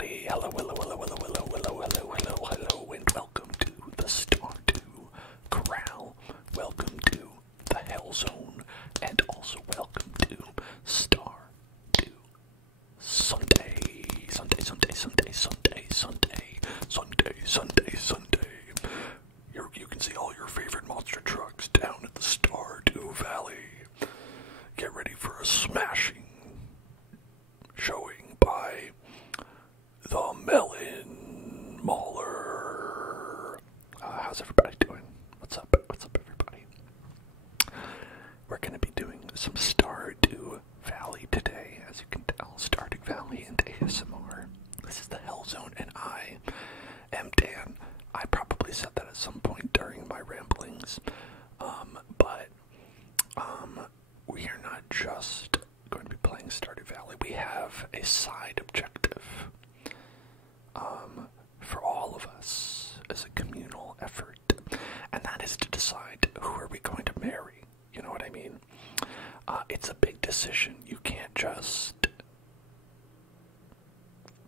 everybody. Hello, hello, hello, hello, hello, hello, hello, hello, hello, and welcome to the Stardew Corral. Welcome to the Hell Zone, and also welcome to Stardew Sunday. Sunday, Sunday, Sunday, Sunday, Sunday, Sunday, Sunday, Sunday. You can see all your favorite monster trucks down at the Stardew Valley. Get ready for a smashing showing by the Melon Mauler. How's everybody doing? What's up? What's up, everybody? We're going to be doing some Stardew Valley today, as you can tell. Stardew Valley and ASMR. This is the Hell Zone, and I am Dan. I probably said that at some point during my ramblings, but we are not just going to be playing Stardew Valley. We have a side objective for all of us as a communal effort, and that is to decide who are we going to marry. You know what I mean? It's a big decision. You can't just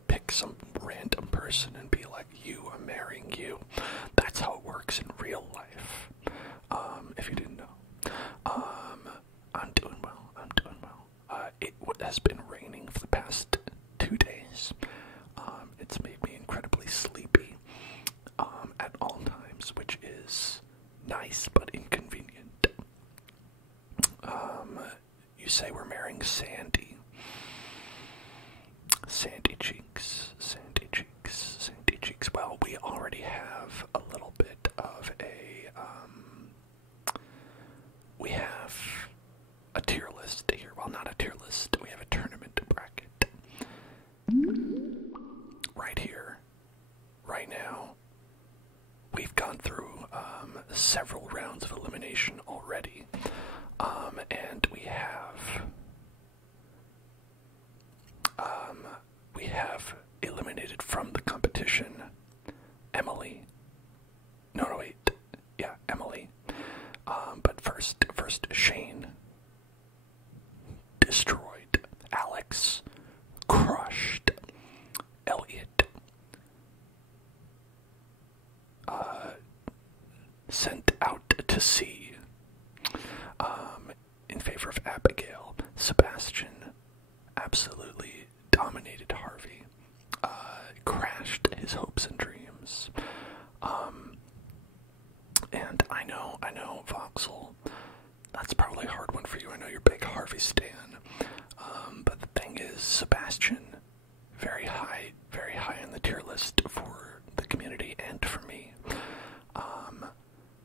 pick some random person and be like, I'm marrying you. That's how it works in real life. If you didn't know. I'm doing well. It has been raining for the past 2 days. It's made me incredibly sleepy at all times, which is nice but inconvenient. You say we're marrying Sandy. Sandy cheeks, Sandy cheeks, Sandy cheeks. Well, we already have a little bit of we have a tier list here. Well, not a tier list. We have a tournament bracket. Right here, right now. We've gone through several rounds of elimination already. And we have eliminated from the competition Emily. No, wait. Yeah, Emily. But first Shane destroyed. Alex crushed. Elliot sent out to sea in favor of Abigail. Sebastian absolutely dominated Harvey. Crashed his hopes and dreams. And I know, Voxel, that's probably a hard one for you. I know you're a big Harvey stan. But the thing is, Sebastian, very high on the tier list for the community and for me.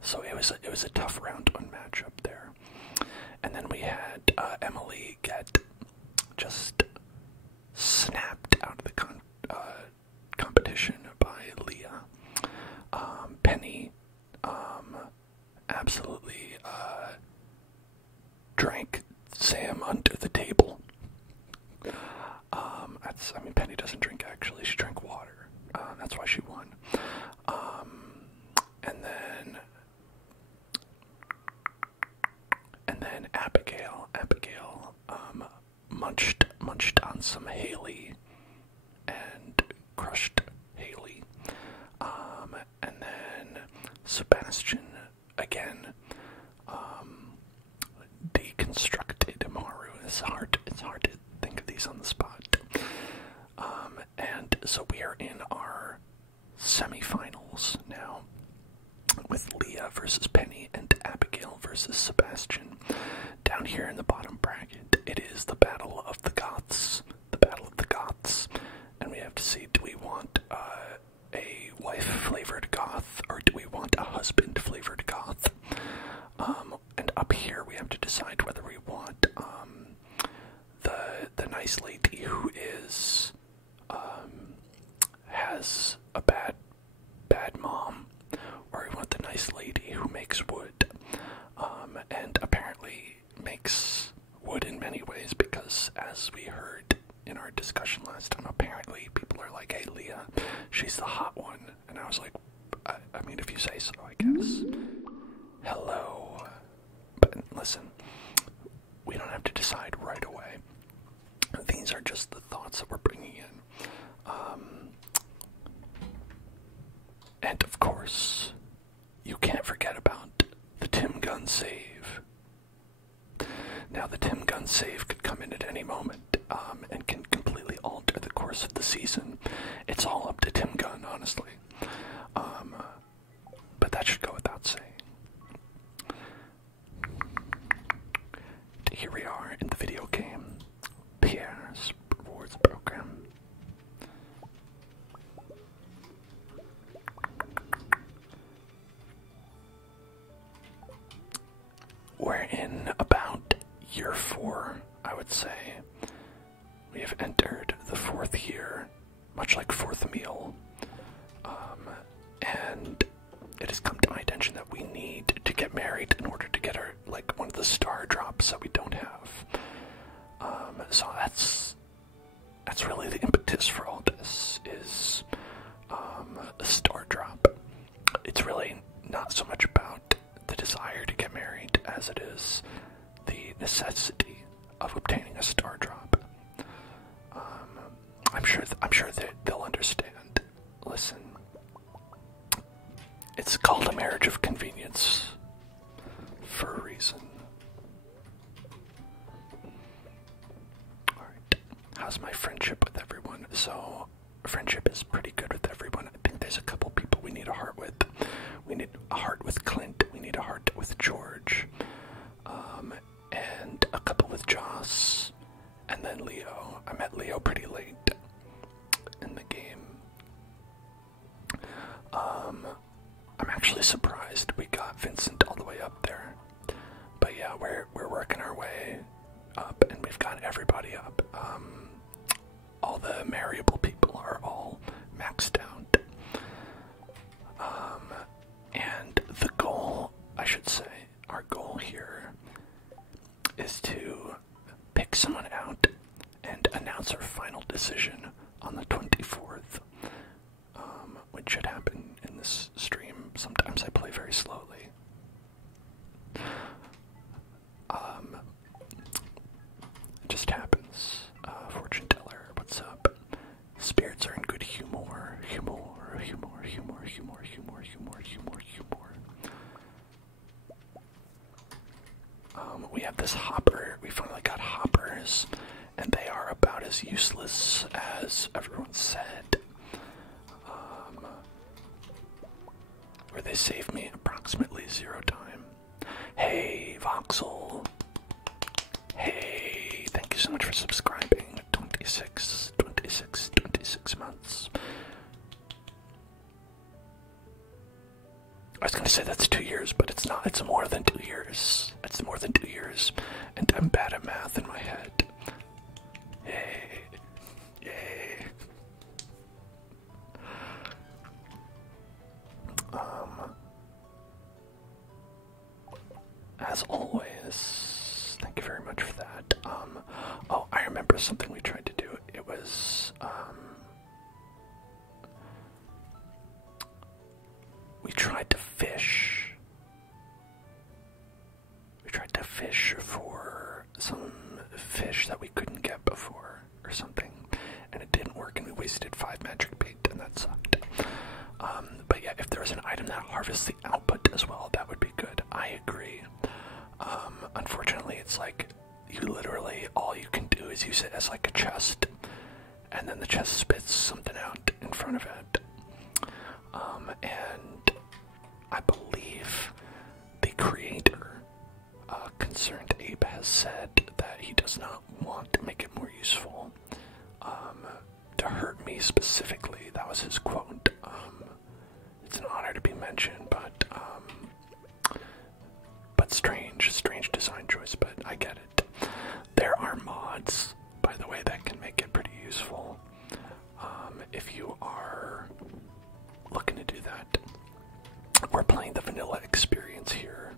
So it was a tough round one matchup there. And then we had Emily get just snapped out of the competition by Leah. Penny absolutely drank Sam under the table. Penny doesn't drink, actually. She drank water. That's why she won. And then Abigail munched on some Haley and crushed Haley. And then Sebastian again deconstructed Maru. It's hard to think of these on the spot. And so we are in our semifinals now, with Leah versus Penny and Abigail versus Sebastian. Down here in the bottom bracket, it is the Battle of the Goths. The Battle of the Goths. And we have to see, do we want a wife-flavored goth, or do we want a husband-flavored goth? And up here, we have to decide whether we want the nice lady who is has a bad mom, or we want the nice lady who makes wood, and apparently makes wood in many ways, because as we heard in our discussion last time, apparently people are like, hey, Leah, she's the hot one. And I was like, I mean, if you say so, I guess. Hello. But listen, we don't have to decide right away. These are just the thoughts that we're bringing in. course, you can't forget about the Tim Gun save. Now, the Tim Gun save could come in at any moment and can completely alter the course of the season. It's all up to Tim Gun, honestly. But that should go without saying. Here we are in the video game, Pierre's Rewards Program. We're in about year 4, I would say. We have entered the 4th year, much like 4th meal. And it has come to my attention that we need to get married in order to get our, like, one of the star drops that we don't have. So that's really the impetus for all this, is a star drop. It's really not so much about the desire to get married as it is the necessity of obtaining a star drop. I'm sure that they'll understand. Listen, it's called a marriage of convenience for a reason. Alright, how's my friendship with everyone? So, friendship is pretty good with everyone. I think there's a couple people we need a heart with. We need a heart with Clint, we need a heart with George, and a couple with Joss, and then Leo. I met Leo pretty late in the game. I'm actually surprised we got Vincent all the way up there. But yeah, we're working our way up, and we've got everybody up. All the marryable people are all maxed out. And the goal, I should say, our goal here is to pick someone out and announce our final decision on the 24th, which should happen in this stream. Sometimes I play very slowly. It just happens. Fortune teller, what's up? Spirits are in good humor. Humor. We have this hopper. We finally got hoppers, and they are about as useless as everyone said. Where they save me approximately 0 time. Hey, Voxel. Hey, thank you so much for subscribing. 26 months. I was going to say that's 2 years, but it's not. It's more than 2 years. It's more than 2 years. And I'm bad at math in my head. Yay. As always, thank you very much for that. Oh, I remember something we tried to do. It was, we tried to fish. We tried to fish for some fish that we couldn't get before or something, and it didn't work, and we wasted 5 magic bait, and that sucked. But yeah, if there was an item that harvests the output as well, that would be good. I agree. Unfortunately, it's like, you literally, all you can do is use it as like a chest, and then the chest spits something out in front of it. And I believe the creator, Concerned Abe, has said that he does not want to make it more useful, to hurt me specifically. That was his quote. It's an honor to be mentioned, but strange design choice, but I get it. There are mods, by the way, that can make it pretty useful. If you are looking to do that. We're playing the vanilla experience here,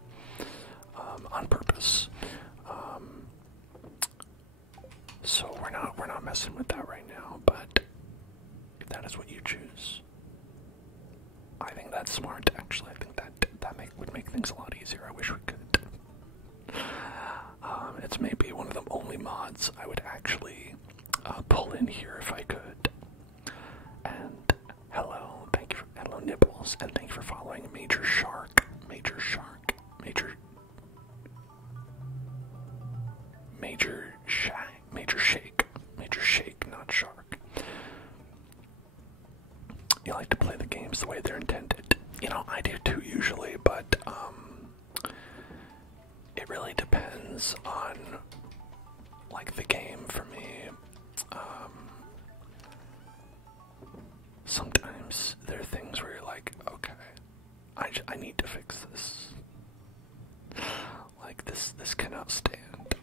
on purpose. So we're not messing with that right now, but if that is what you choose, I think that's smart, actually. I think that would make things a lot easier. I wish we could. It's maybe one of the only mods I would actually pull in here if I could. And hello, thank you for hello Nibbles. Ramos, and thank you for following Major Shark. Major Shark. Major Shake, not Shark. You like to play the games the way they're intended. You know, I do too usually, but it really depends on like the game for me. Sometimes there are things where you're like, okay, I need to fix this. Like this cannot stand.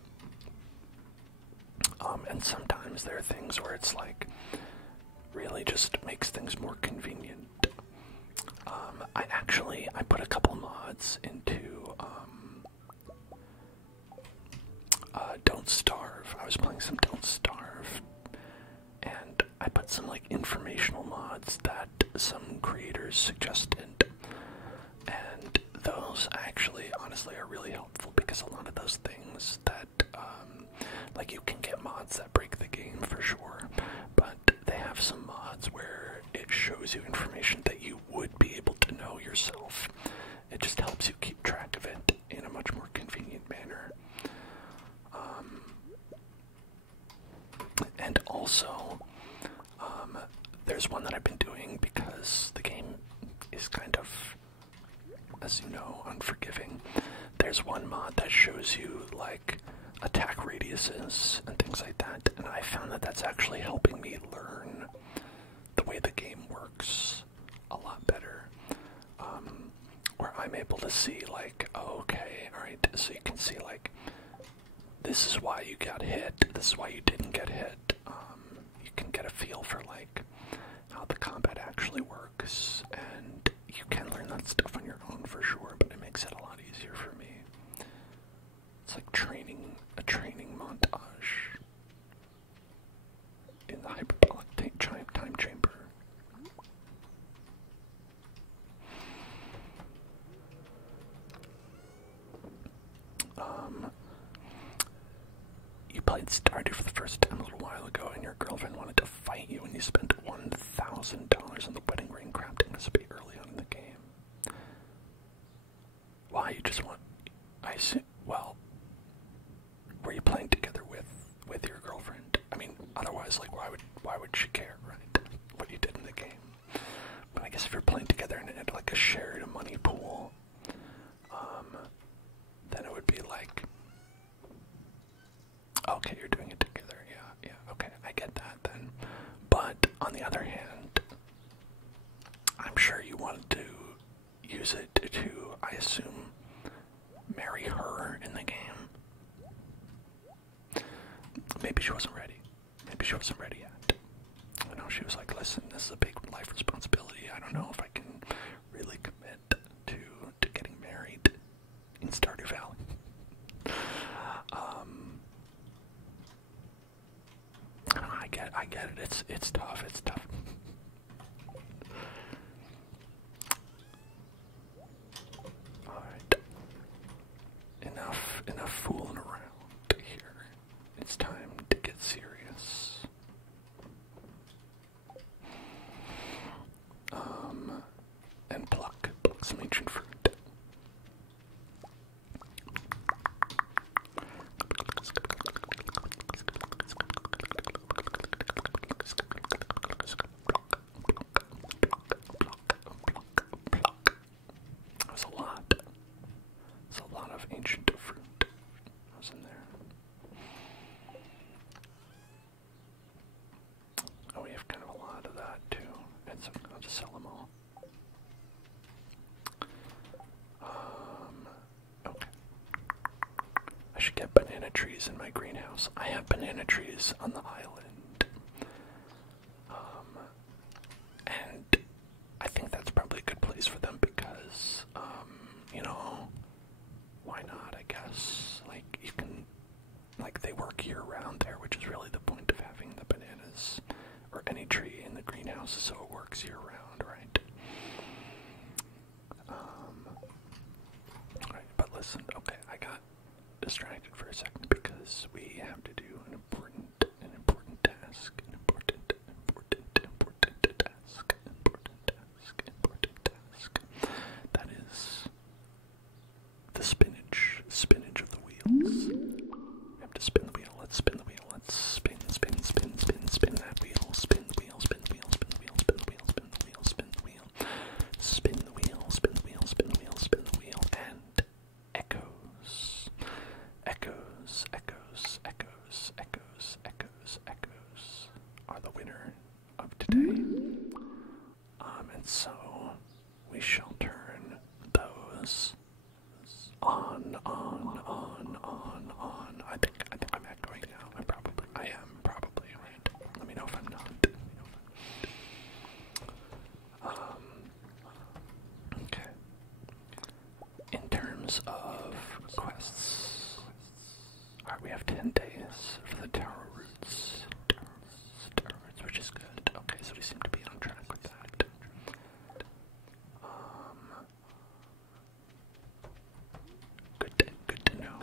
And sometimes there are things where it's like really just makes things more convenient. I put a couple mods into Don't Starve. I was playing some Don't Starve, and I put some like informational mods that some creators suggested, and those actually honestly are really helpful because a lot of those things that like you can get mods that break the game for sure, but they have some mods where it shows you information that you would be able to know yourself. It just helps you keep track of it in a much more convenient manner. And also, there's one that I've been doing because the game is kind of, as you know, unforgiving. There's one mod that shows you, like, attack radiuses and things like that, and I found that that's actually helping me learn the way the game works a lot better. Where I'm able to see, like, oh, okay, alright, so you can see, like, this is why you got hit, this is why you didn't get hit. You can get a feel for, like, how the combat actually works, and you can learn that stuff on your own for sure, but it makes it a lot easier for me. It's like a training montage in the hyperbolic time chamber. You played Stardew for the first time a little while ago, and your girlfriend wanted to fight you, and you spent $1,000 on the wedding ring crafting recipe early on in the game. Why? You just want... I see... Well... Were you playing together with your girlfriend? I mean, otherwise, like, why would she care, right? What you did in the game. But I guess if you're playing together and it had, like, a shared money pool, then it would be like... Okay, you're doing it together, yeah, okay, I get that then. But, on the other hand, I'm sure you wanted to use it to, I assume, marry her in the game. Maybe she wasn't ready. Maybe she wasn't ready yet. I know she was like, listen, this is a big life responsibility. I don't know if I can really commit to getting married in Stardew Valley. I get it. It's tough. Alright. Enough fooling around here. It's time to get serious. And pluck some ancient fruit. Ancient fruit. What's in there? Oh, we have kind of a lot of that too. And so I'll just sell them all. Okay. I should get banana trees in my greenhouse. I have banana trees on the island. And I think that's probably a good place for them because, you know, why not, I guess. Like, you can, like, they work year-round there, which is really the point of having the bananas, or any tree in the greenhouse, so it works year-round, right? Alright, but listen, okay, I got distracted for a second because we have to do an important task, important task. are the winner of today. And so we shall turn those on. I think I'm echoing now. I am probably right. Let me know if I'm not. Okay. In terms of quests, alright, we have 10 days for the Tower Roots. Which is good. Okay, so we seem to be on track with that. Good to know.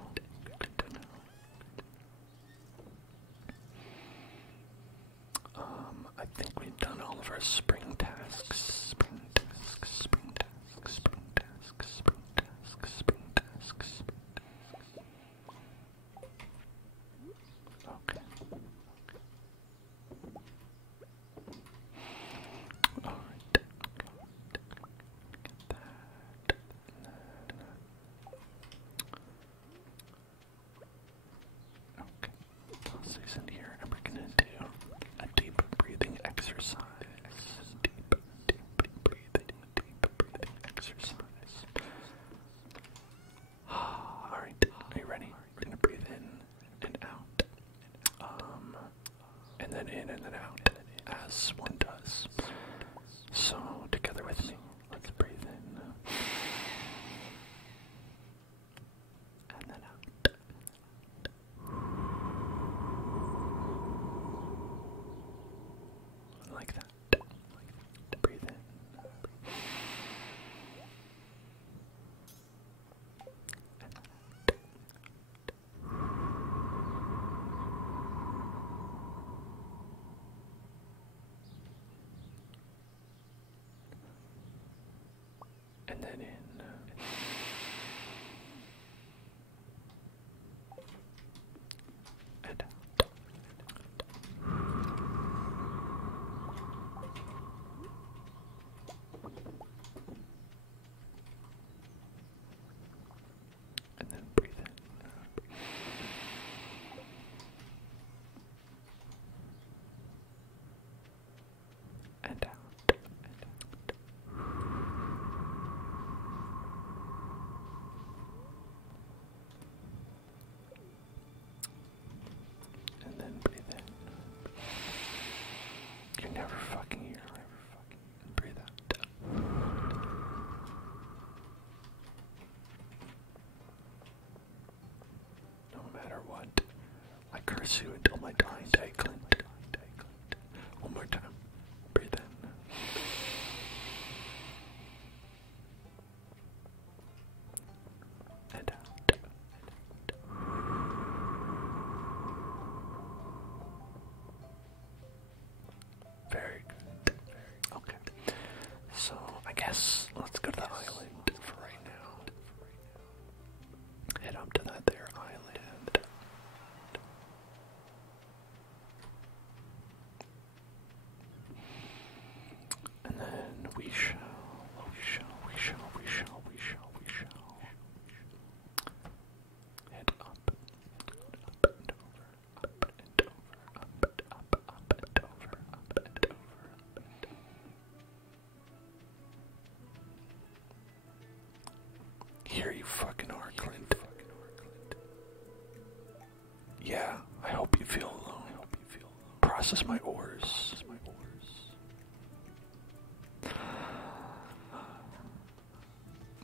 I think we've done all of our spring tasks. Okay. Alright. Get that. Okay. Toss these in here, and we're gonna do a deep breathing exercise. Deep breathing exercise. Alright, are you ready? We're gonna breathe in and out. And then in and then out, as one does. So, together with me, let's breathe in. And then out. Like that. Breathe in. And out. And then in. And out. And then breathe in. And out. And then breathe in. You're never fucking here. And breathe out. No matter what, I curse you until my dying day, Clint. One more time. Breathe in. And out. Very good. Okay. So, I guess let's go to the island for right now. Head up to that there island. And then we shall head up and over, up and over, up and over. Here you fucking are, Clint. Yeah, I hope you feel alone. Process my ores.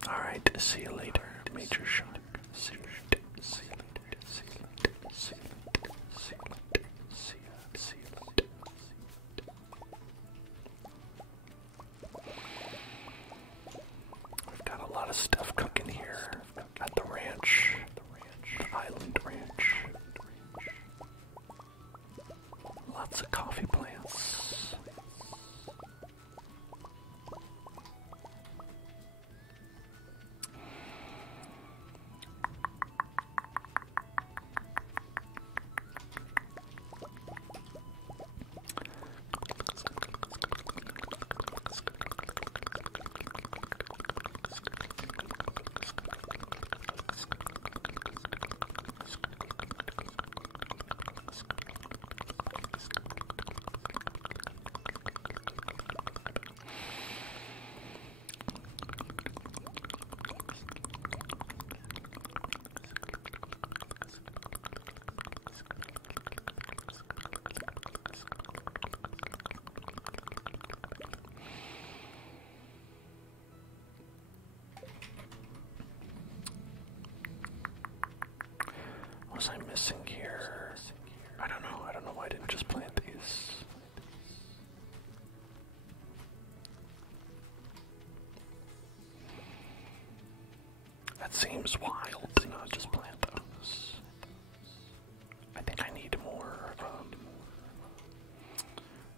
Alright, see you later, Major Shark. See you later. We've got a lot of stuff cooking here at the ranch, the island ranch. Lots of coffee plants. was I missing here? I don't know. I don't know why I didn't just plant these. That seems wild to not just plant those. I think I need more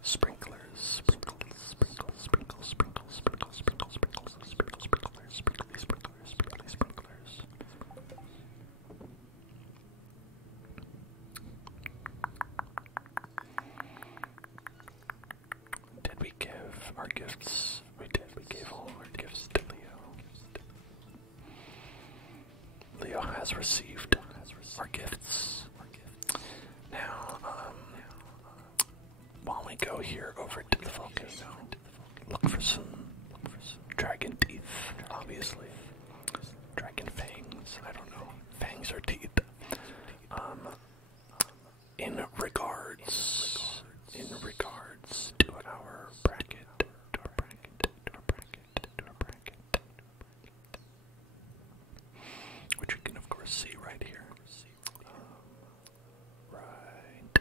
sprinklers. Sprinkles, sprinkles, sprinkles, sprinkles, sprinkles, sprinkles, sprinkles, sprinkles, sprinklers, sprinkly sprinklers, sprinkly sprinklers. Did we give our gifts? We did. We gave all our gifts to Leo. Leo has received our gifts. Now, while we go here over to the volcano, look for some dragon teeth, obviously. Dragon fangs, I don't know. Fangs or teeth. In regards to our bracket, which you can of course see right here. Right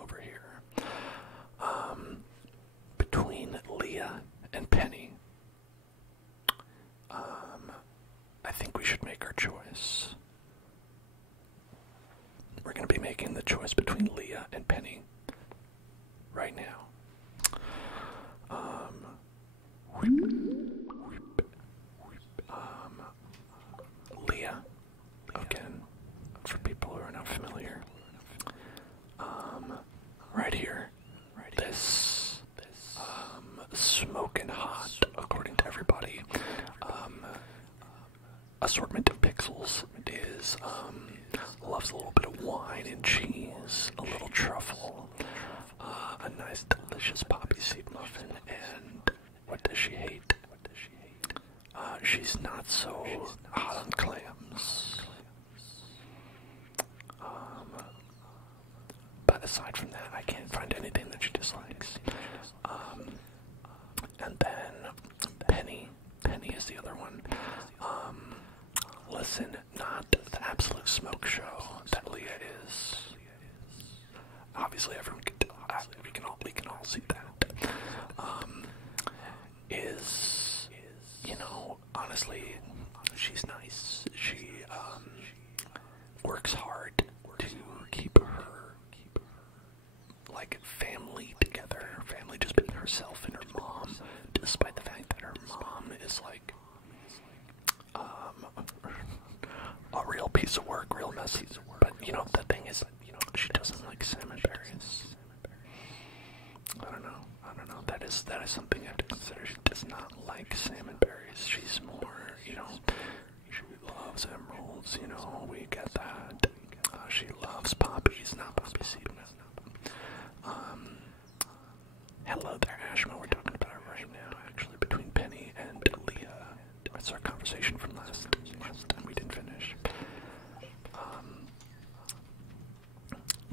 over here. Between Leah and Penny, I think we should make our choice. We're going to be making the choice between Leah and Penny right now. Leah, again, for people who are not familiar, right here, this smoking hot, according to everybody, assortment of pixels is, loves a little bit of wine and cheese, a little truffle, a nice delicious poppy seed muffin, and what does she hate? She's not so hot on clams. But aside from that, I can't find anything that she dislikes. And then Penny is the other one. Listen, not the absolute smoke show that Leah is. Obviously, everyone can tell. We can all see that. Is, you know, honestly, she's nice. She works hard to keep her like family together. Her family just being herself and her mom, despite the fact that her mom is like a real piece of work, real messy. But you know, the thing is, you know, she doesn't like salmon berries. I don't know. That is something I have to consider. She does not like salmon berries. She's more, you know, she loves emeralds. You know, we get that. She loves poppies, not poppy seed. Hello there, Ashma. We're talking about it right now, actually, between Penny and Leah. That's our conversation from last time we didn't finish.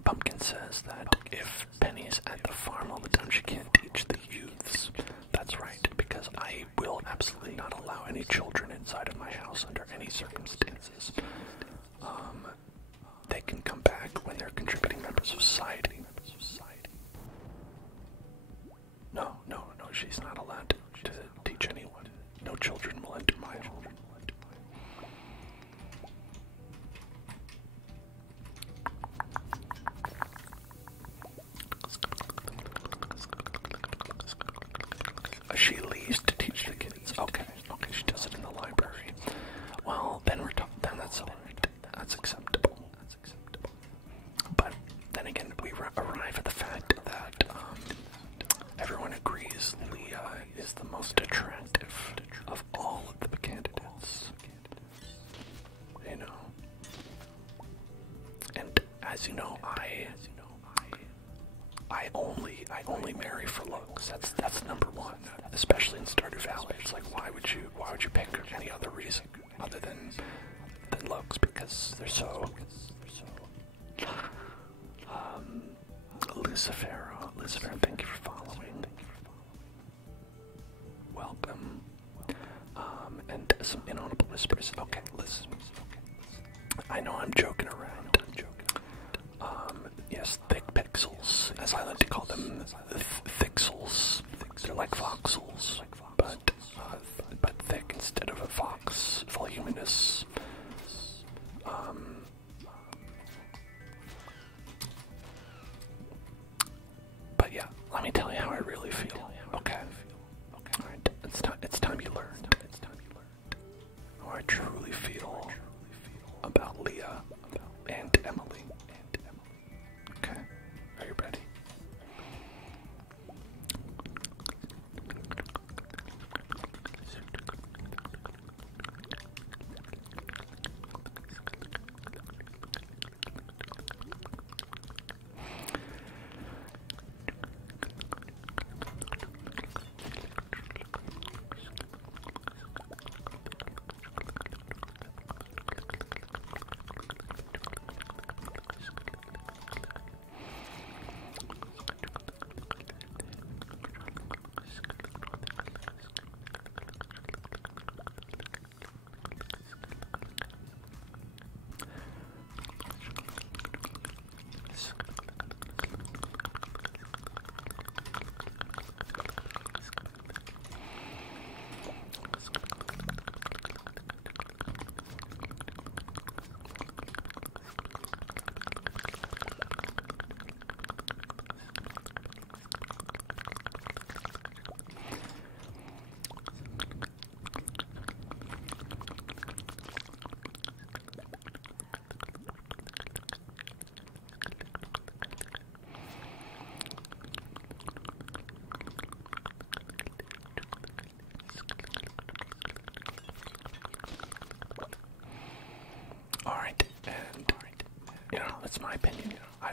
Pumpkin says that if Penny's at the farm all the time, she can't teach the youths. That's right, because I will absolutely not allow any children inside of my house under any circumstances. They can come back when they're contributing members of society. No, she's not allowed to teach anyone. No children will enter my home. She leaves to teach the kids. Okay, she does it in the library. Well, then then that's alright. That's acceptable. But then again, we arrive at the fact that everyone agrees Leah is the most attractive of all of the candidates. You know. And as you know, I only marry for looks. That's number one, especially in Stardew Valley. It's like, why would you pick any other reason other than looks? Because they're so. Lucifer, thank you for following. Welcome. And some inaudible whispers. Okay, listen. I know I'm joking around. Yes, thick pixels, as I like to call them, thixels. They're like voxels, but thick instead of a vox, voluminous. But yeah, let me tell you how I really feel. Okay. Alright, it's time you learned. How I truly feel about Leah and Emily. Okay, are you ready? Alright, and, that's my opinion. I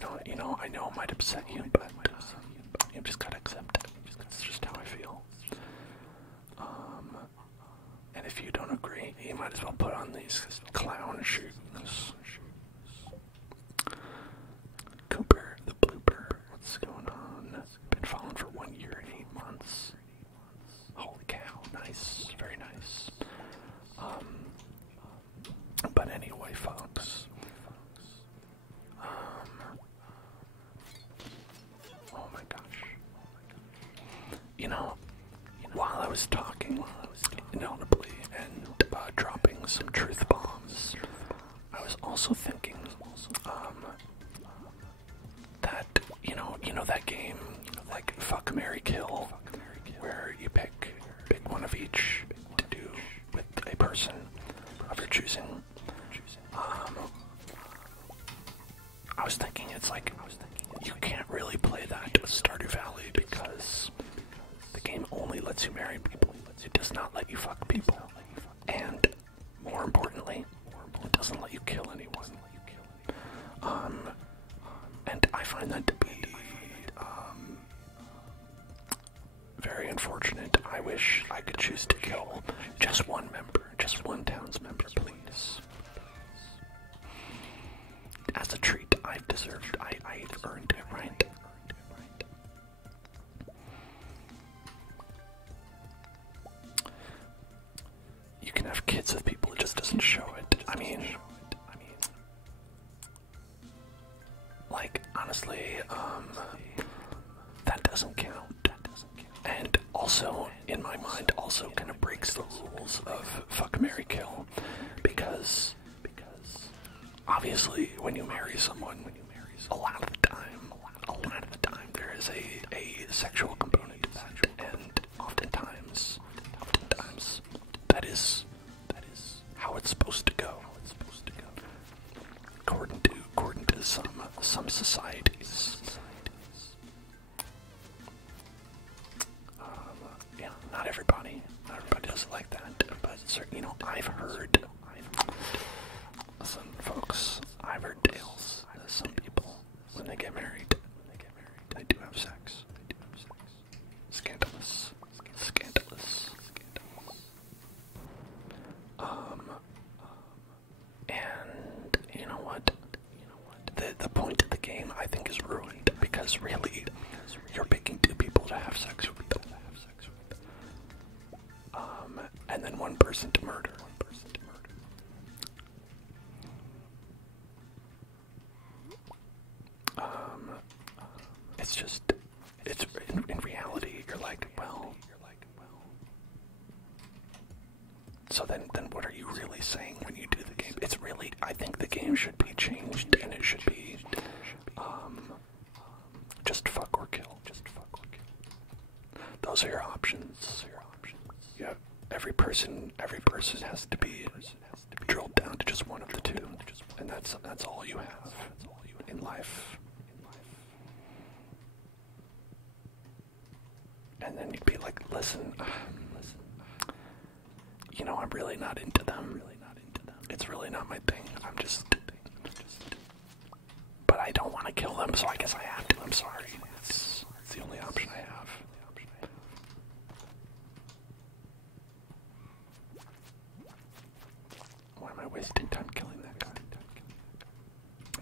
know it might upset you, but you just gotta accept it. That's just how I feel. And if you don't agree, you might as well put on these clown shoes. Cooper, the blooper, what's going on? Been following for 1 year and 8 months. Holy cow, nice, very nice. But anyway, folks, oh my gosh, while I was talking inaudibly and dropping some truth bombs, I was also thinking, that, that game, like Fuck, Marry, Kill, where you pick one of each to do with a person of your choosing. I was thinking you can't really play that with Stardew Valley because the game only lets you marry people. It does not let you fuck people. And more importantly, it doesn't let you kill anyone. And I find that to be very unfortunate. I wish I could choose to kill just one member, just one town's member, please. As a treat, I've deserved. I've earned it, right? You can have kids with people, it just doesn't show it. I mean, like, honestly, that doesn't count. And also, in my mind, also kind of breaks the rules of Fuck, Marry, Kill, because obviously, when you marry someone, a lot of the time, there is a sexual component to that, and oftentimes, that is how it's supposed to go. According to some societies. Yeah, not everybody does it like that, but I've heard. Listen, folks, I've heard tales that some people, when they get married, they do have sex. Scandalous. And you know what? The point of the game, I think, is ruined because really, you're picking two people to have sex with. And then one person to murder. it's just, it's in reality, you're like, well. So then what are you really saying when you do the game? It's really, I think the game should be changed, and it should be, just fuck or kill. Just fuck or kill. Those are your options. Yeah, every person has to be drilled down to just one of the two, and that's all you have in life. And then you'd be like, listen, you know, I'm really not into them. It's really not my thing. But I don't want to kill them, so I guess I have to. I'm sorry. It's the only option I have. Why am I wasting time killing that guy?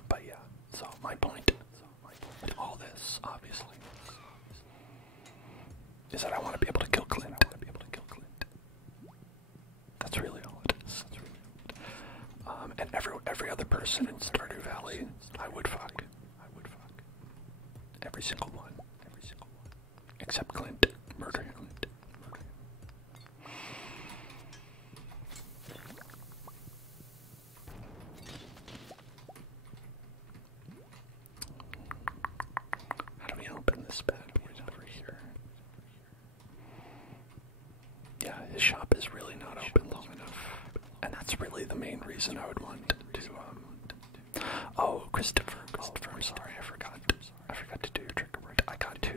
But yeah, so my point in all this, obviously, is that I want to be able to kill Clint. That's really all it is. And every other person in Stardew Valley, I would fuck. Every single one. Except Clint. Murder him. How do we open this bad boy over here? Yeah, his shop is really not open long enough. And that's really the main reason I would want to, oh, Christopher, I'm sorry, I forgot to do your trigger word. I got to,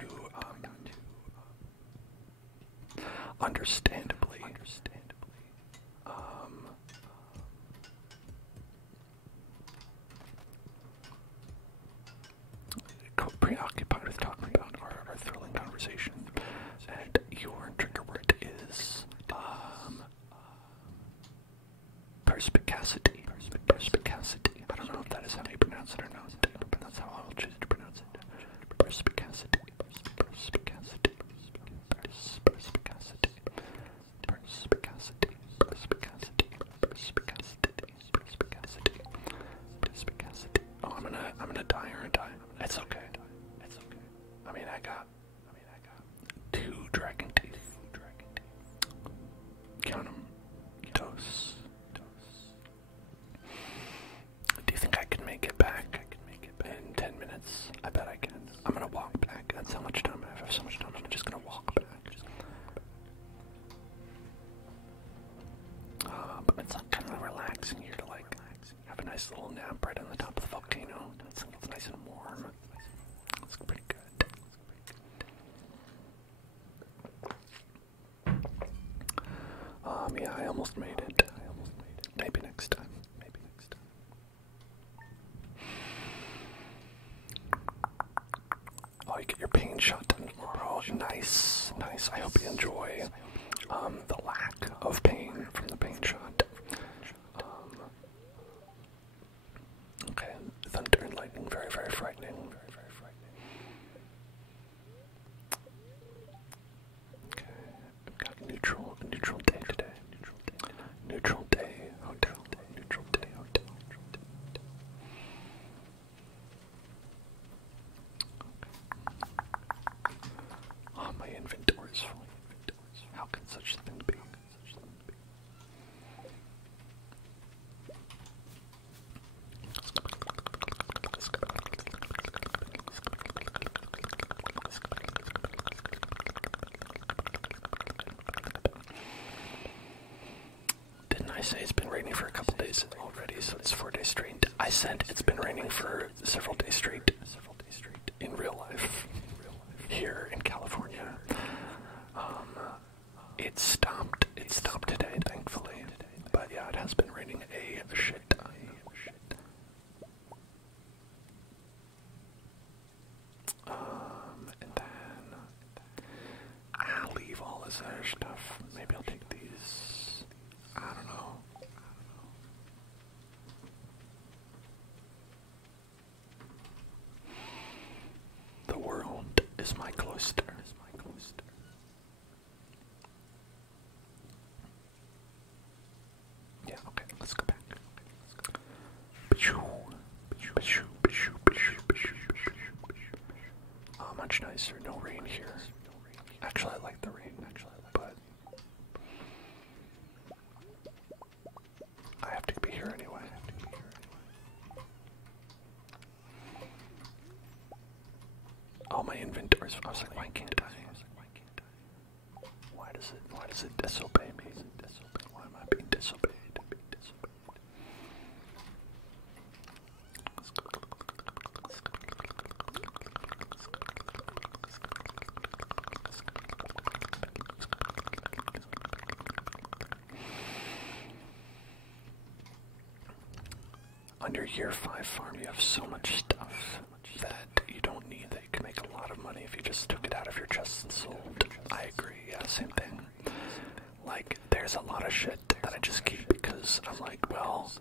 understandably, preoccupied with talking about our thrilling conversation, and your trigger word is, perspicacity. I don't know if that is how you pronounce it or not, but that's how I will choose to pronounce it. Perspicacity. Oh, I'm gonna die or die. It's okay. I mean, I got 2 dragon teeth. Count them. Dose. Do you think I can make it back? In 10 minutes? I bet I can. I'm gonna walk back. That's how much time I have. I have so much time. I'm just gonna walk back. But it's kind of relaxing here to like have a nice little nap right on the top of the volcano. It's nice and warm. It's pretty good. Yeah, I almost made it. Maybe next time. Oh, you get your pain shot done tomorrow. Nice. I hope you enjoy the lack of pain from the pain shot. Okay, thunder and lightning, very, very frightening. Okay, we've got a neutral day today. Neutral day hotel. Oh, my inventory is full. How can such thing be? Didn't I say it's been raining for a couple days already, so it's 4 days straight? I said it's been raining for several days straight in real life. Here in California. It stopped today, thankfully. But yeah, it has been raining a shit ton. And then I'll leave all this other stuff. Maybe I'll take these. I don't know. The world is my cloister. Yeah, okay, let's go back. I'm not much nicer. No rain here. Actually, I like the rain. But I have to be here anyway. Oh, my inventory's. I was like, why can't I? Why does it disobey me? Why am I being disobeyed? On your year 5 farm, you have so much stuff that you don't need, that you can make a lot of money if you just took it out of your chest and sold. I agree, yeah, same thing. Like, there's a lot of shit that I just keep because I'm like, well,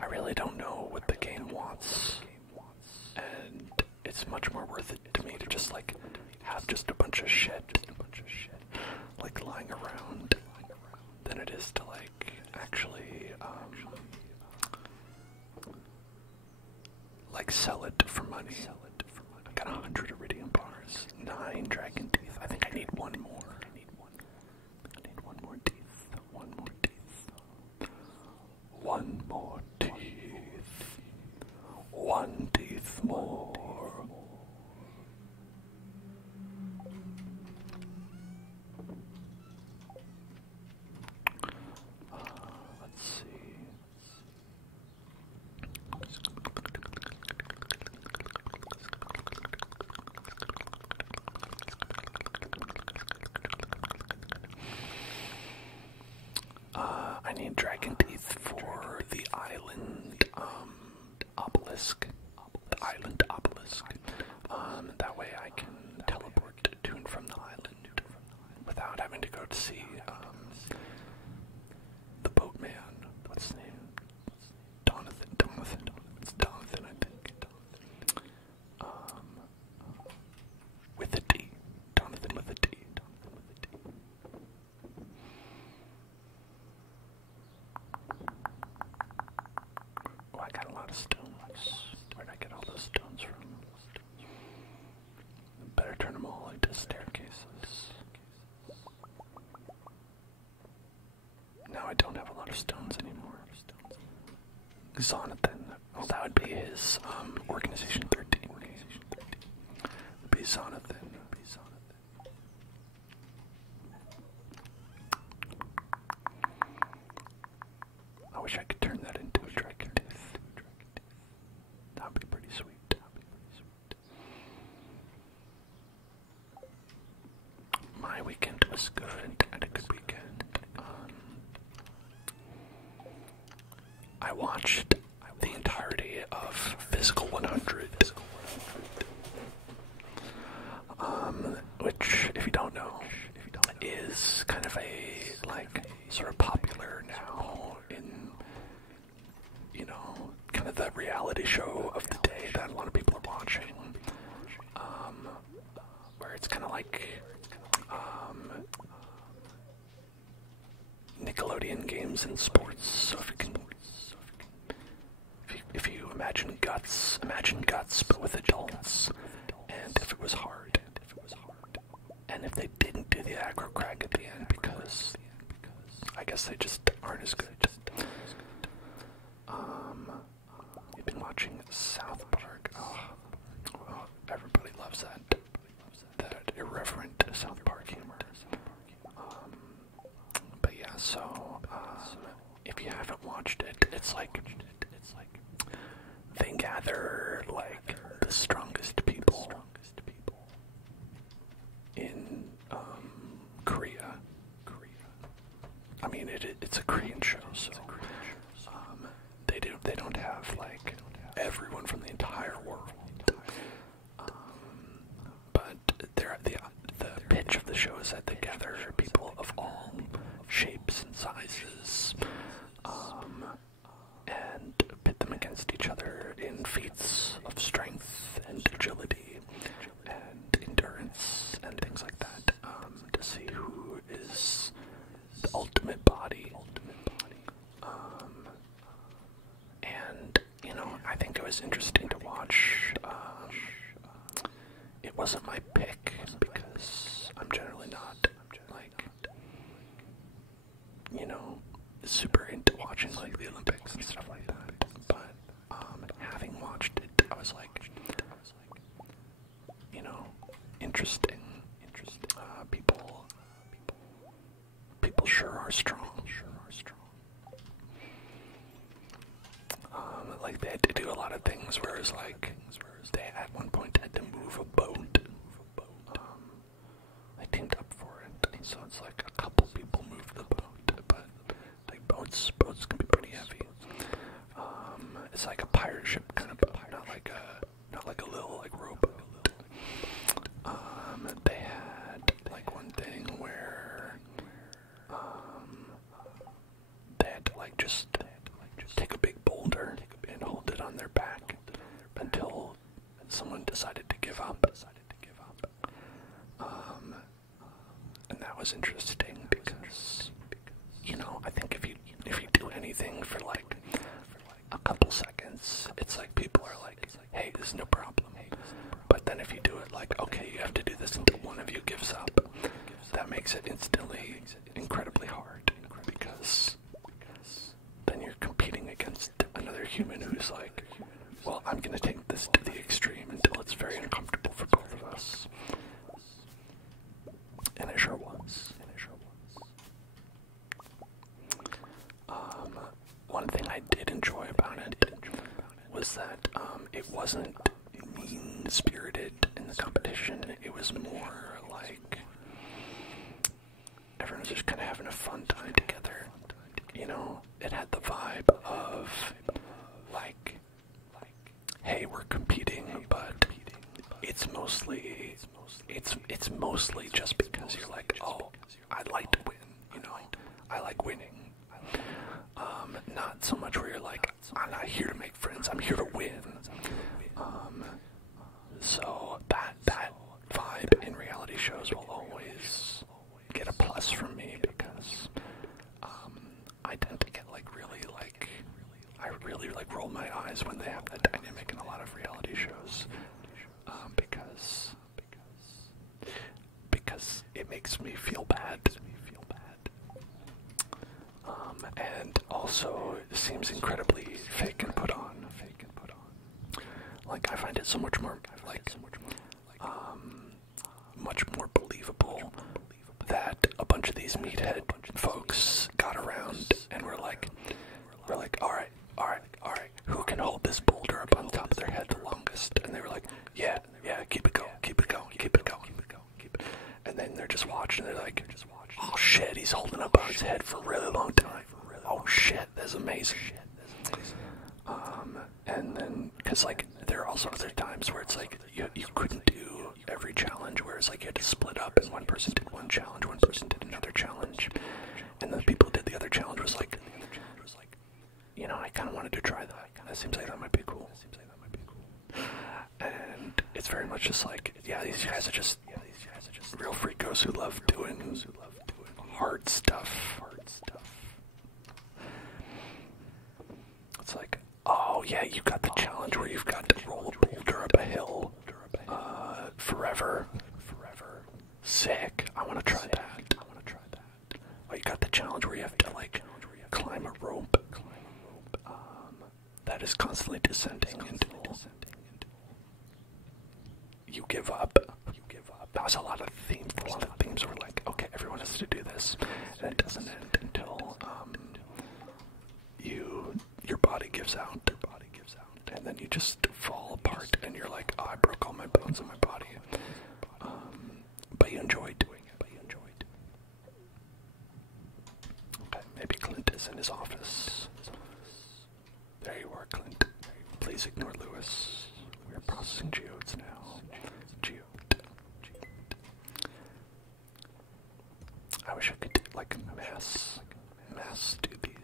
I really don't know what the game wants, and it's much more worth it to me to just, like, have just a bunch of shit, like, lying around, than it is to, like, actually, like, sell it for money. I got 100 iridium bars, 9 dragon teeth. I think I need one more. I need one more teeth. One more teeth. One more teeth. One teeth more. Let's see. I need dragon teeth for the island obelisk. The island obelisk. That way I can teleport to and from the island without having to go to see the boatman. What's his name? Donathan. It's Donathan, I think. With a D. Donathan with a D. Oh, I got a lot of stones. Where'd I get all those stones from? Better turn them all into staircases. Now I don't have a lot of stones anymore. Zonathan. Well, that would be his Organization 13. It'd be Zonathan. I wish I could turn that into a dragon tooth. That'd be pretty sweet. My weekend was good. I had a good weekend. I watched the entirety of Physical 100. Which, if you don't know, is kind of a, like, sort of popular now in, you know, kind of the reality show of the day that a lot of people are watching. Where it's kind of like, Nickelodeon games and sports. So if you imagine Guts, but with adults, and if it was hard. And if they didn't do the aggro crack at the end, because I guess they just aren't as good. You've been watching South Park. Oh, everybody loves that irreverent South Park humor. But yeah, so if you haven't watched it, it's like they gather like the strongest people in Korea. I mean, it's a Korean show, so they don't have like everyone from the entire world. But the pitch of the show is that they gather people of all shapes and sizes, and pit them against each other in feats of strength and agility. it wasn't my pick because I'm generally not like, you know, super into watching like the Olympics and stuff like that. But having watched it, I was like, you know, interesting. People sure are strong. Like they had to do a lot of things, whereas like they at one point had to move a boat. They teamed up for it, so it's like a couple people moved the boat, but like boats can be pretty heavy. It's like a pirate ship kind of boat, not like a little like rowboat. They had like one thing where they had to like just take a big boulder and hold it on their back until someone decided to give up. And that was interesting because, you know, I think if you do anything for like a couple seconds, it's like people are like, hey, this is no problem. But then if you do it like, okay, you have to do this until one of you gives up, that makes it instantly incredibly hard because then you're competing against another human who's like, well, I'm going to take this to the extreme until it's very uncomfortable for both of us. And it sure was. One thing I did enjoy about it was that it wasn't mean-spirited in the competition. It was more like everyone was just kind of having a fun time together. You know, it had the vibe of like, hey, we're competing, but it's mostly just because you're like, oh, I'd like to win, you know, I like winning. Not so much where you're like, I'm not here to make friends, I'm here to win. So that vibe in reality shows will always get a plus from me because I tend to get I really roll my eyes when they have that dynamic in a lot of reality shows, because it makes me feel bad. And also it seems incredibly fake and put on. Like I find it so much more much more believable that a bunch of these meathead folks got around and were like, all right, who can hold this boulder up on top of their head the longest? And they were like, yeah, keep it going. And then they're just watching, they're like, oh shit, he's holding up on his head for a really long time. Oh shit, that's amazing. And then, because like, there are also other times where it's like, you couldn't do every challenge, whereas like you had to split up, and one person did one challenge, one person did another challenge, and then the people who did the other challenge was like, you know, I kind of wanted to try that. That seems like that might be cool. And it's very much just like, yeah, these guys are just real freakos who love doing hard stuff. It's like, oh yeah, you got the challenge where you've got to roll a boulder up a hill forever. Sick. I want to try that. Oh, you got the challenge where you have to like climb a rope that is constantly descending until you give up. That was a lot of themes. A lot of themes were like, okay, everyone has to do this, and it doesn't end until your body gives out, and then you just fall apart, and you're like, oh, I broke all my bones in my body. But you enjoy doing it. Okay, maybe Clint is in his office. There you are, Clint. Please ignore Lewis. We're processing geodes now. Geode. I wish I could do like mass do these.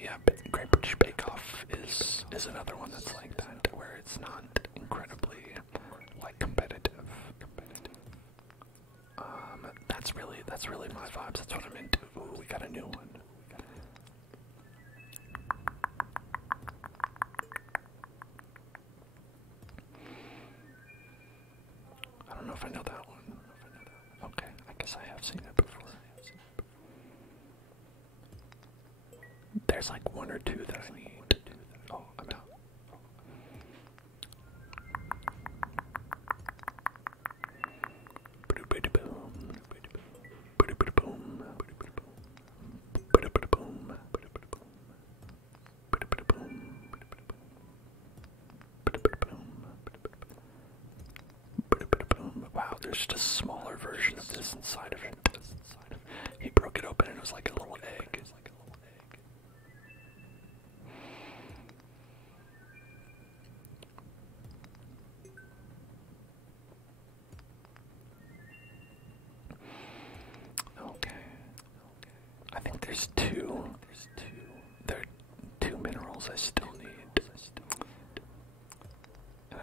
Yeah, Great British Bake Off is another one that's like that, where it's not incredibly like competitive. That's really my vibes. That's what I'm into. Ooh, we got a new one. know if I know that one. Okay, I guess I have seen it before. There's like one or two that I need. Oh, I'm out. Wow, there's just a smaller version of this inside of it. He broke it open and it was like a little egg. Okay. I think there's two. There are two minerals I still need. And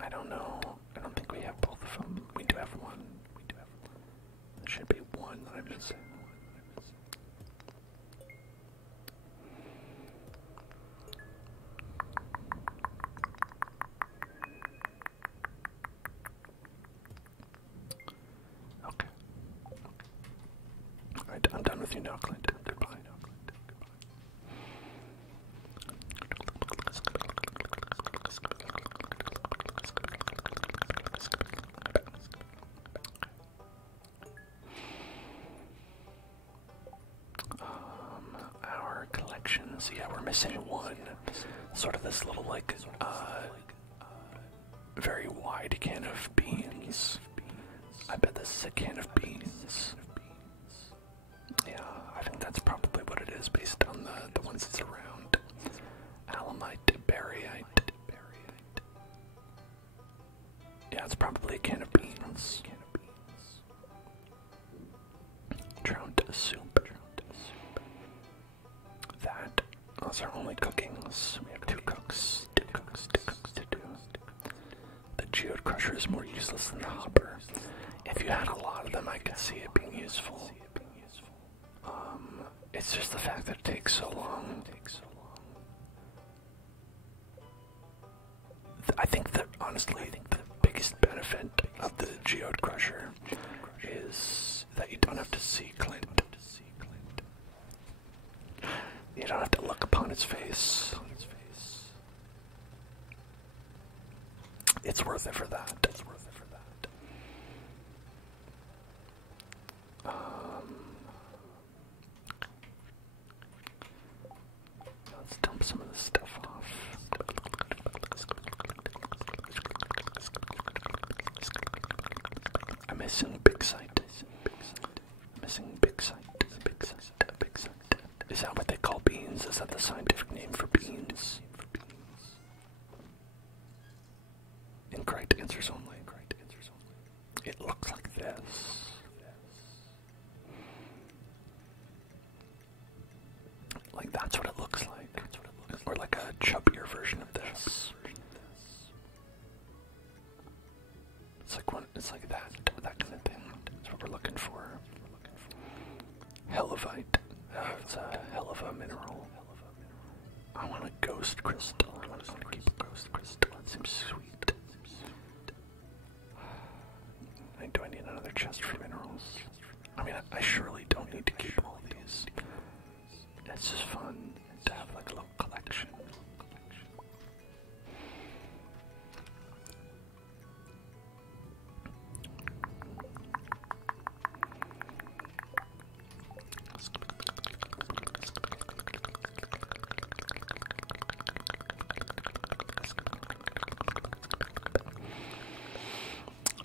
I don't know. I don't think we have both of them. We do have one. There should be one that I'm missing. Okay. Alright, I'm done with you now, Clint. Goodbye. Our collections, yeah, we're missing one. Sort of this little, like, very wide can of beans. I bet this is a can of beans. Yeah, I think that's probably what it is based on the ones that's around. Alamite, berryite. Yeah, it's probably a can of beans. Trout soup. That. Those are only cookings. We have two cooks to do. The geode crusher is more useless than the hopper. If you had a lot of them, I could see it being useful. It's just the fact that it takes so long. I think that, honestly, the biggest benefit of the geode crusher is that you don't have to see Clint. You don't have to look upon his face. It's worth it for that. Let's dump some of this stuff off. I'm missing big sight. Is that what they call beans? Is that the scientific name for beans? Incorrect answers only. It looks like this. Like that's what it looks like. Or like a chubbier version of this. It's like that kind of thing. That's what we're looking for. Helivite. It's a hell of a mineral. I want a ghost crystal. I want to keep a ghost crystal. That seems sweet. Do I need another chest for minerals? I mean, I surely don't need to keep all these. It's just fun to have like a little collection.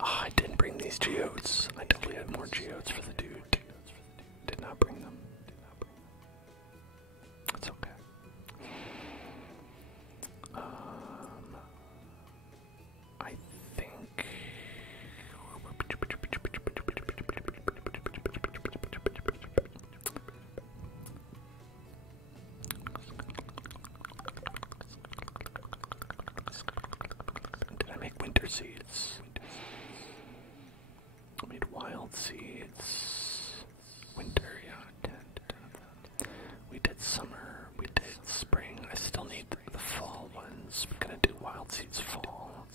Oh, I didn't bring these geodes. I definitely had more geodes for the dude. Did not bring them. It's okay. I think did I make winter seeds? I made wild seeds. Winter, yeah, 10 of them. We did summer, we did spring. I still need the fall ones. We're gonna do wild seeds fall.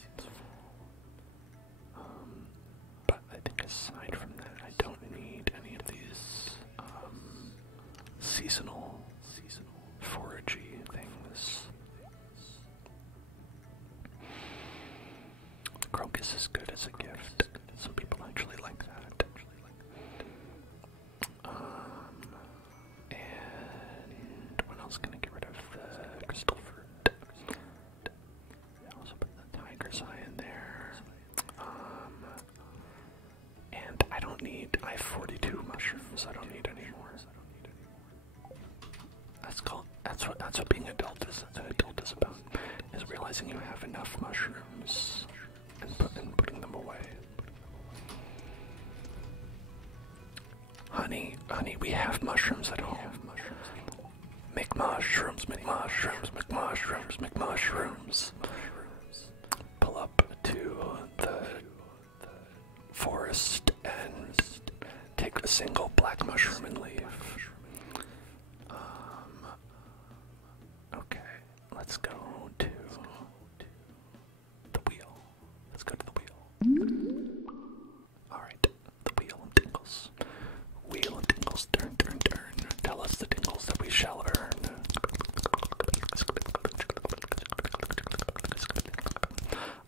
this is good as a gift. Some people actually like that. And what else can I get rid of? The crystal fruit. I also put the tiger's eye in there. And I have 42 mushrooms. I don't need any more. That's what being an adult is about. Is realizing you have enough mushrooms and putting them away. Honey, we have mushrooms at home. Make mushrooms, make mushrooms, make mushrooms, make mushrooms. Pull up to the forest and take a single black mushroom and leave. Okay, let's go to the wheel. Let's go to the wheel. Alright, the wheel and tingles. Wheel and tingles, turn, turn, turn. Tell us the tingles that we shall earn.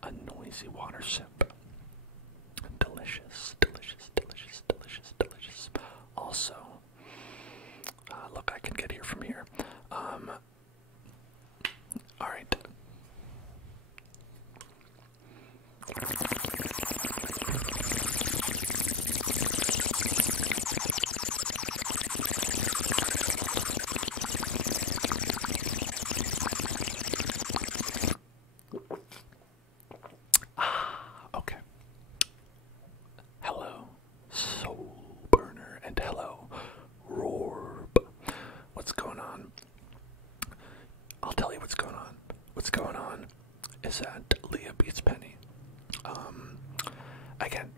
A noisy water sip. Delicious, delicious, delicious, delicious, delicious. Also, look, I can get here from here. Alright. Okay. Hello, Soul Burner, and hello, Rorb. What's going on? I'll tell you what's going on. What's going on is that Leah beats Penny. Again,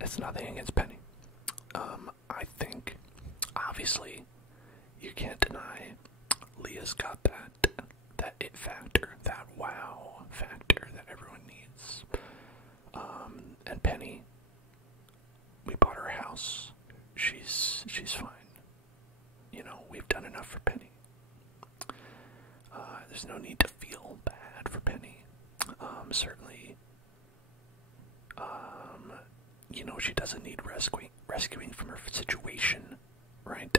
it's nothing against Penny. I think, obviously, you can't deny Leah's got that it factor, that wow factor that everyone needs. And Penny, we bought her a house. She's fine. You know, we've done enough for Penny. There's no need to feel bad for Penny. Certainly, you know, she doesn't need rescuing from her situation, right?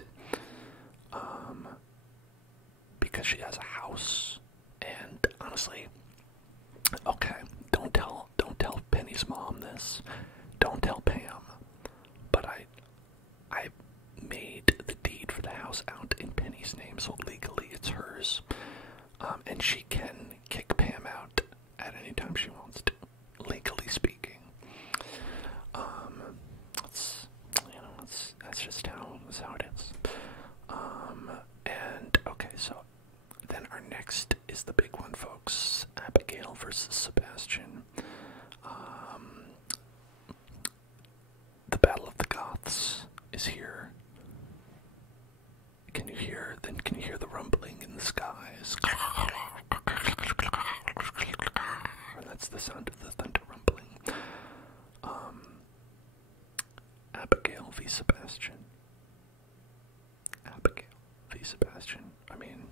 Because she has a house, and honestly, okay, don't tell Penny's mom this. Don't tell Pam, but I made the deed for the house out in Penny's name, so legally it's hers. And she can kick Pam out at any time she wants to, legally speaking. That's just how it is. And okay, so then our next is the big one, folks. Abigail versus Sebastian. The Battle of the Goths is here. Can you hear the rumbling in the skies? And that's the sound of the thunder rumbling. Abigail v. Sebastian. Abigail v. Sebastian. I mean,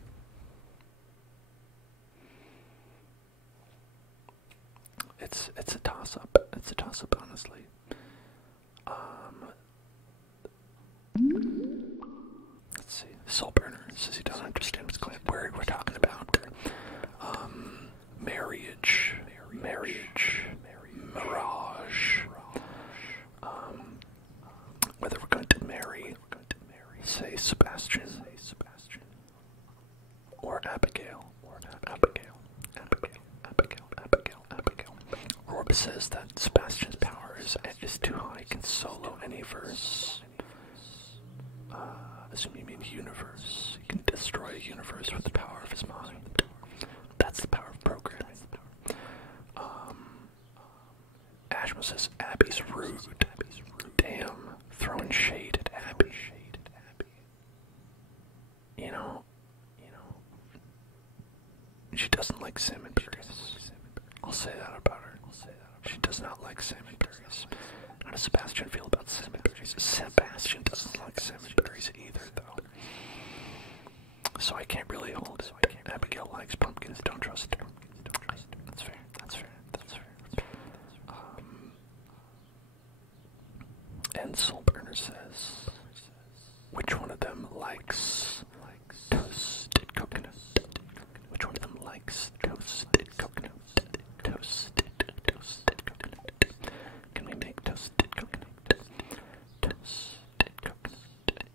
it's a toss-up. It's a toss-up, honestly. Let's see. Soul Burner says he doesn't understand what's going on. We're talking about marriage, mirage. Whether we're going to marry, say Sebastian, or Abigail. Rorb says that Sebastian's power is too high. He can solo any verse. Assume you mean universe. He can destroy a universe with the power of his mind. That's the power of programming. Ashma says Abby's rude. Damn, throwing shade at Abby. You know, she doesn't like salmon berries. I'll say that about her. She does not like salmon berries. How does Sebastian feel about salmon berries? Sebastian doesn't like salmon berries either, though. So I can't really hold it. Abigail likes pumpkins. Don't trust her. That's fair. And Soulburner says, which one of them likes toasted coconut? Which one of them likes toasted coconut? Toasted coconut. Can we make toasted coconut? Toasted coconut.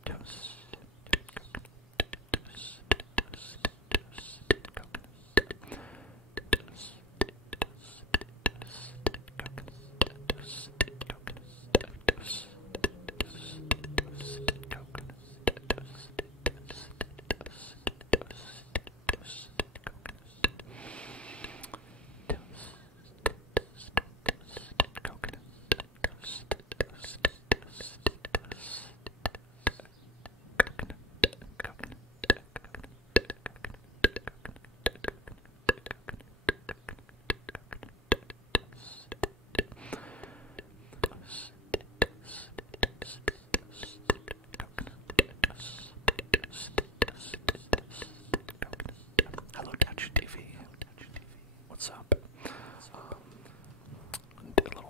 Toasted coconut. Toasted coconut.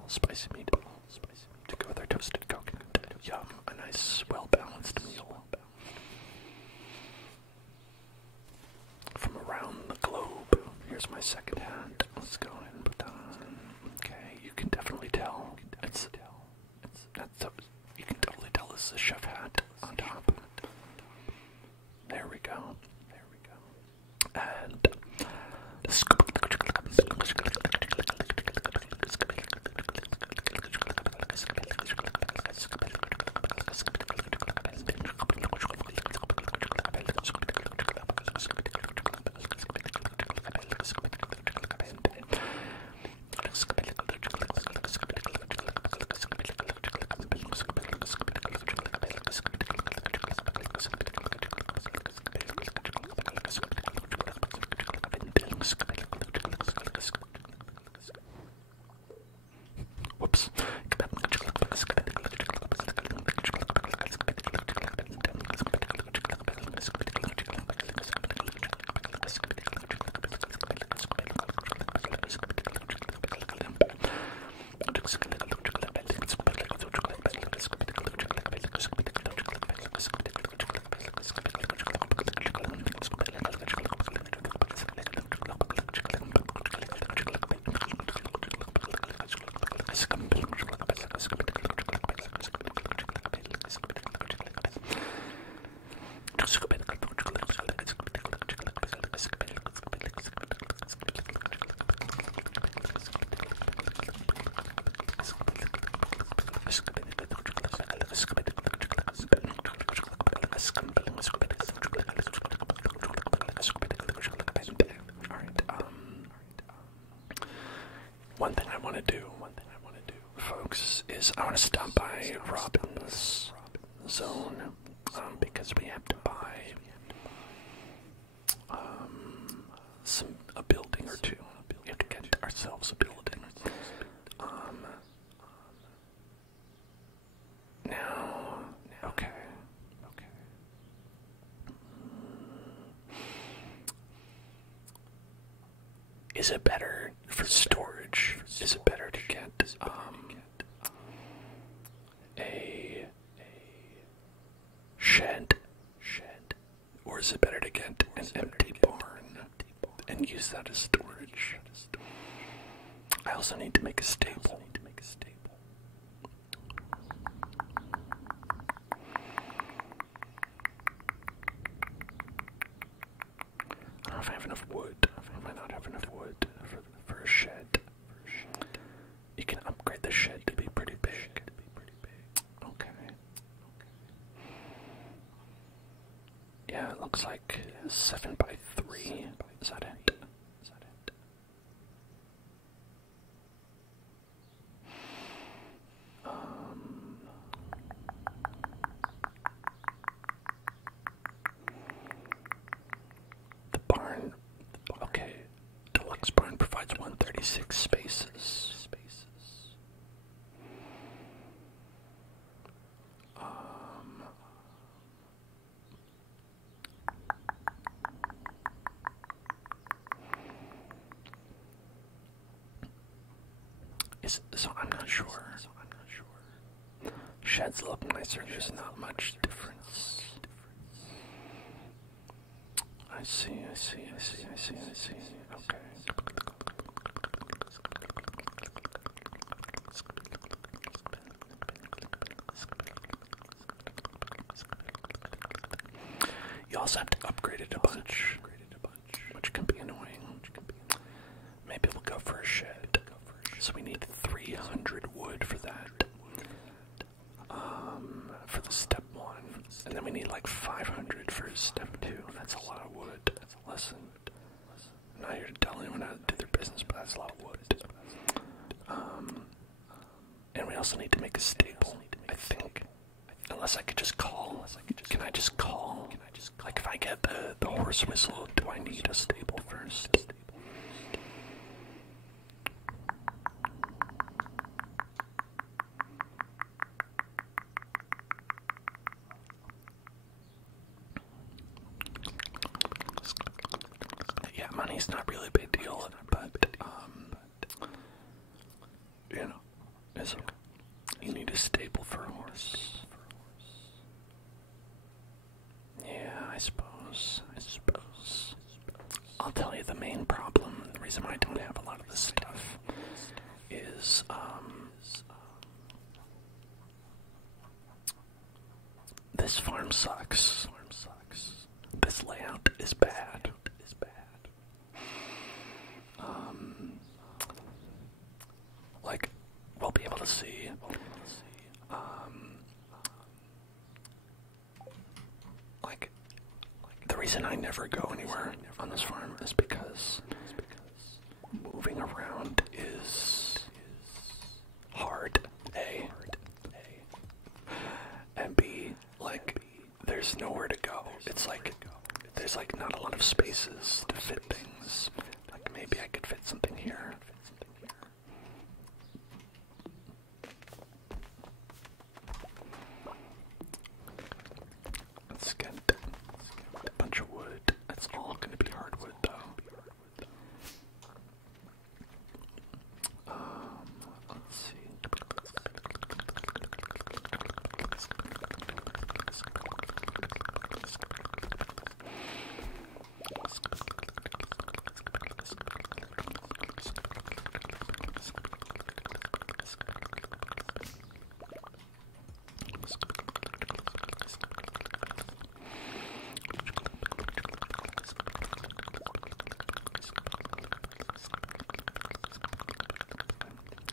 Spicy meat to go with our toasted coconut. Yum, a nice, well-balanced meal. From around the globe. Here's my second hat. Let's go ahead and put that on. Okay, you can definitely tell. You can totally tell this is a chef hat on top. There we go. And whoops. One thing I want to do, folks, is I want to stop by Robin's Zone because we have to buy a building or two. We have to get ourselves a building. Now, okay. Is it better for storage? Is it better to get a shed, or is it better to get an empty barn and use that as storage? I also need to make a stable. I don't know if I have enough wood. I might not have enough wood for a shed. You can upgrade the shed to be pretty big. Okay. Yeah, it looks like 7 by 3. Is that it? The barn. Okay. Deluxe barn provides 136 spaces. So I'm not sure. Sheds look nicer. There's not much difference. I see. Okay. You also have to upgrade it a bunch, which can be annoying. Maybe we'll go for a shed. So we need 300 wood for that. For the step 1. And then we need like 500 for step 2. That's a lot of wood. That's a lesson. I'm not here to tell anyone how to do their business, but that's a lot of wood. And we also need to make a stable, I think. Unless I could just call. Can I just call? Like if I get the horse whistle, do I need a stable first? Yeah, money's not really a big deal, but you know, you need a stable for a horse. Yeah, I suppose. I'll tell you the main problem, the reason why I don't have a lot of this stuff is, this farm sucks. This layout is bad. Like, we'll be able to see, like, the reason I never go anywhere on this farm is because moving around is hard, A, and B, like, there's nowhere to go. It's like, there's like not a lot of spaces to fit things. Like, maybe I could fit something here. Let's get a bunch of wood. That's all going to be hardwood, though. Let's see.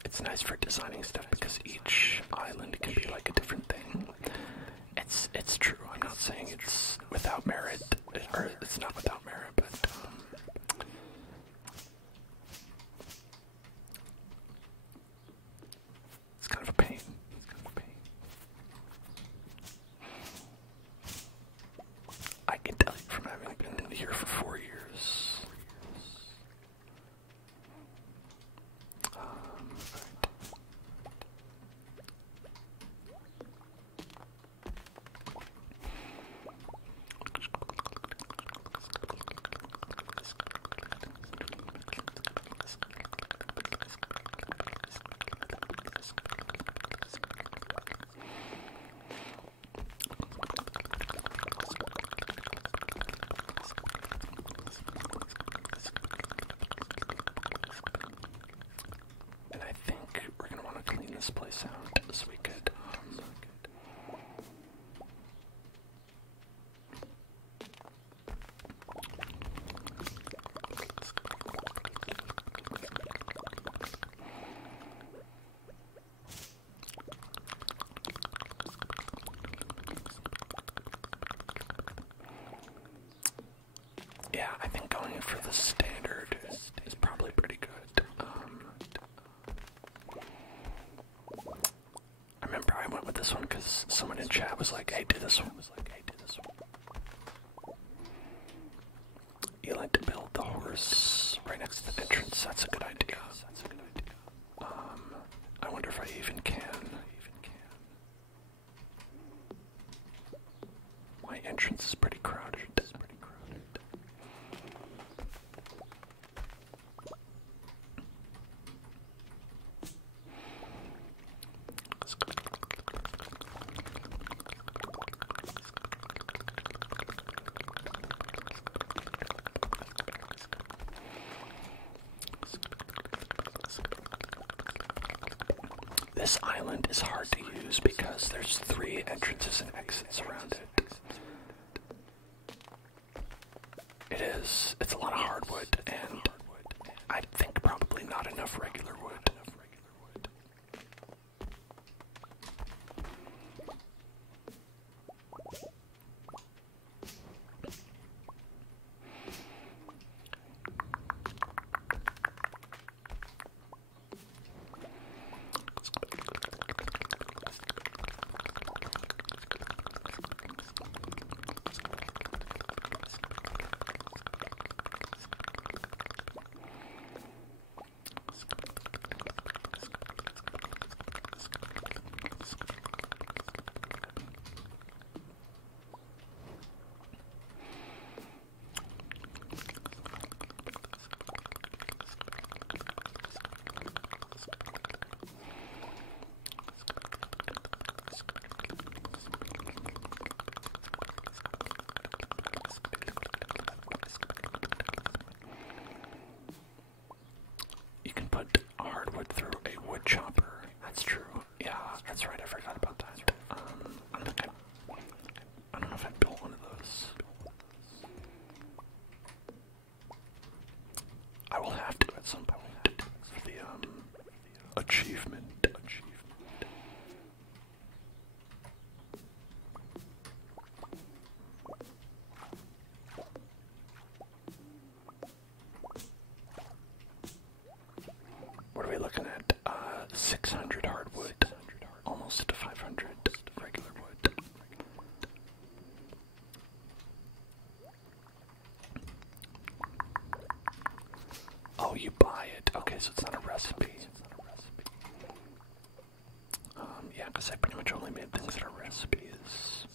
It's nice for designing stuff because each island can be like a different thing. It's true. I'm not saying it's without merit, or it's not without merit, but it's kind of a pain. I can tell you from having been here for 4 years. This place out so we could yeah, I think going for the standard is probably pretty good. I remember I went with this one because someone in chat was like, hey, do this one. You like to build the horse right next to the entrance. That's a good idea. I wonder if I even can. My entrance is pretty crowded. This island is hard to use because there's 3 entrances and exits around it. It's a lot of hardwood, and I think probably not enough regular wood. Hardwood through a wood chopper. That's true. Yeah, that's right. I forgot about that. I don't know if I built one of those. I will have to at some point for the achievement. What are we looking at? 600 hardwood, almost to 500 regular wood. Oh, you buy it. Okay, so it's not a recipe. Yeah, because I pretty much only made things that are recipes.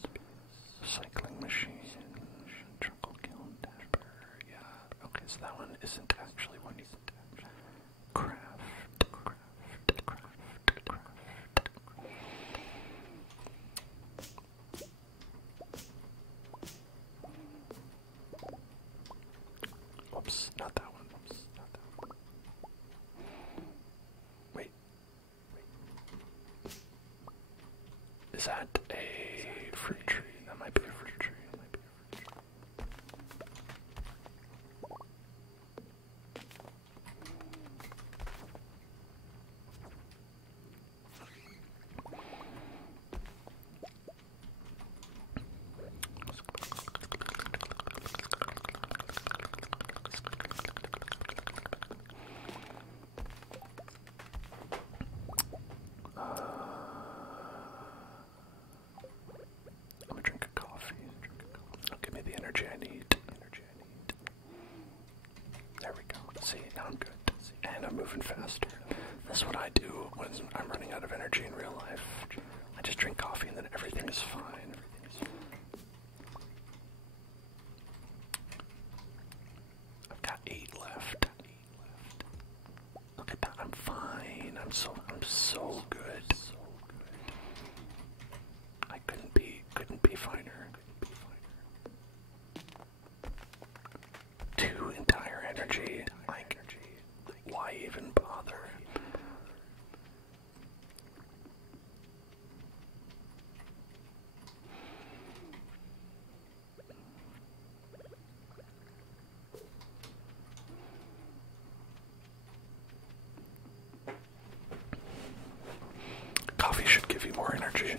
Recycling machine, charcoal kiln, dapper. Yeah, okay, so that one isn't actually one you can craft. Oops, not that one. Wait. Is that a fruit tree? That might be a fruit tree. I'm gonna drink a coffee. Give me the energy I need. There we go. See, now I'm good. And I'm moving faster. That's what I do when I'm running out of energy in real life. I just drink coffee and then everything is fine. I've got 8 left. Look at that. I'm fine. I'm so good. I couldn't be finer. 2 entire energy. Like, why even bother? Coffee should give you more energy.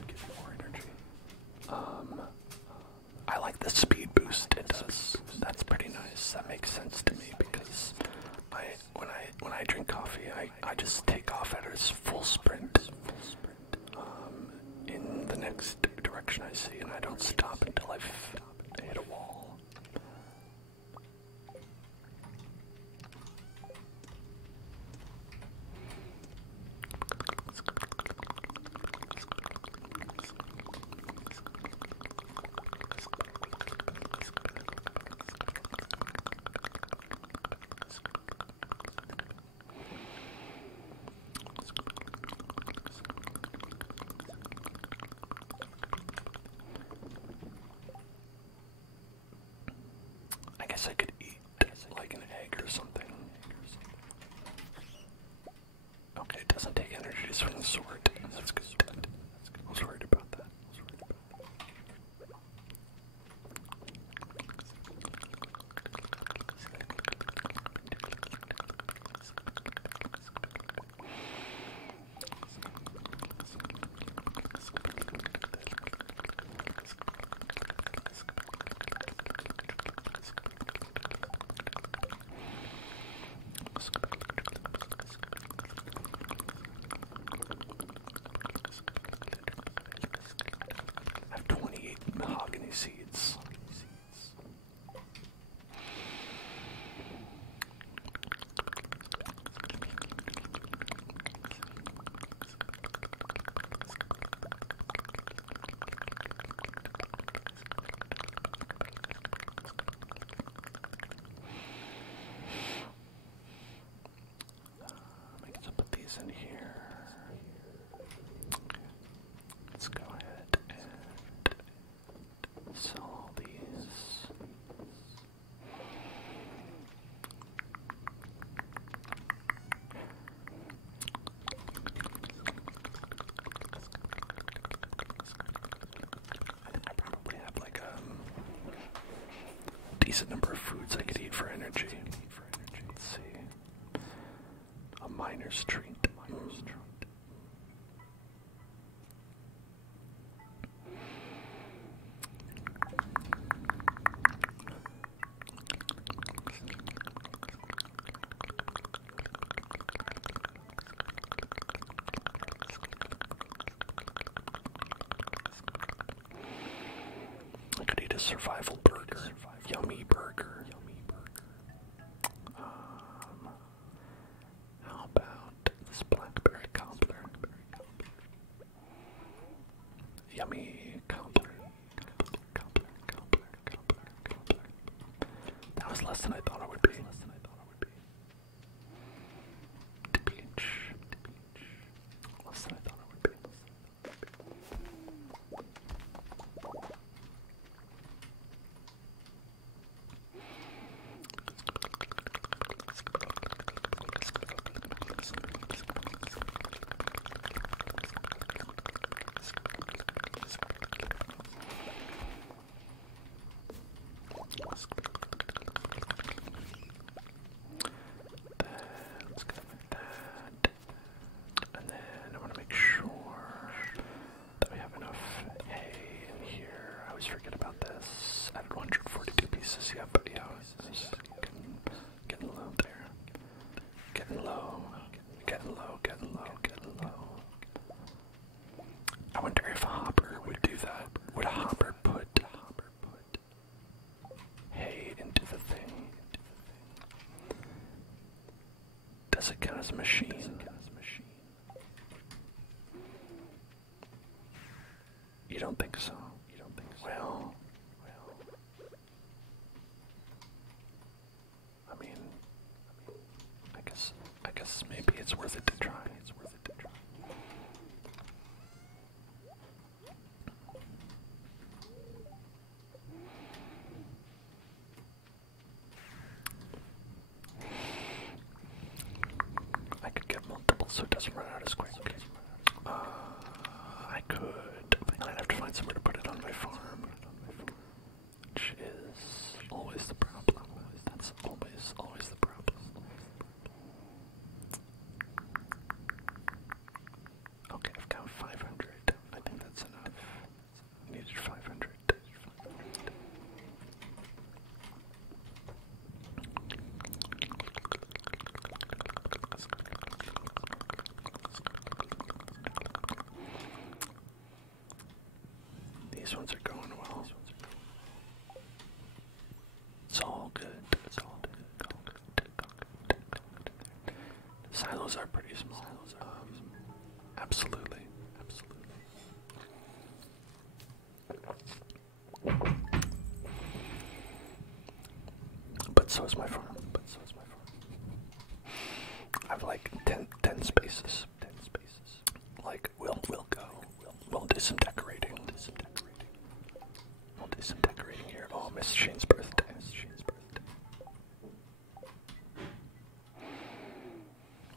I like the speed boost it does. That's pretty nice. That makes sense to me because when I drink coffee, I just take off at a full sprint in the next direction I see, and I don't stop until I've hit a wall. I guess I could eat like an egg or something. Okay, it doesn't taste take energies from the sword. That's good. I was worried about that. I have 28 mahogany seeds. I can put these in here. Let's go ahead and sell all these. I probably have like a decent number of foods I could eat for energy. Let's see. A miner's treat. I could eat a survival burger. Yummy burger. How about this blackberry cobbler? Yummy cobbler. That was less than I thought it would be. Peach. Less than I thought it would be. Let's go with that. And then I want to make sure that we have enough hay in here. I always forget about this. Added 142 pieces, yeah, but yeah, it's getting low there. Getting low. I wonder if a hopper would do that. Would a hopper put hay into the thing? Does it count as a machine? You don't think so? Well, I mean, I guess maybe it's worth it to try. I could get multiple so it doesn't run out as quick. I could, and I'd have to find somewhere to put it on my farm, which is always the problem. That's always the problem. Okay, I've got 500. I think that's enough. I needed 500. These ones are going well. It's all good. Silos are pretty small. Absolutely. But so is my farm. I have like 10 spaces. Like, we'll go. We'll do some decorating. We'll do some decorating here. Oh, Miss Shane's birthday.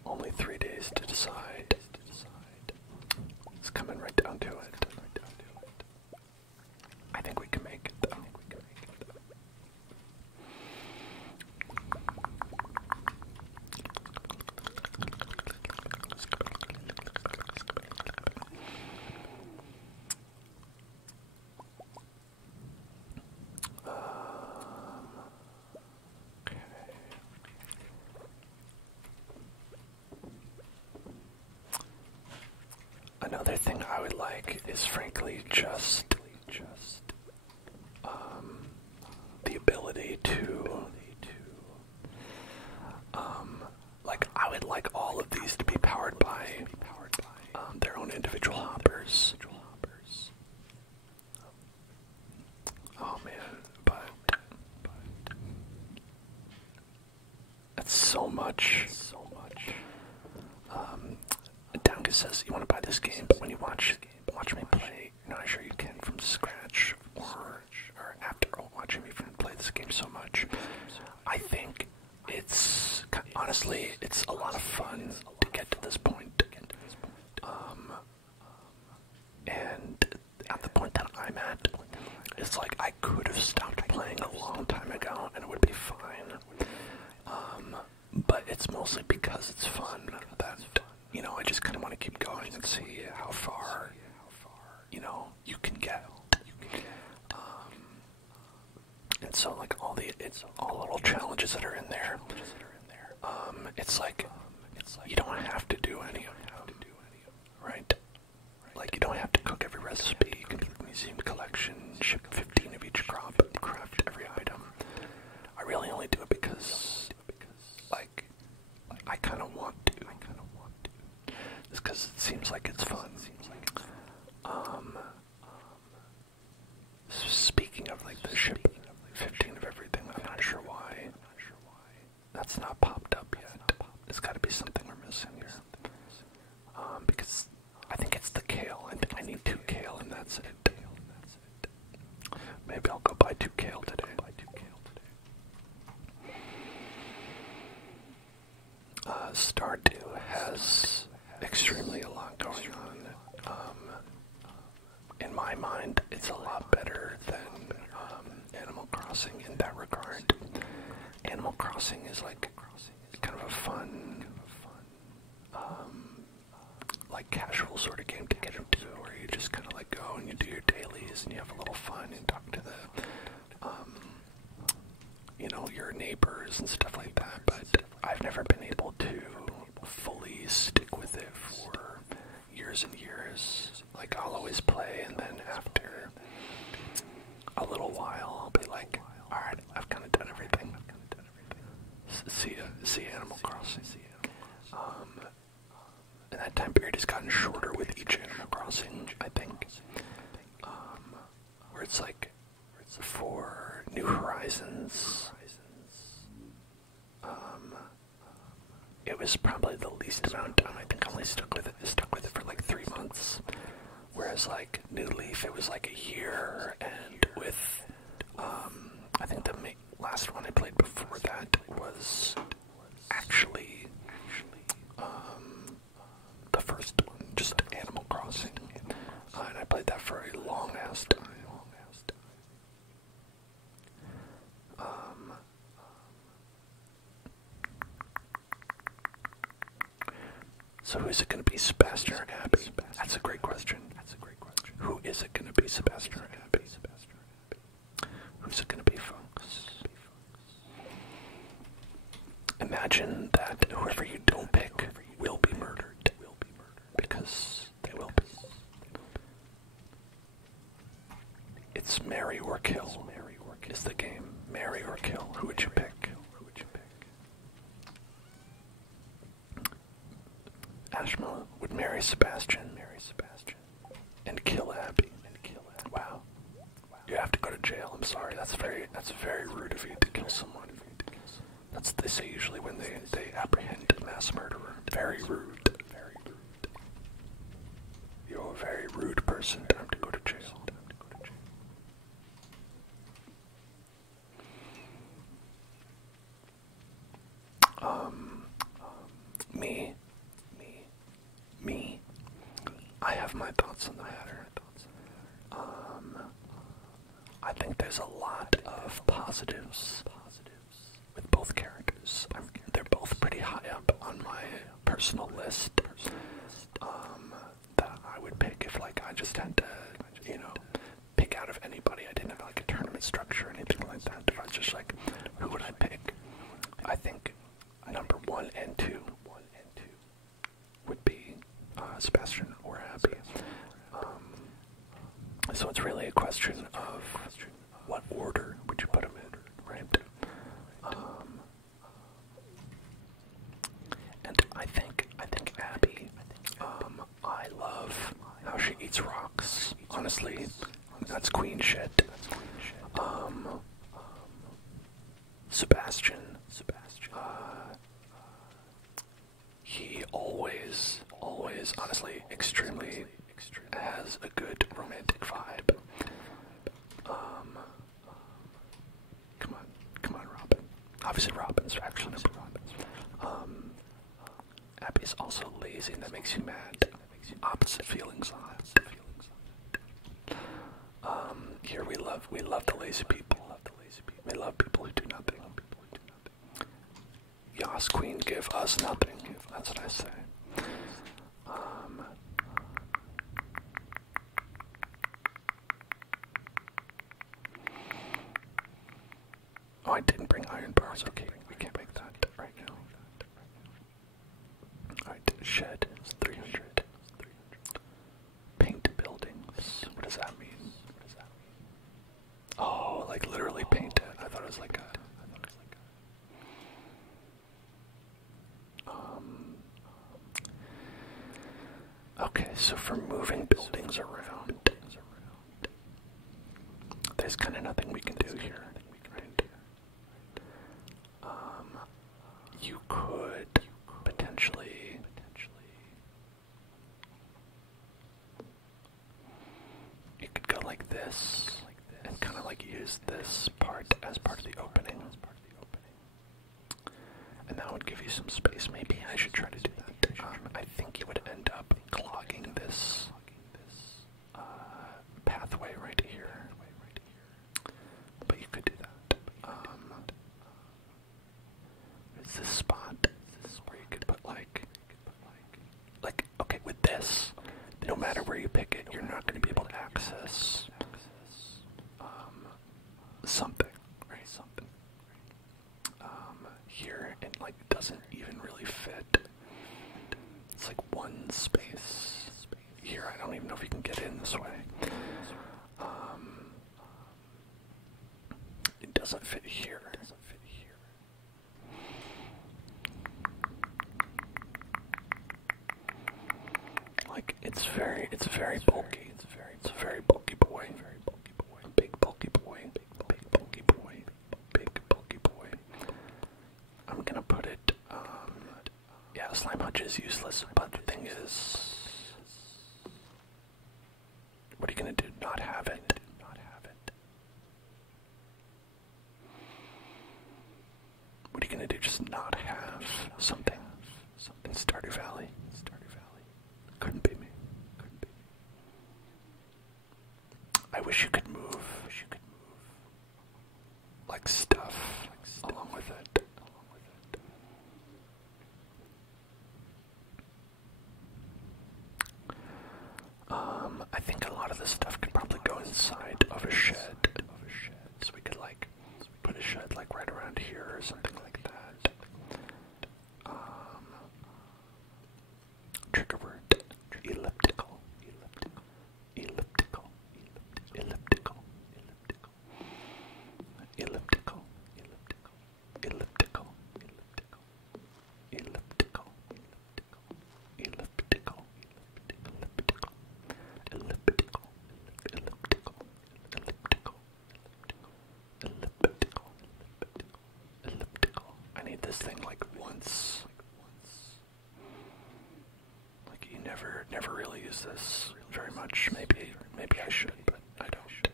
Only 3 days to decide Another thing I would like is frankly just the ability to like I would like all of these to be powered by their own individual hoppers. Oh man, but that's so much. Downga says you want to buy this game, but when you watch me play, you're not sure you can from scratch or after watching me play this game so much. I think it's honestly it's a lot of fun to get to this point. And at the point that I'm at, it's like I could have stopped playing a long time ago and it would be fine. But it's mostly because it's fun that, you know, I just kind of want to keep going and see how far, you know, you can get. And so, like, all the little challenges that are in there, it's like, you don't have to do any of them, right? Like, you don't have to cook every recipe, you can do the museum collection, ship 15 of each crop, craft every item. I really only do it because, like, I kind of want to. Just because it seems like it's fun. Speaking of, like, the ship 15 of everything, I'm not sure why that's not popped up yet. There's got to be something we're missing here. Because I think it's the kale. I think I need 2 kale and that's it. Maybe I'll go buy 2 kale today. Stardew has extremely a lot going on. In my mind, it's a lot better than Animal Crossing in that regard. Animal Crossing is like kind of a fun, like casual sort of game to get into, where you just kind of like go and you do your dailies and you have a little fun and talk to the, you know, your neighbors and stuff like that. But I've never been able to fully stick with it for years and years. Like, I'll always play, and then after a little while, I'll be like, alright, I've kind of done everything. See Animal Crossing. And that time period has gotten shorter with each Animal Crossing, I think. Where it's like, for New Horizons, it was probably the least amount of time. I think I only stuck with it for like 3 months. Whereas like New Leaf, it was like a year, and with I think the last one I played before that was actually the first one, just Animal Crossing, and I played that for a long ass time. So who is it going to be, Sebastian or Abby? That's a great question. Who is it going to be, Sebastian or Abby? Who's it going to be, folks? Imagine that whoever you don't pick will be murdered. Because they will be. It's marry or kill is the game. Marry or kill. Who would you pick? Ashma would marry Sebastian, and kill Abby. Wow. You have to go to jail. I'm sorry. That's very rude of you to kill someone. That's what they say usually when they apprehend a mass murderer. Very rude. You're a very rude person. Time to go to jail. Me. I have my thoughts on the matter. I think there's a lot of positives with both characters. They're both pretty high up on my personal list that I would pick if, like, I just had to, you know, pick out of anybody. I didn't have, like, a tournament structure or anything like that. If I was just like, who would I pick? I think number 1 and 2 would be Sebastian or Abby. it's really a question of what order would you put them in, right? And I think Abby, I love how she eats rocks. Honestly, that's queen shit. Sebastian, he always, honestly, extremely has a good romantic vibe. Come on, Robin. Obviously, Robin's actually number one. Abby's also lazy, and that makes you mad. Opposite feelings on it. Here we love the lazy people. We love people who do nothing. Yas Queen, give us nothing. That's what I say. Oh, I didn't bring iron bars. Okay, we can't make that right now. Alright, shed is 300. Paint buildings. What does that mean? Oh, like literally paint it. I thought it was like a... Okay, so for moving buildings around, there's kind of nothing we can do here. You could potentially... You could go like this, and kind of like use this part as part of the opening. And that would give you some space. Maybe I should try to do that. I think you would end up clogging this pathway right here. But you could do that. There's this spot where you could put like, okay, with this, no matter where you pick it, you're not going to be able to access something, right? Here, it like doesn't even really fit. It's like one space. Here, I don't even know if you can get in this way. It doesn't fit here. Like it's very bulky. It's a very bulky boy. Big bulky boy. I'm gonna put it. Yeah, slime hutch is useless, but the thing is, what are you gonna do? Not have it. What are you gonna do? Just not have something in Stardew Valley. Couldn't be me. I wish you could move. Like stuff along with it. I think a lot of this stuff could probably go inside of a shed. So we could like put a shed like right around here or something like that. Trigger word. Elliptical. I need this thing like once. Like you never really use this very much. Maybe I should, but I don't.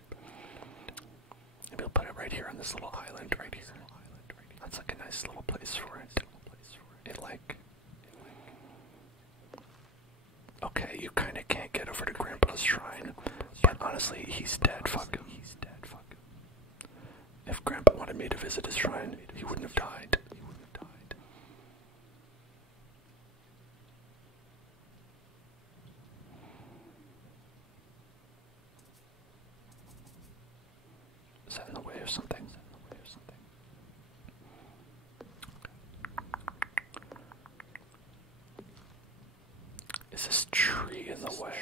Maybe I'll put it right here on this little island right here. That's like a nice little place for it. Okay, you kind of can't get over to Grandpa's shrine, but honestly, he's dead. Fuck him. If Grandpa wanted me to visit his shrine, he wouldn't have died. Is that in the way of something? Is this tree in the way?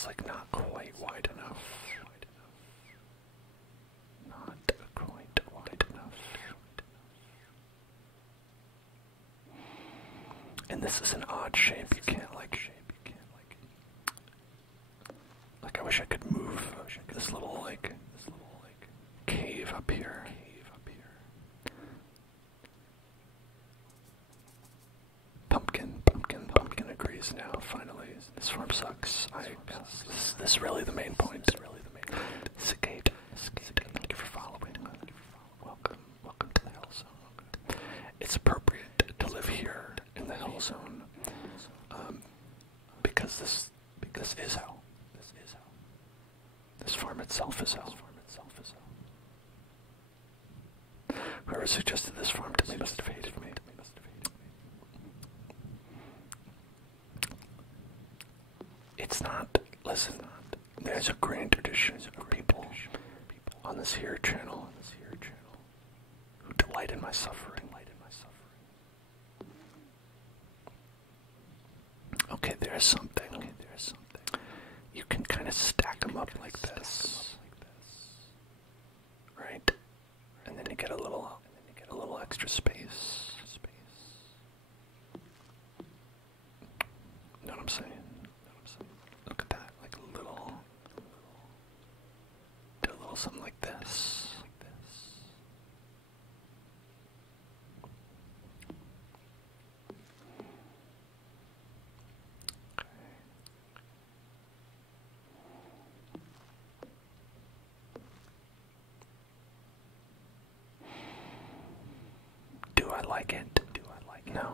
it's like not quite wide enough. Not quite wide enough. And this is an odd shape. You can't like I wish I could move this little cave up here. Pumpkin agrees now, finally. This farm sucks. This is really the main point. Cicade, thank you for following. Welcome to the Hell Zone. It's appropriate to live here in the Hell Zone, because this is hell. This farm itself is hell. Whoever suggested this farm to me must have hated me. It's not. Listen, there's a grand tradition of people on this here channel who delight in my suffering. Okay, there's something. You can kind of stack them up like this, right? And then you get a little extra space. Know what I'm saying? Look at that, like a little, do a little something like this. Do I like it? No.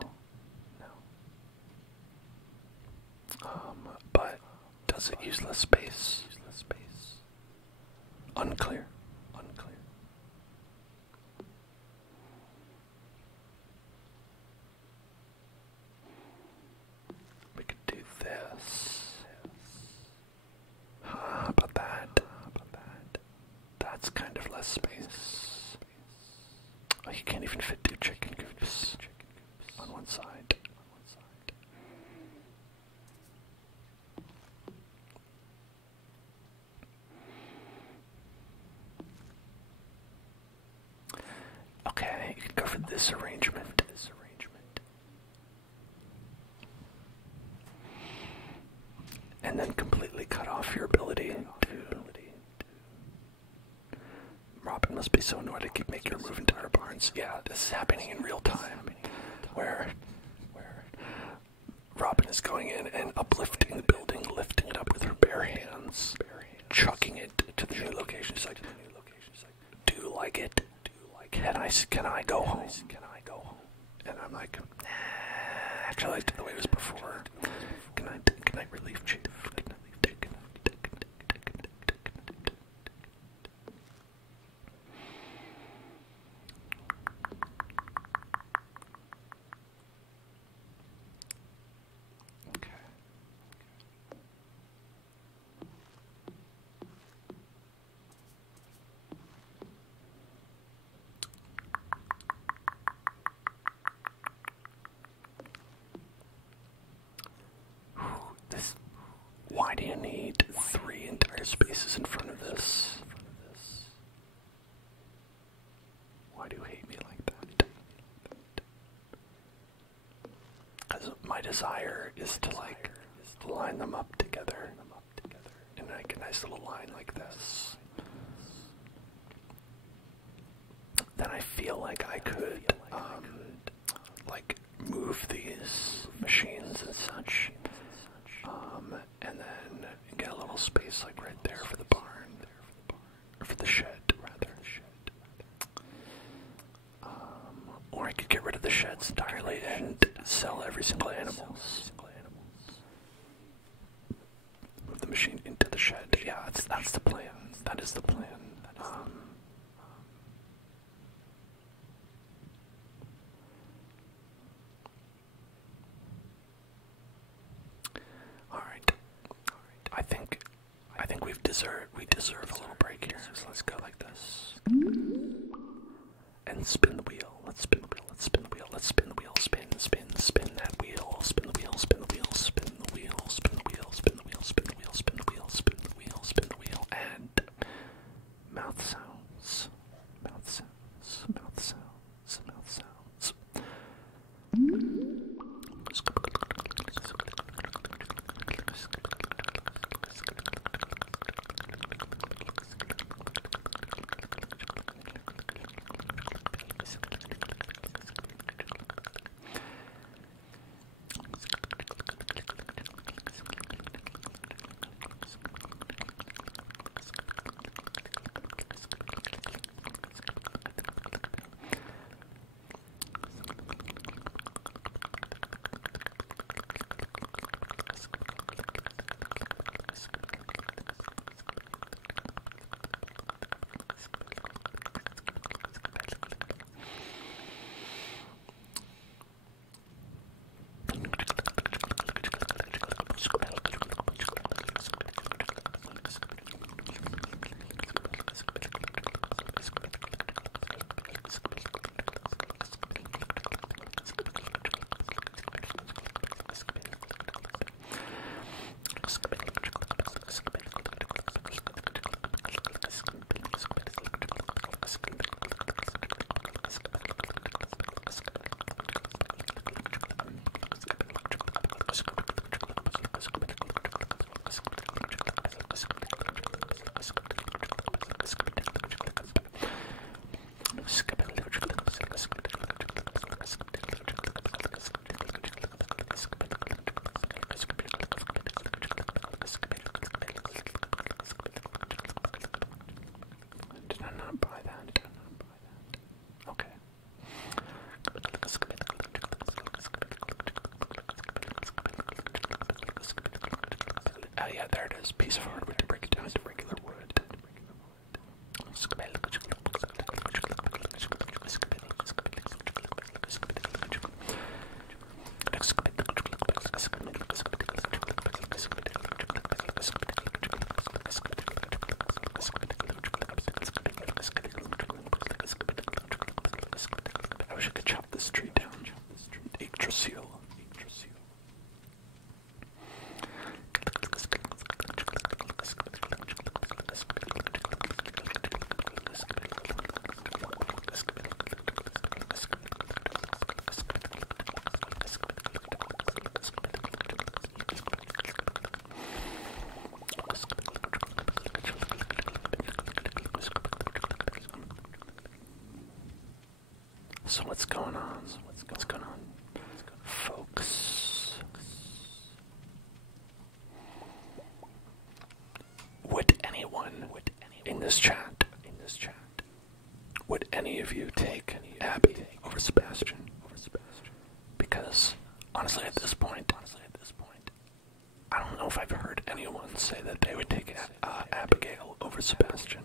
But does it use less space? Unclear. We could do this. How about that? That's kind of less space. Oh, you can't even fit 2 chicken coops on one side. Okay, you could go for this arrangement. And then completely cut off your ability to... Robin must be so annoyed I keep making her move entire barns. Yeah, this is happening in real time. Where Robin is going in and uplifting the building, lifting it up with her bare hands, chucking it to the new location. She's like, do you like it? Can I go home? And I'm like, nah, actually I liked it the way it was before. Good night, relief chief. Why do you need 3 entire spaces in front of this? Why do you hate me like that? Because my desire is to line them up together in like a nice little line like this. Then I feel like I could move these machines and such. And then get a little space like right there for the barn, or for the shed, rather. Or I could get rid of the sheds entirely and sell every single animal. Move the machine into the shed. Yeah, that's the plan. That is the plan. I think we deserve a little break here, so let's go like this. And spin the wheel. Let's spin the wheel. Spin that wheel. Spin the wheel. Spin the wheel. Spin the wheel. Spin the wheel. Spin the wheel. Spin the wheel. Spin the wheel. Spin the wheel. yeah, there it is. Piece of hardwood to break it down into regular wood. I wish I could chop this tree down. Yggdrasil. So what's going on? What's going on, folks? Would anyone in this chat, would any of you take Abby over Sebastian? Because honestly, at this point, I don't know if I've heard anyone say that they would take Abigail over Sebastian.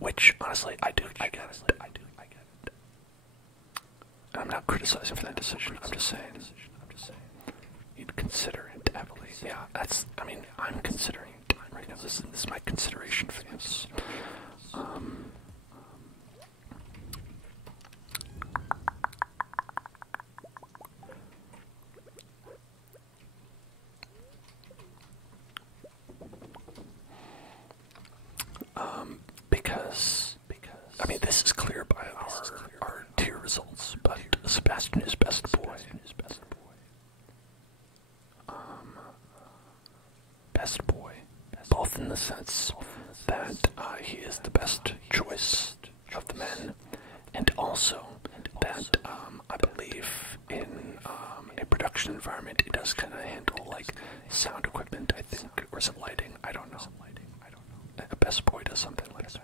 Which, honestly, I get it. And I'm not criticizing for that decision. I'm just saying you'd consider it heavily. Yeah, I'm considering it right now. This is my consideration phase. Because this is clear by our tier results, but Sebastian is best boy. Best boy, both in the sense that he is the best choice of the men, and also that I believe in a production environment he does kind of handle like sound equipment, I think, or some lighting. I don't know. A best boy does something like that.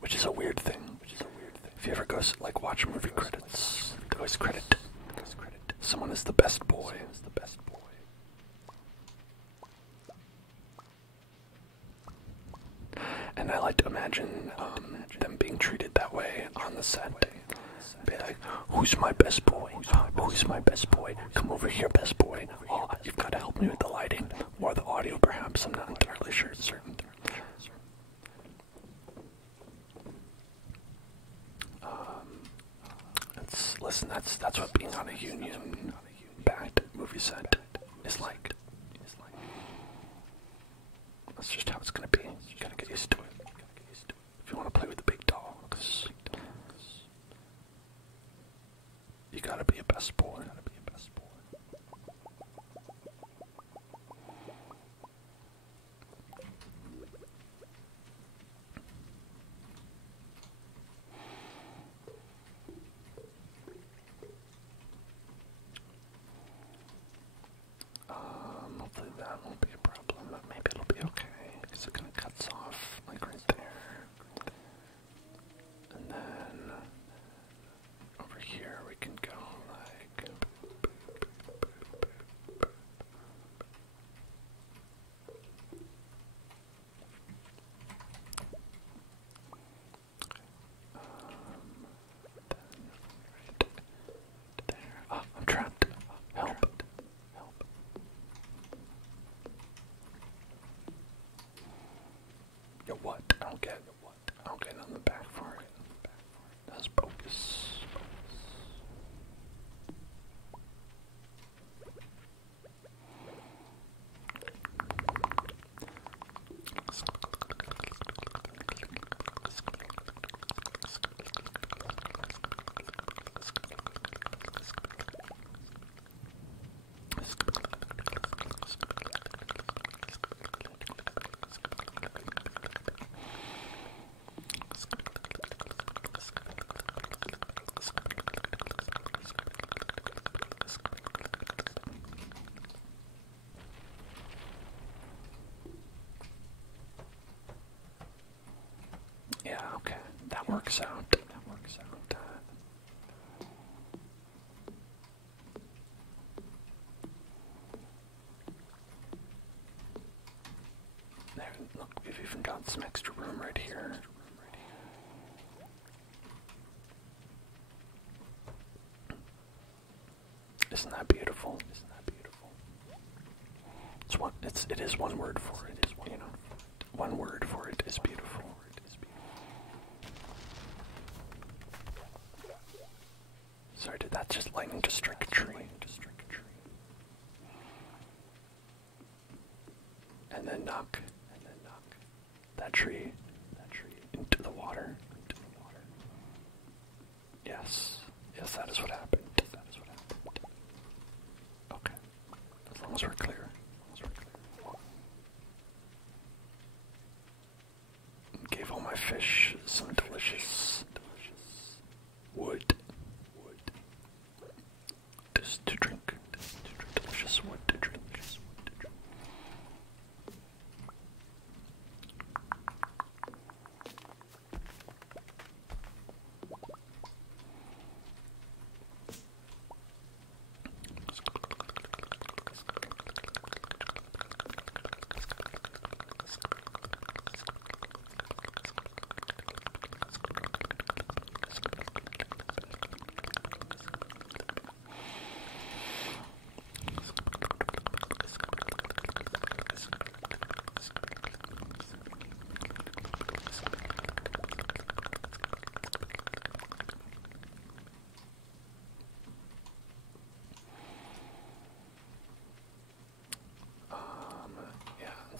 Which is a weird thing. If you ever go watch movie credits, they always credit someone as the best boy. And I like to imagine them being treated that way on the set. Be like, who's my best boy? Who's my best boy? Come over here, best boy. Oh, you've got to help me with the lighting or the audio, perhaps. I'm not entirely sure. Listen, that's what being on a union-backed movie set is like. That's just how it's gonna be. You gotta get used to it. If you want to play with the big dogs, you gotta be a best boy. Hopefully that won't be a problem, but maybe it'll be okay, because it kind of cuts off, like right there. And then, over here we can go like... right there. Oh, I'm trapped. Help. Yo, what? I don't get on the back for it. That's bogus. that works out. That works out. There, look, we've even got some extra room right here. Isn't that beautiful? Isn't that beautiful? It is one word for it. You know, one word for it is beautiful. Sorry, did that just lightning just strike a tree? And then knock that tree into the water. Yes, that is what happened. Okay, as long as we're clear. Gave all my fish some delicious wood. Just to drink. Delicious wood to drink.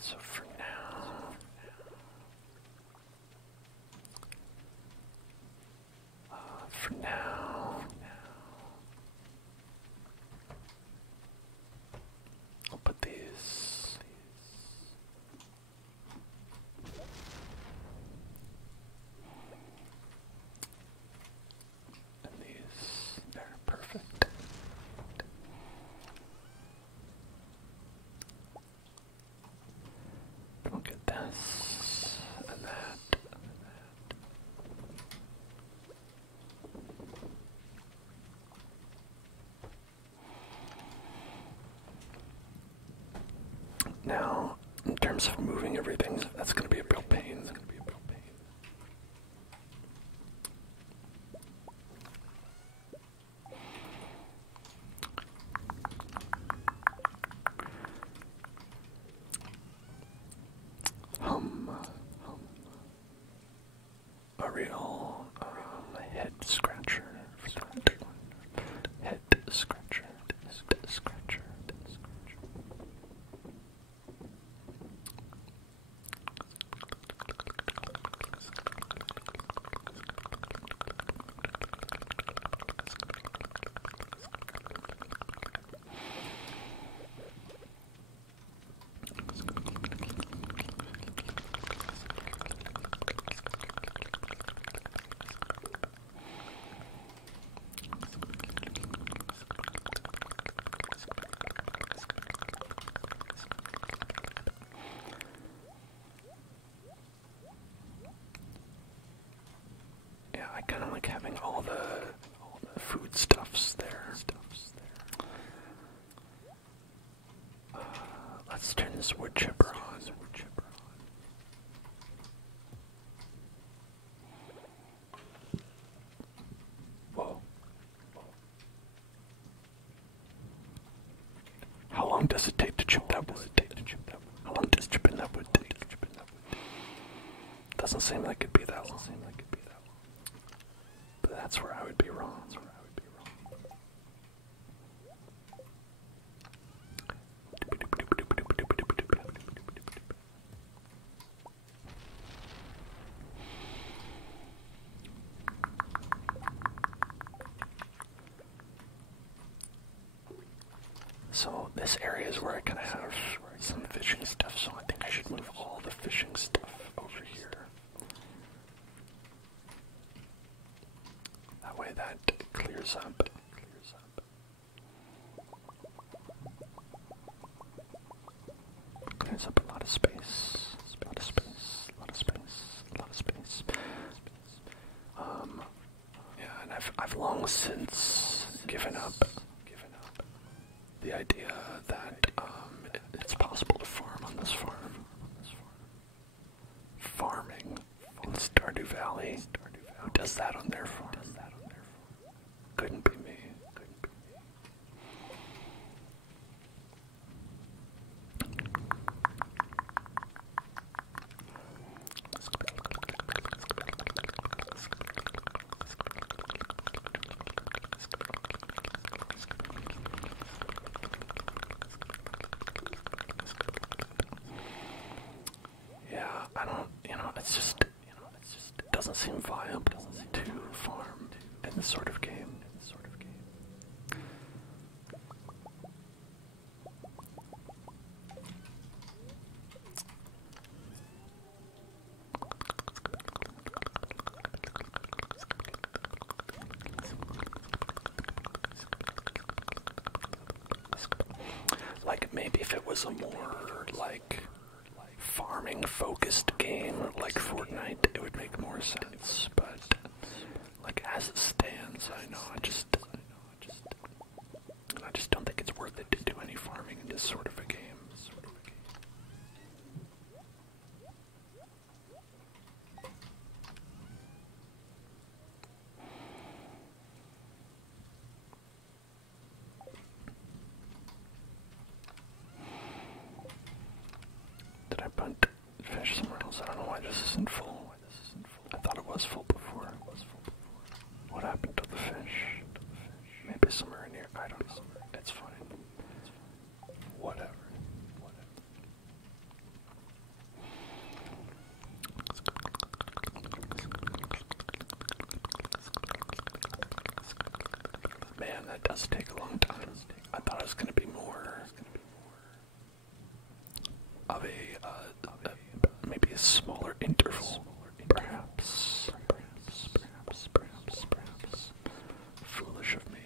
So for now, I'll put these. And these. There, perfect. We'll get this and that. Now, in terms of moving everything, that's going to be a real pain. A real head scratcher. Head scratcher. I kind of like having all the foodstuffs there. Let's turn this wood chipper on. Whoa. How long does it take to chip that wood? How long does chipping that wood take? Doesn't seem like it'd be that long. But that's where I would be wrong. So this area is where I kind of have some fishing stuff, so I think I should move all the fishing stuff over here. That way that clears up. Clears up a lot of space. A lot of space. since given up the idea that it's possible to farm on this farm. Farming in Stardew Valley. Who does that on their farm? Couldn't be me. Yeah, I don't, it's just, it doesn't seem viable to farm in this sort of game. Like, maybe if it was a more, like, farming-focused game, like Fortnite, it would make more sense, but, like, as it stands, I just don't think it's worth it to do any farming in this sort of a game. Did I punt fish somewhere else? I don't know why this isn't full. I thought it was full before. What happened to the fish? Maybe somewhere in here. I don't know. It's fine. Whatever. Man, that does take a long time. I thought it was going to be more of maybe a smaller interval, perhaps. Foolish of me.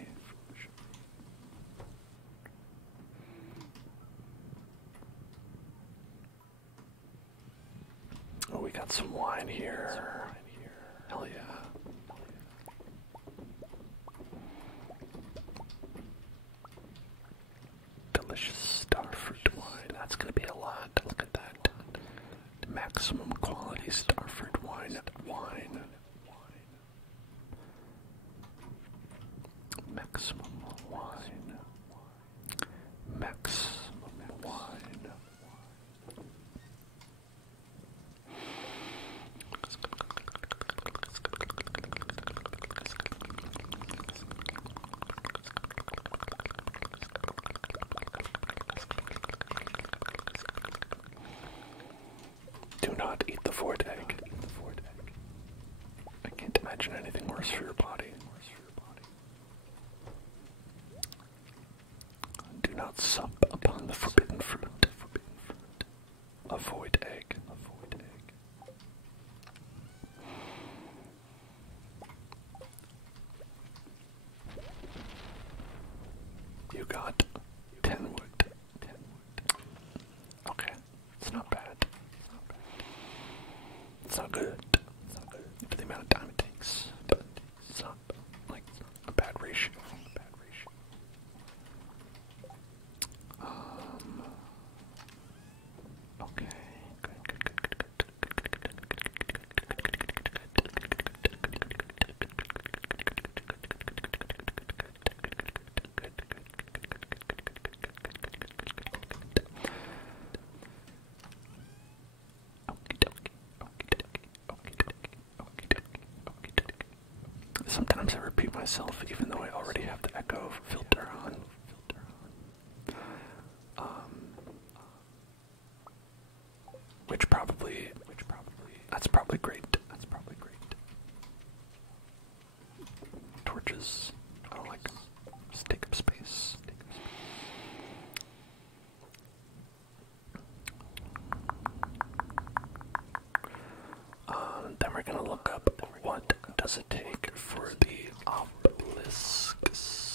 Oh, we got some wine here. Hell yeah. Delicious starfruit wine. That's gonna be a lot. Look at that. Maximum quality starfruit wine. Maximum wine. Do not eat the void egg. I can't imagine anything worse for your body. Do not sup upon the forbidden fruit. A void egg. You got 10 wood. Okay, it's not bad. It's not good. For the amount of time it takes. But it's not like a bad ratio. Okay. Sometimes I repeat myself even though I already have the echo filter on. Which probably, that's probably great. Torches, I don't like them. Just take up space. Then we're gonna look up what does it take for the obelisks.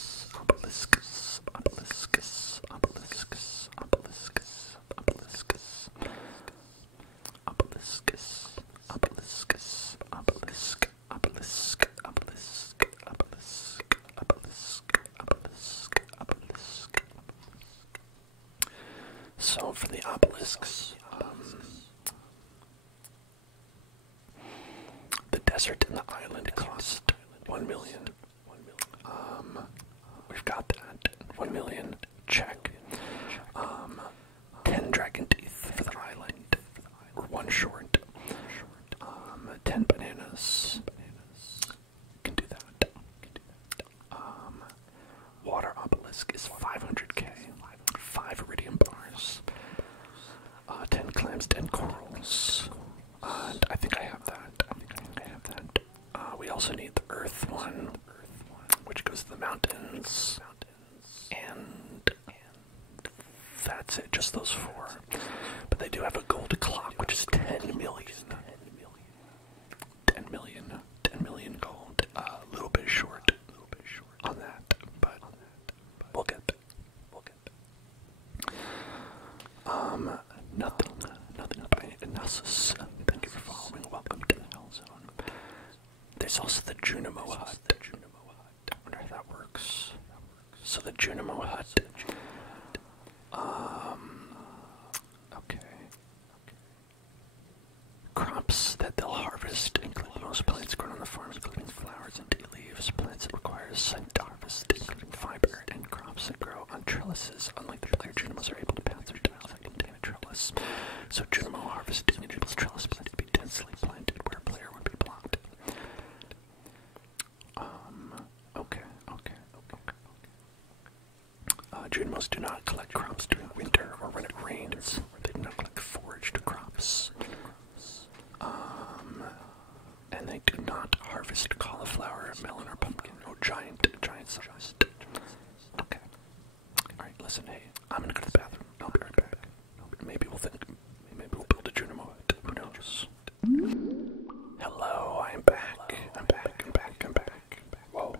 desert and the island cost 1 million. We've got that. 1 million. Check. 10 dragon teeth for the island. Or 1 short. 10 bananas. Can do that. Water obelisk is 500k. 5 iridium bars. 10 clams, 10 corals. And I think I have that. We also need the earth one, which goes to the mountains. And that's it, just those 4. But they do have a gold clock, which is 10 million. 10 million gold. A little bit short on that, but we'll get there. Nothing by Inasus. Thank you for following. Welcome to the Hell Zone. There's also the Junimo Hut. I wonder how that works. So the Junimo Hut. Okay. Crops that they'll harvest include most plants grown on the farm, including flowers and tea leaves. Plants that require sun to harvest, including fiber, and crops that grow on trellises. Unlike the player, Junimos are able to pass through tiles that contain a trellis. So Junimo harvesting enables trellis plants to be densely planted where a player would be blocked. Okay. Junimos do not collect crops during winter or when it rains. They do not collect foraged crops. And they do not harvest cauliflower, melon, or pumpkin. Oh, giant sized. Okay. Alright, listen, hey, I'm gonna go to the bathroom. I'll be right back. Maybe we'll build a Junimo hut. Who knows? Hello, I'm back. I'm back. Whoa.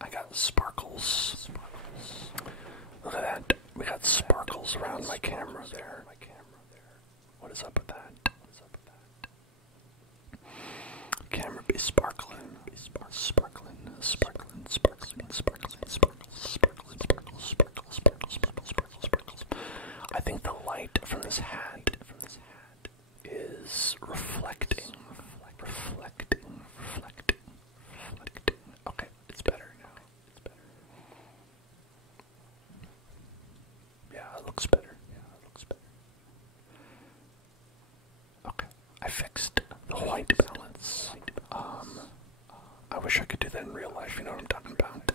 I got sparkles. Look at that. We got sparkles around my camera there. What is up with that? Camera be sparkling. I think the light from this hat is reflecting. Okay, it's better now. Yeah, it looks better. Okay, I fixed the white balance. I wish I could do that in real life, you know what I'm talking about.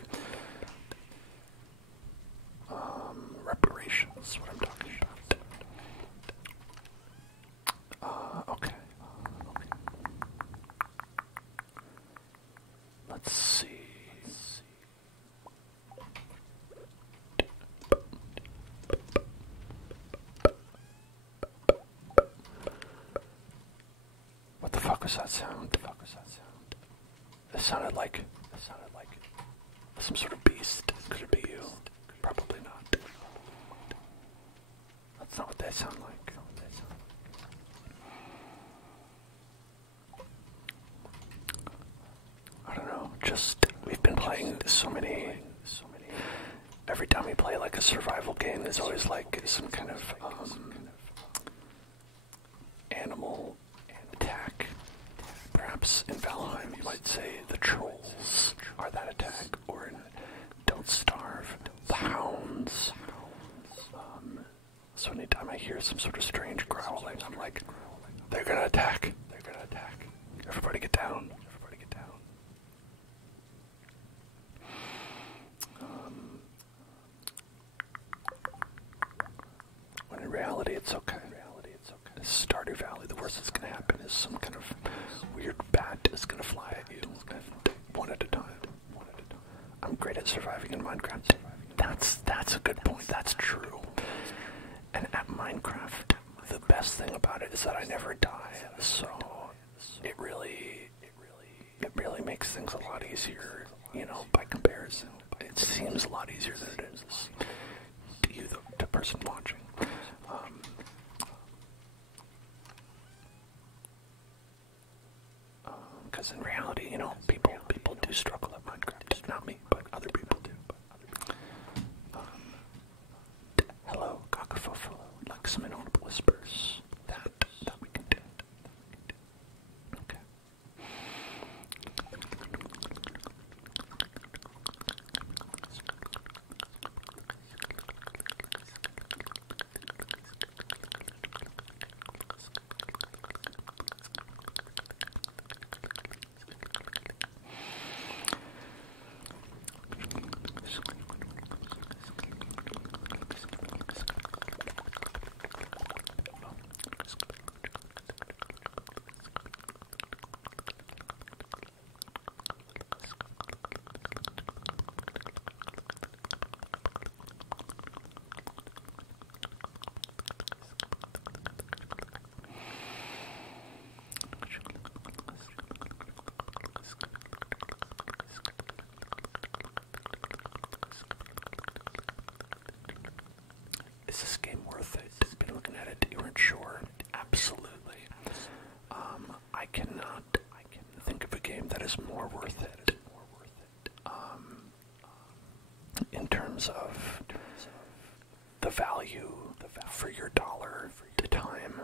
Reparations, what I'm talking about. Okay. Let's see. What the fuck was that sound? It sounded like some sort of beast. Could it be you? Probably not. That's not what they sound like. I don't know. Just we've been playing so many. Every time we play like a survival game, there's always like some kind of animal attack. Perhaps in Valheim you might say the trolls are that attack, or in Don't Starve, the hounds. So anytime I hear some sort of strange growling, I'm like, they're gonna attack. Everybody get down. When in reality it's okay. Stardew Valley, the worst that's gonna happen is some kind of weird bat is gonna fly at you, one at a time. I'm great at surviving in Minecraft. That's a good point. That's true. And at Minecraft, the best thing about it is that I never die. So it really makes things a lot easier. You know, by comparison, it seems a lot easier than it is to you, the person watching. Because in reality, you know, people do struggle at Minecraft. Not me, but other people do. Hello, Kakafofo. Like some inaudible whispers. That we can do. Okay. is more worth it. In terms of the value for your dollar to time,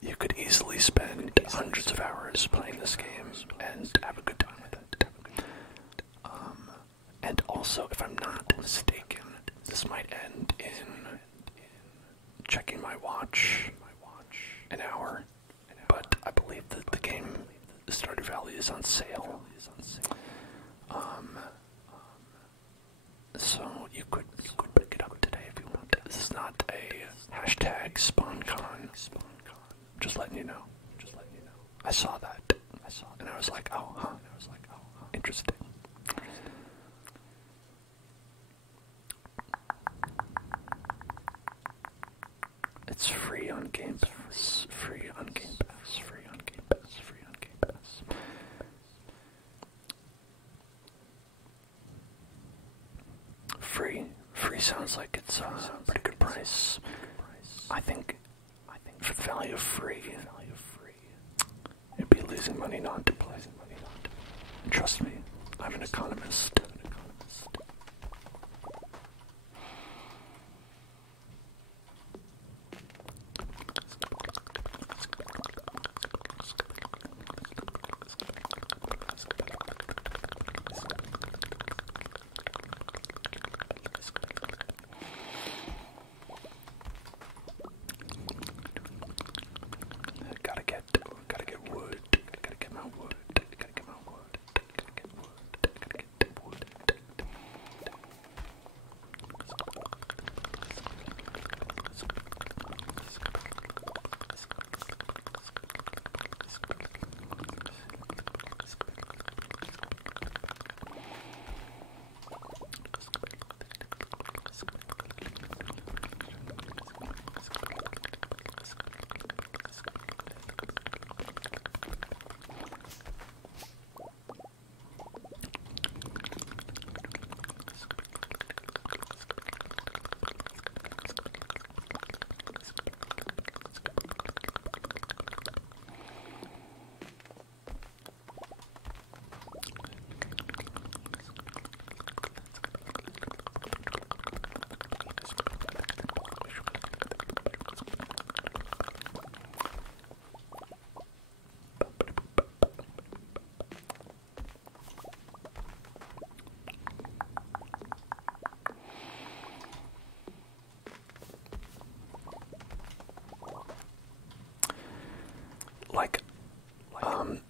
you could easily spend hundreds of hours playing this game and have a good time with it. And also, if I'm not mistaken, this might end in checking my watch an hour, but I believe that the game Stardew Valley is on sale. So you could pick it up today if you want. This is not a hashtag SpawnCon. Just letting you know. I saw that. And I was like, oh, huh. Interesting. It's free on Game Pass. Free on Game Pass. Free sounds like it's a pretty good price. I think for the value of free, you'd be losing money not to play. Trust me, I'm an economist.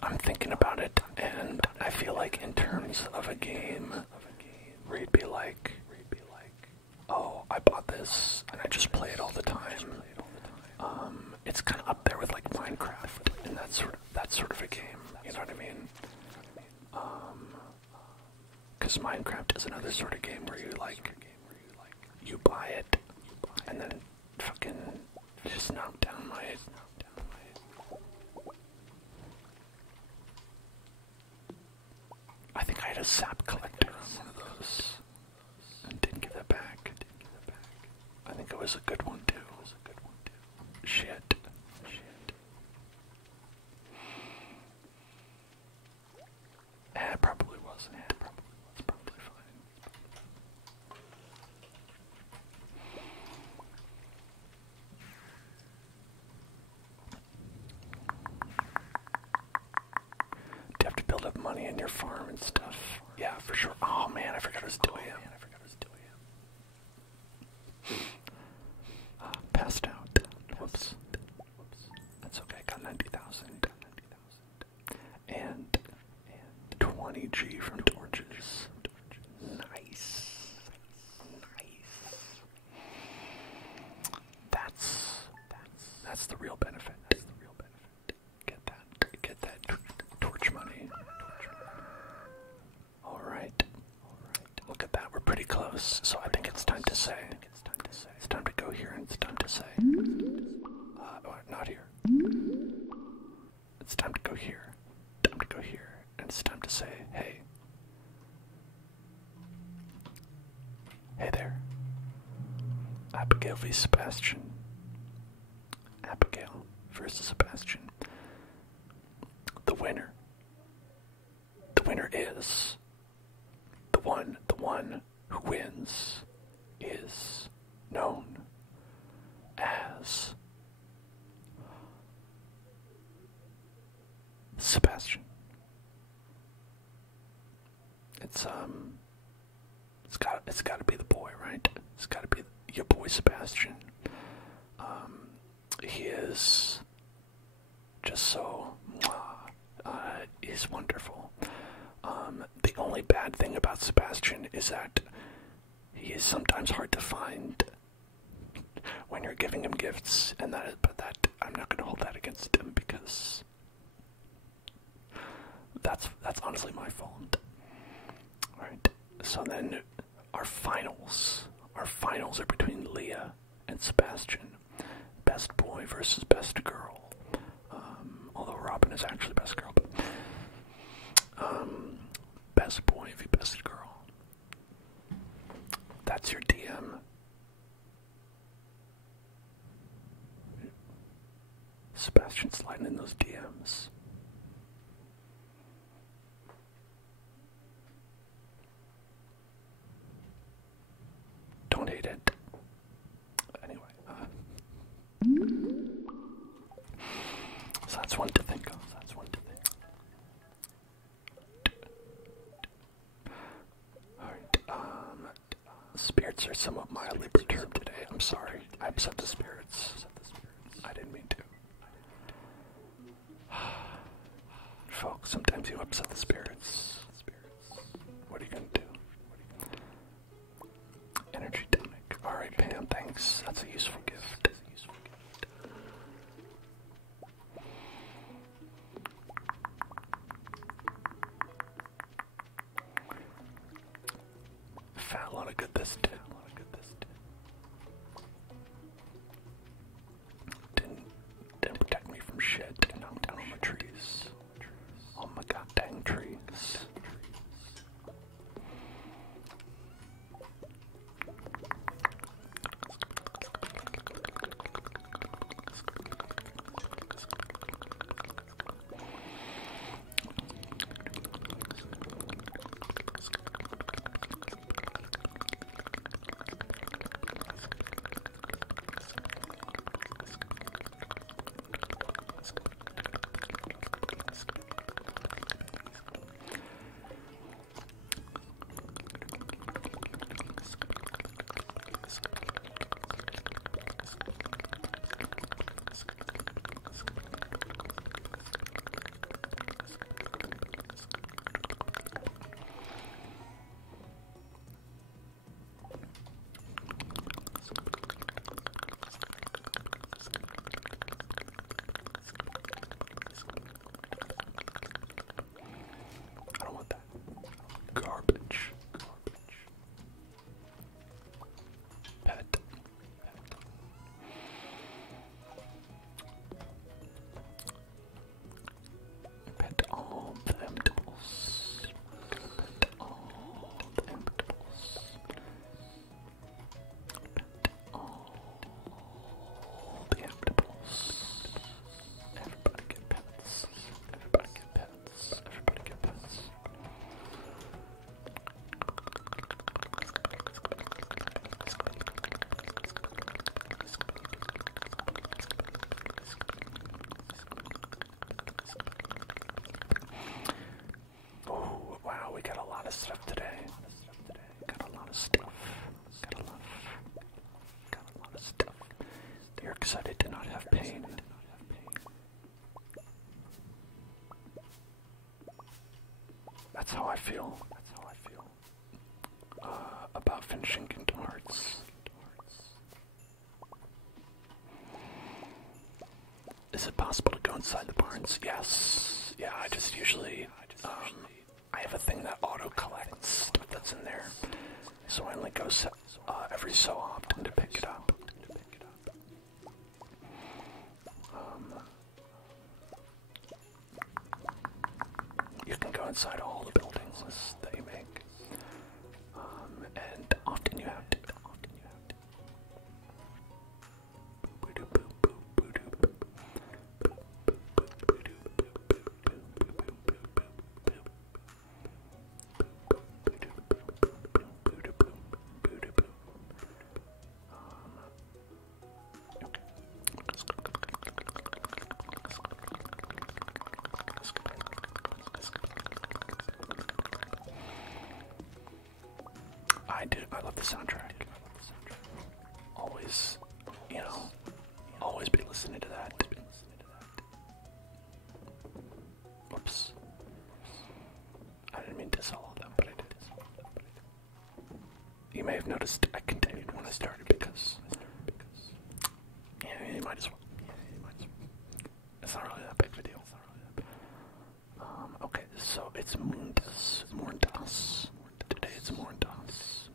I'm thinking about it, and I feel like in terms of a game where you'd be like, oh, I bought this and I just play it all the time. It's kind of up there with like Minecraft, and that sort of a game. You know what I mean? Because Minecraft is another sort of game where you buy it and then fucking just knock down my. I think I had a sap collector on one of those and didn't give that back. I think it was a good one too. Shit. It probably wasn't. It's probably fine. Do you have to build up money in your farm and stuff? Yeah, for sure. Oh man, I forgot I was doing it. Passed out. Whoops. That's okay. Got 90,000. And 20G from torches. Nice. That's the real benefit. Get that torch money. All right. Look at that. We're pretty close. So I think it's time to say. It's time to go here, and it's time to say. Not here. It's time to go here. And it's time to say, hey. Hey there. Abigail v. Sebastian. Abigail versus Sebastian. The winner as the one who wins is known as Sebastian. It's gotta be the boy, right? It's gotta be your boy Sebastian. He is just so he's wonderful. The only bad thing about Sebastian is that he is sometimes hard to find when you're giving him gifts, but I'm not going to hold that against him because that's honestly my fault. All right. So then our finals are between Leah and Sebastian. Best boy versus best girl. Although Robin is actually best girl, but best boy v best girl. That's your DM. Sebastian sliding in those DMs. Don't hate it. Anyway, so that's one to think of. Alright, spirits are somewhat mildly perturbed today. I'm sorry. I upset the spirits. I didn't mean to. Folks, sometimes you upset the spirits. What are you gonna do? Energy tonic. Alright, Pam, thanks. That's a useful gift. Fat, a lot of good this did. Didn't protect me from shit. And knocked down all my trees. Oh my god, dang trees. Garbage. Pet. Pet all the emptables. Pet all the emptables. Pet all the emptables. Everybody get pets. Everybody get pets. Everybody get pets. Oh, wow, we got a lot of stuff today. Got a lot of stuff. You're excited to not have pain. That's how I feel. About finishing Kingdom Hearts. Is it possible to go inside the barns? Yes. Yeah, I just usually, I have a thing that auto-collects stuff that's in there. So I only go every so often to pick it up. You can go inside all the buildings that you make. And often you have to. do. I love the soundtrack. Always, you know, always be listening to that. Whoops. I didn't mean to solo them, but I did. You may have noticed I continued when I started because yeah, you might as well. It's not really that big of a deal. Okay, so it's Moondas. Today it's Moondas.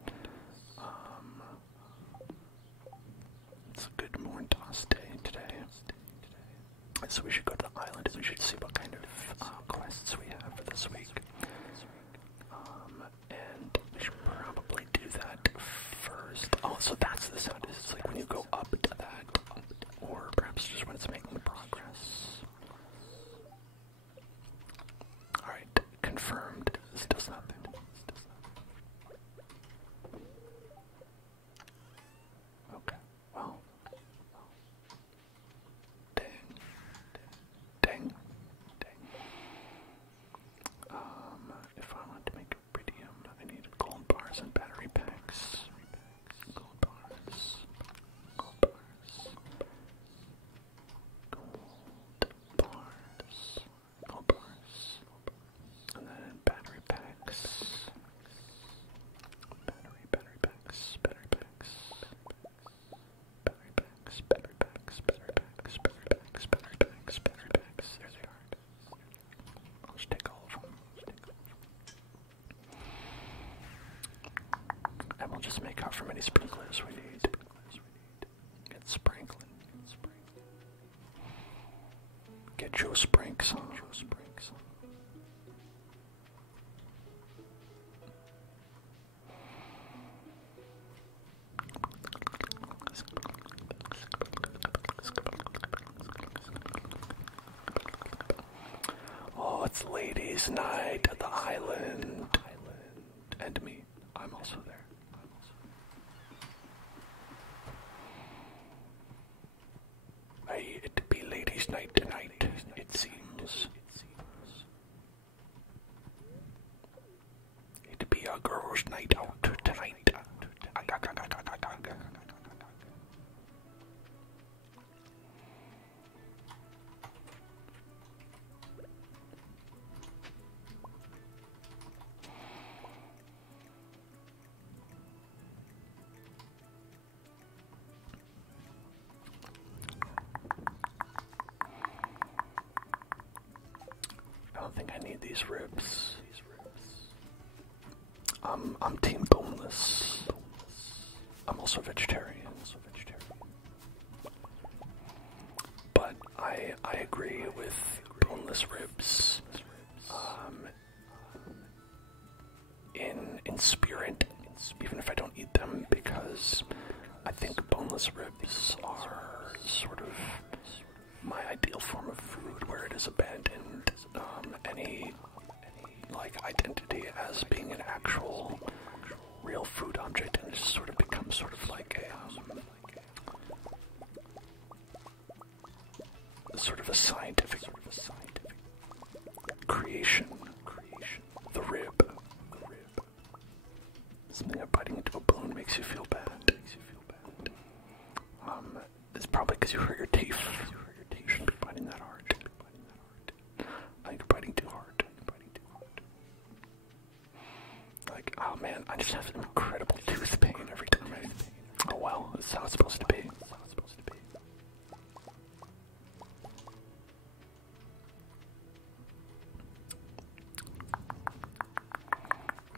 It's a good Moondas day today. So we should go to the island and we should see what kind of quests we have for this week. And we should probably do that first. Oh, so that's the sound. It's like when you go up to that, or perhaps just when it's making progress. Alright, confirmed. This does nothing. Okay, well. Dang. If I want to make a prettium, I need gold bars and battery packs. Gold bars. And then battery packs. Battery packs. There they are. I'll just take all of them. And we'll just make out for many sprinklers we need. Get sprinkling. Get Joe Sprinks on. Oh, it's ladies' night at the island. And me. I'm also there. It'd be ladies' night tonight, it seems. It'd be a girls' night out tonight. I don't think I need these ribs. I'm team boneless. I'm also vegetarian. But I agree with boneless ribs. In spirit, even if I don't eat them, because I think boneless ribs are sort of my ideal form of food, where it is abandoned any like identity as being an actual real food object, and it just sort of becomes sort of like a scientific creation. The rib. Something that biting into a bone makes you feel bad. It's probably because you hurt your teeth. You shouldn't be biting that hard. I think you're biting too hard. Like, oh man, I just have an incredible tooth pain every time oh well, this is how it's supposed to be.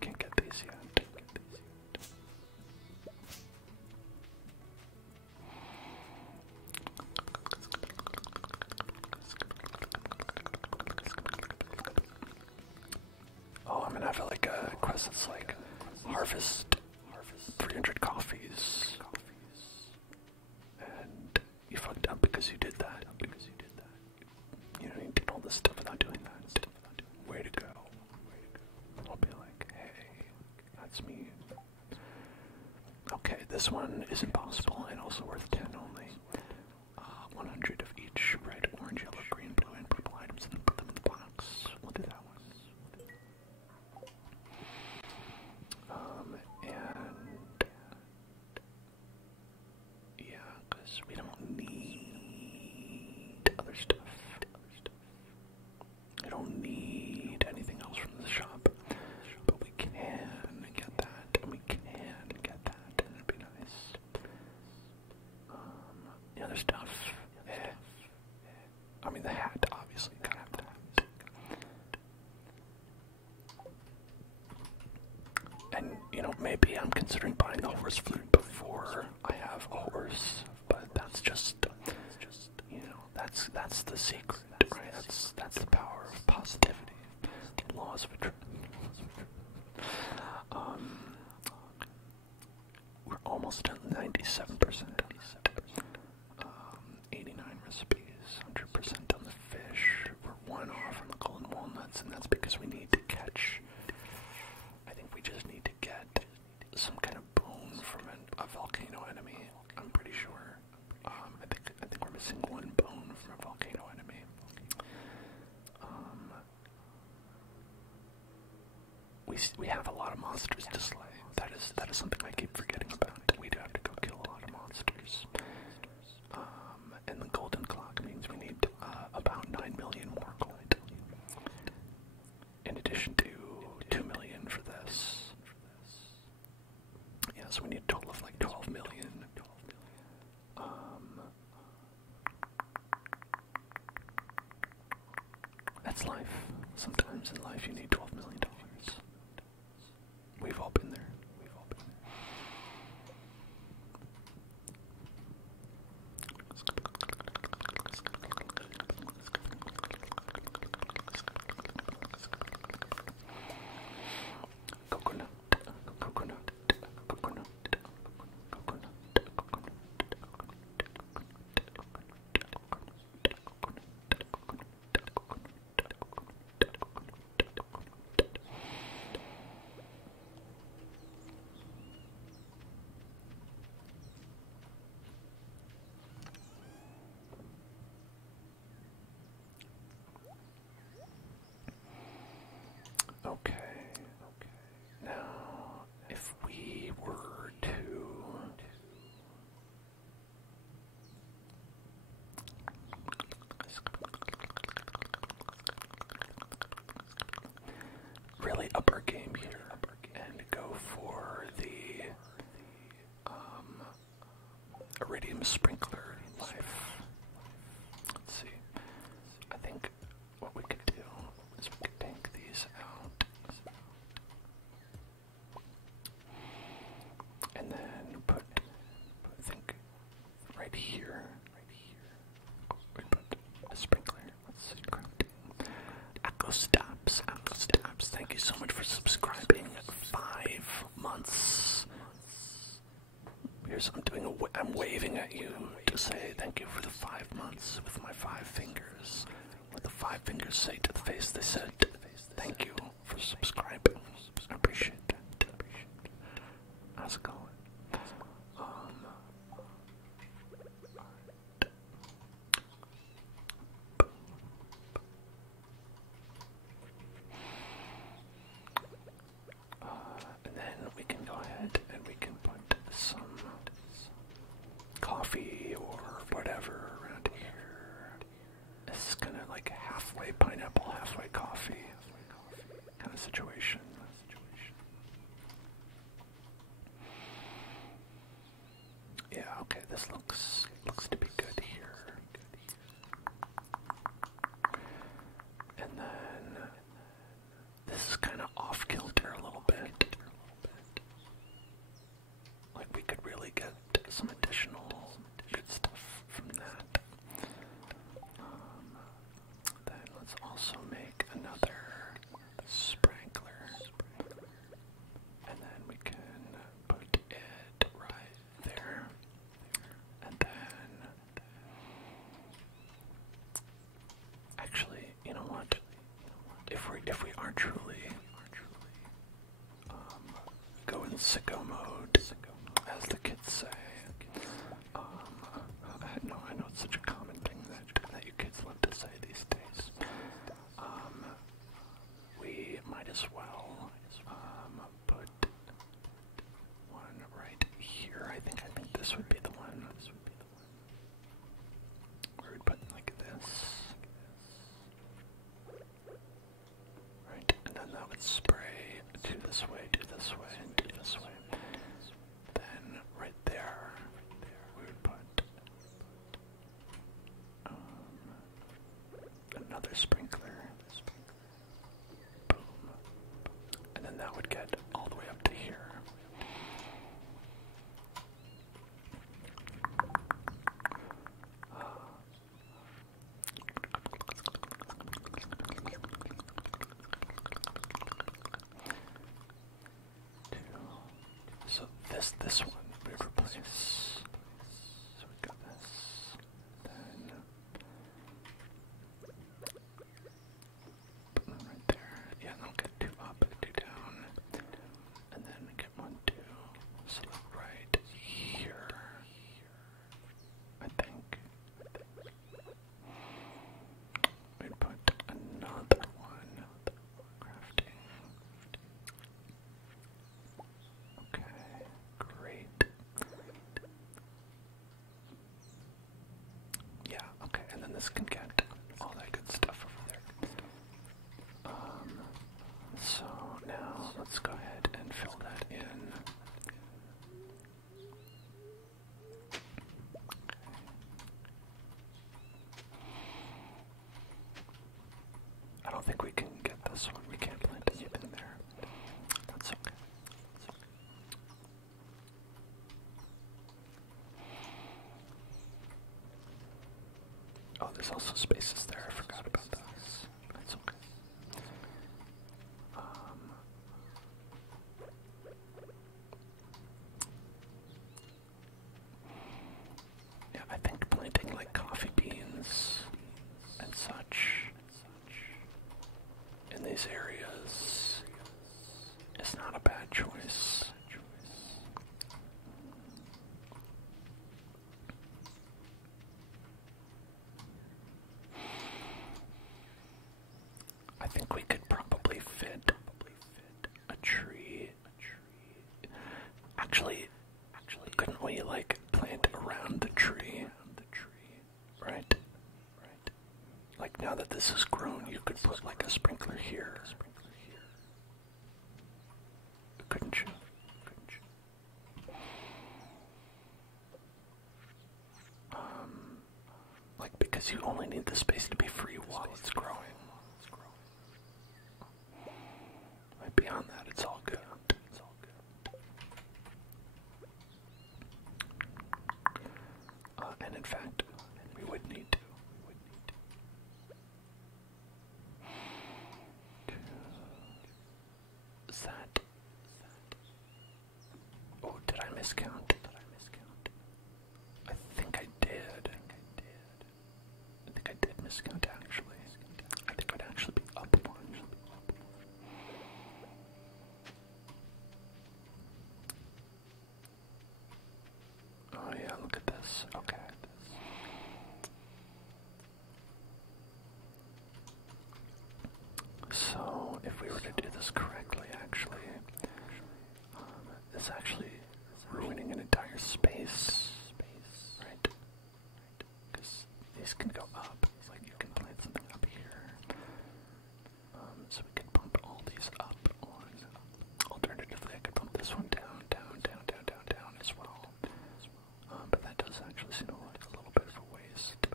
Can't get these yet. Oh, I'm gonna have like a quest that's like harvest 300 coffees. And you fucked up because you did that. You know, you did all this stuff without doing that. Way to go. I'll be like, hey, that's me. Okay, this one is impossible and also worth 10 only. 100 of each red, orange, yellow, green, blue, and purple items, and then put them in the box. We'll do that one. And maybe I'm considering buying a horse flute before I have a horse, but that's just, you know, that's the secret, right? That's the power of positivity, laws of attraction. We're almost at 97%. 89 recipes, 100% on the fish. We're 1 off on the golden walnuts, and that's because we need to catch. I think we just need to get some kind of bone from a volcano enemy. I'm pretty sure. I think we're missing 1 bone from a volcano enemy. We have a lot of monsters to slay. That is something I keep forgetting about. We do have to go kill a lot of monsters. And the golden clock means we need about 9 million more gold. In addition to 2 million for this. Yeah, so we need a total of like 12 million. That's life. Sometimes in life you need $12 million. We've all been there. Coconut. Okay. Now, if we were to really up our game here and go for the iridium sprinkler life. Let's see. I think what we could do is we could take these out and then put, I think, right here. We put a sprinkler. Let's see, crafting. Echo stops. Thank you so much for subscribing. 5 months. Here's I'm waving at you to say thank you for the 5 months with my 5 fingers. What the 5 fingers say to the face, they said thank you for subscribing. I appreciate that. How's it going? And then we can go ahead and we can put some coffee or whatever around here. This is kind of like halfway pineapple, halfway coffee kind of situation. Yeah, okay, this looks to be good here. And then this is kind of off kilter a little bit. Like we could really get some additional good stuff from that. Then let's also make another sprinkler. And then we can put it right there. And then actually, you know what? If we are truly go in sicko mode, as the kids say. I know it's such a common thing that you kids love to say these days. We might as well put one right here. I think this would be the one. Where we'd put like this. Right, and then that would spray do this way, and do this way. Then right there, we would put another sprinkler. Boom. And then that would get all the way up to here. guess this one we replace. So we got this. Then put one right there. Yeah, and I'll get 2 up and 2 down. And then get 1, 2. So right here. I think. We'd put another one. Crafting. Okay, great. Yeah, okay, and then this can get all that good stuff over there. So now let's go ahead and fill that in. I don't think we can get this one. We can't plant anything there. That's okay. Oh, there's also spaces there. I forgot about those. That's okay. Yeah, I think planting like coffee beans and such in these areas is not a bad choice. I think we could probably fit a tree. Actually, couldn't we like plant around the tree? Right? Like now that this is grown, you could put like a sprinkler here. Couldn't you? Like because you only need the space to be free while it's growing. Like beyond that, it's all good. And in fact, we would need to. Is that? Oh, did I miscount? I think I did. I think I did miscount actually. I think it would actually be up 1. Oh yeah, look at this. Okay. So, if we were to do this correctly, actually, it's actually ruining an entire space, right? Because these can go up. It's like you can plant something up here. So we could bump all these up on. Alternatively, I could bump this one down as well. But that does actually seem like a little bit of a waste.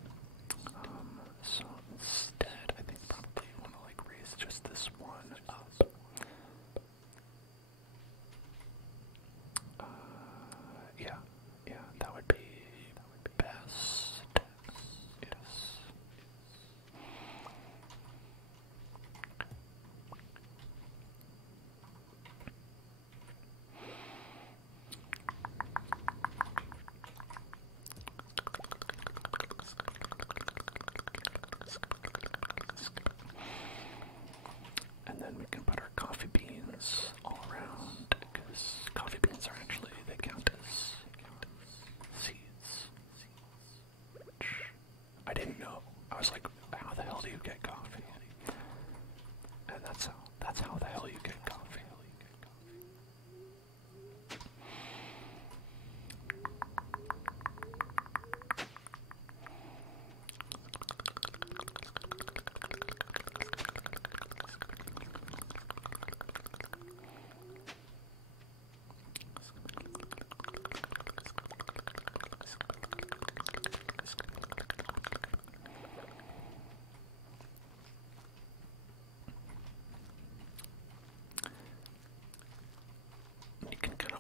So instead, I think probably you want to like raise just this one up. Yeah, that would be best. Yes. And then we can put our coffee beans all around, because coffee beans are actually, they count as seeds, which I didn't know. I was like, how the hell do you get coffee? And that's how the hell you get coffee.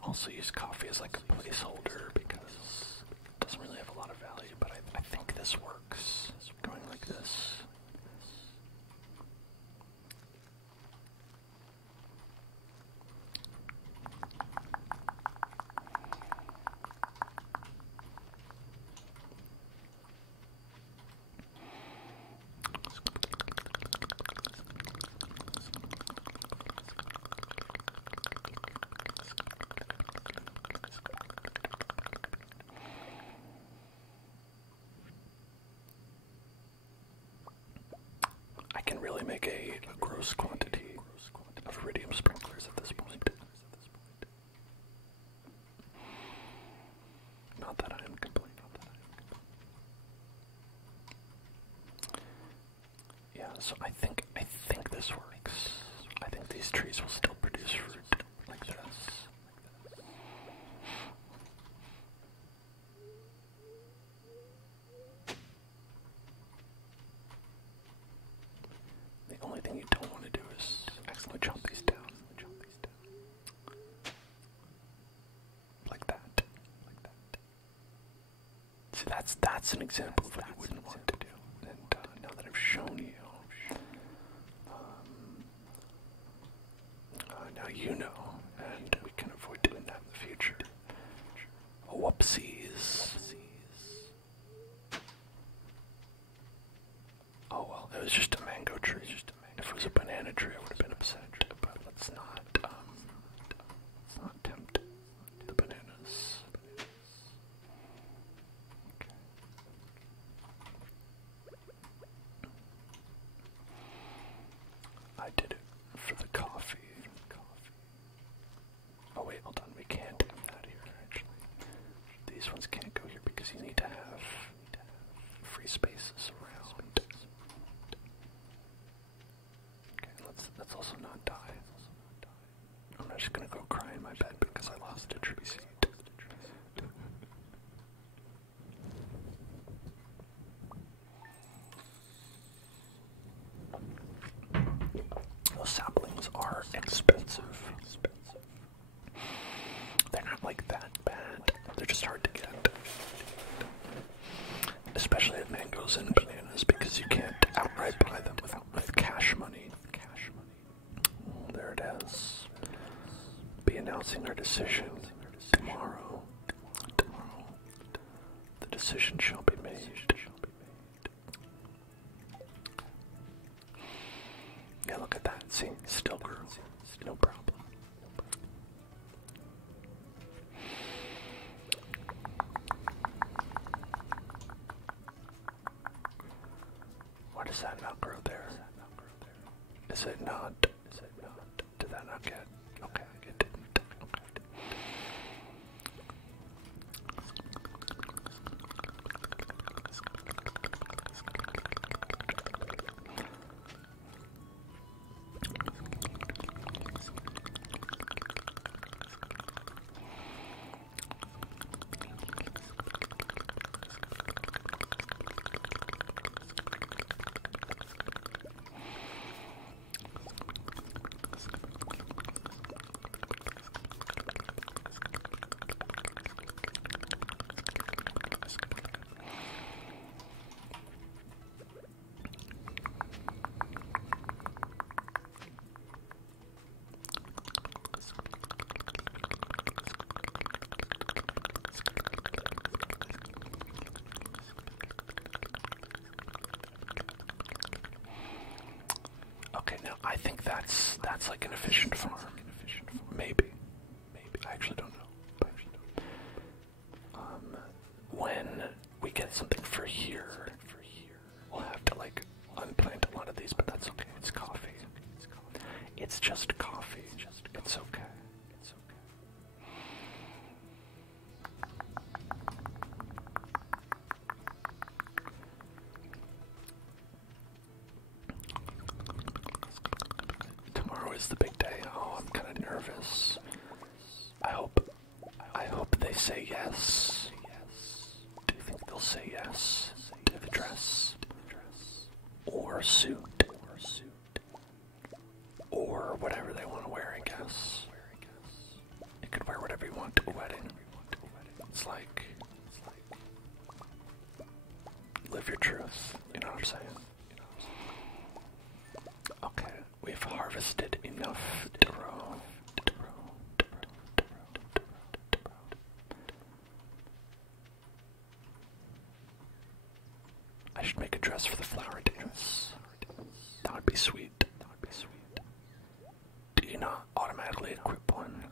Also use coffee as like a placeholder because it doesn't really have a lot of value, but I think this works. Going like this. make a gross quantity of iridium sprinklers at this point. Not that I am complaining. Yeah, so I think this works. I think these trees will still produce fruit like this. The only thing you don't want to do is accidentally chop these down. Like that. See, that's an example of what you wouldn't want to do. And now that I've shown you, now you know, and we can avoid doing that in the future. Whoopsies. Oh well, it was just a mango tree. If it was a banana tree, I would have been upset. But let's not tempt the bananas. Okay. I did it for the coffee. Oh wait, hold on. We can't have that here, actually. These ones can't go here because you need to have free spaces around. Okay, let's also not die. I'm not just gonna go cry in my bed because I lost a tree seed. Those saplings are expensive. They're not like that bad. They're just hard to get. Especially at mangoes and bananas because you can't outright buy them with cash money. There it is. Be announcing our decision tomorrow. The decision shall be made. Yeah, look at that. See, still grew. No problem. Why does that not grow there? Is it not? Did that not get? Okay, it didn't. Okay. I think that's like an efficient farm. Maybe. I actually don't know. When we get something for here, we'll have to like unplant a lot of these, but that's okay. It's coffee. It's just coffee. It's okay. Tomorrow is the big day. Oh, I'm kind of nervous. I hope they say yes. Do you think they'll say yes to the dress? Or suit? Or whatever they want to wear, I guess. You could wear whatever you want to a wedding. It's like live your truth, you know what I'm saying? Okay, we've harvested enough to row. I should make a dress for the flower dance. That would be sweet. Do you not automatically equip one?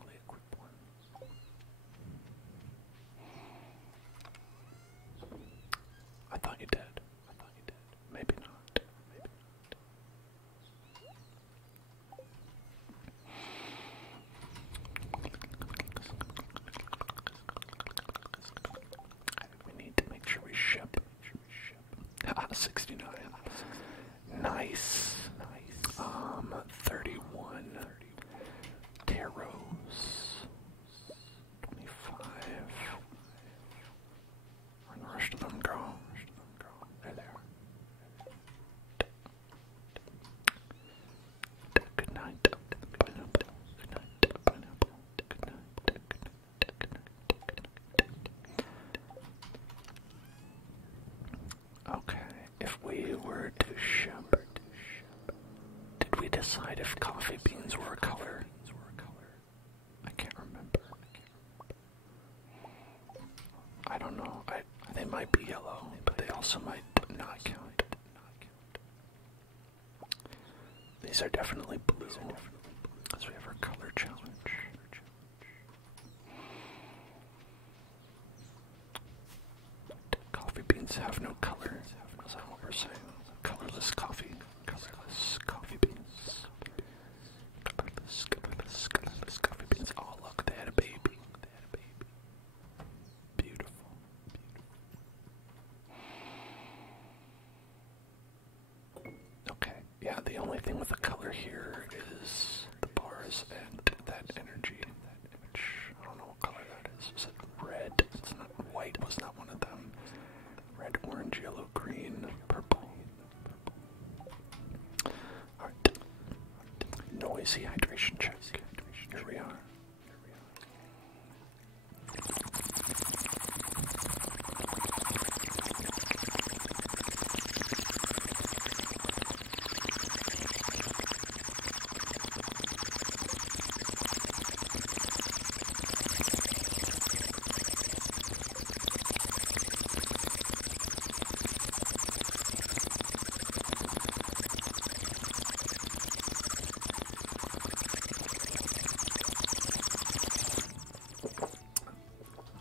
I thought you did. Maybe not. these are definitely blue. So we have our color challenge. Coffee beans have no color. Is that what we're saying? Colorless coffee. Colorless coffee beans. Colorless coffee beans. Oh, look, they had a baby. Beautiful. Okay, yeah, the only thing with the color here is the bars and that energy, which I don't know what color that is. Is it red? It's not white, was not one of them. Red, orange, yellow, green, purple. Alright. Noisy hydration check. Here we are.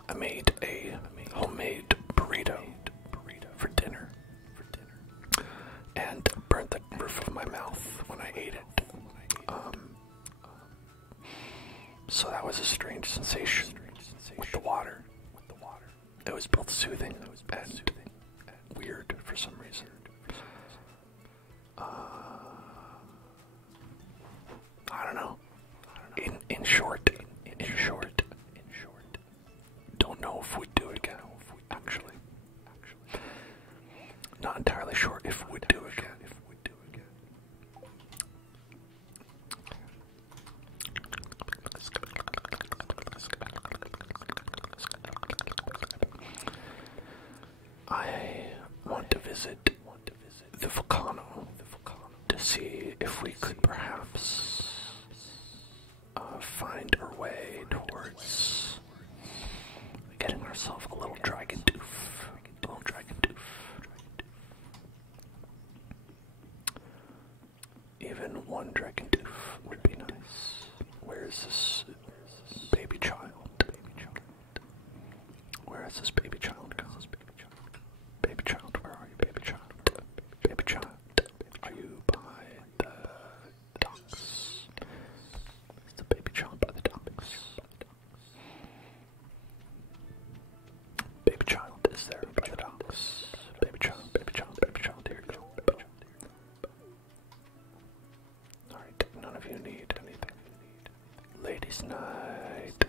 I made a homemade burrito for dinner, and burnt the roof of my mouth when I ate it. So that was a strange sensation with the water. It was both soothing and weird for some reason. I don't know. In short, don't know if we'd do it again. Actually, not entirely sure if we'd do it again. I want to visit the volcano to see if we could perhaps find our way towards getting ourselves a little dragon tooth. Even one dragon tooth would be nice. Where is this baby child? Where is this baby child gone? Baby child, where are you, baby child? Baby child, are you by the docks? Is the baby child by the docks? Baby child is there by the docks. Baby child, here you go. Alright, none of you need anything. Ladies' night.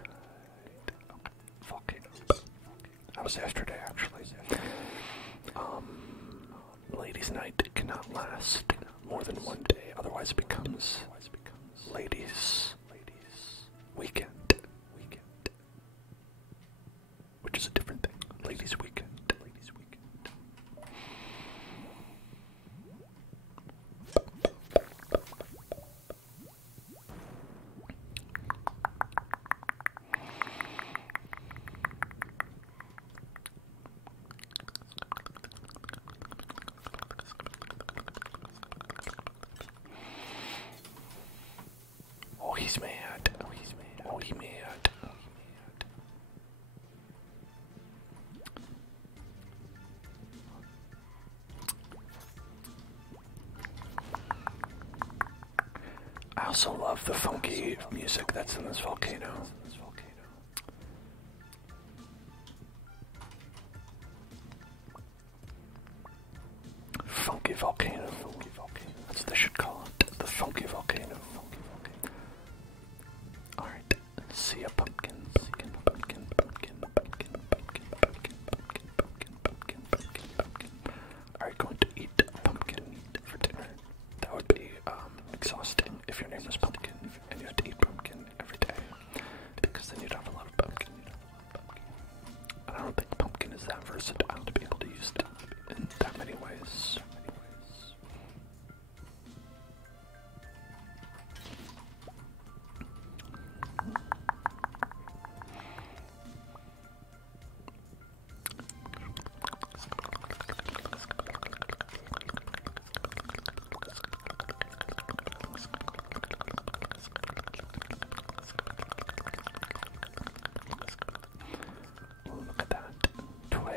Volcano. That was yesterday, actually. Ladies' night cannot last more than one day, otherwise it becomes ladies' weekend. Which is a different thing. Ladies' weekend. Oh, he's mad. I also love the funky music that's in this volcano. Funky volcano. That's what they should call it. The funky volcano. Alright. See a pumpkin. Are you going to eat a pumpkin for dinner? That would be exhausting if your name was Pumpkin and you had to eat pumpkin every day, because then you'd have a lot of pumpkin. And I don't think pumpkin is that versatile to be able to use it in that many ways.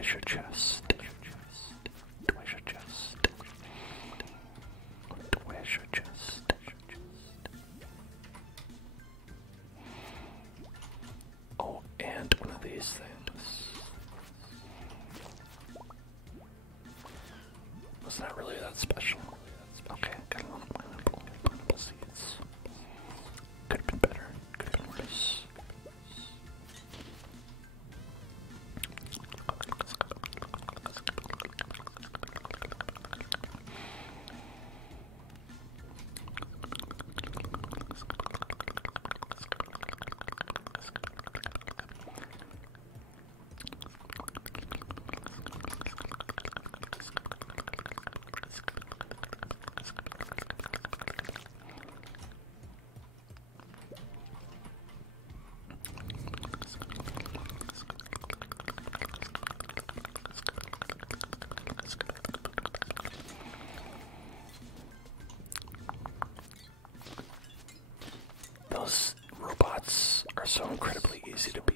treasure chest. Treasure chest. Treasure chest. Oh, and one of these things. Was not really that special. Okay, got a lot of pineapple seeds. Could have been better. Could have been worse. Those robots are so incredibly easy to beat.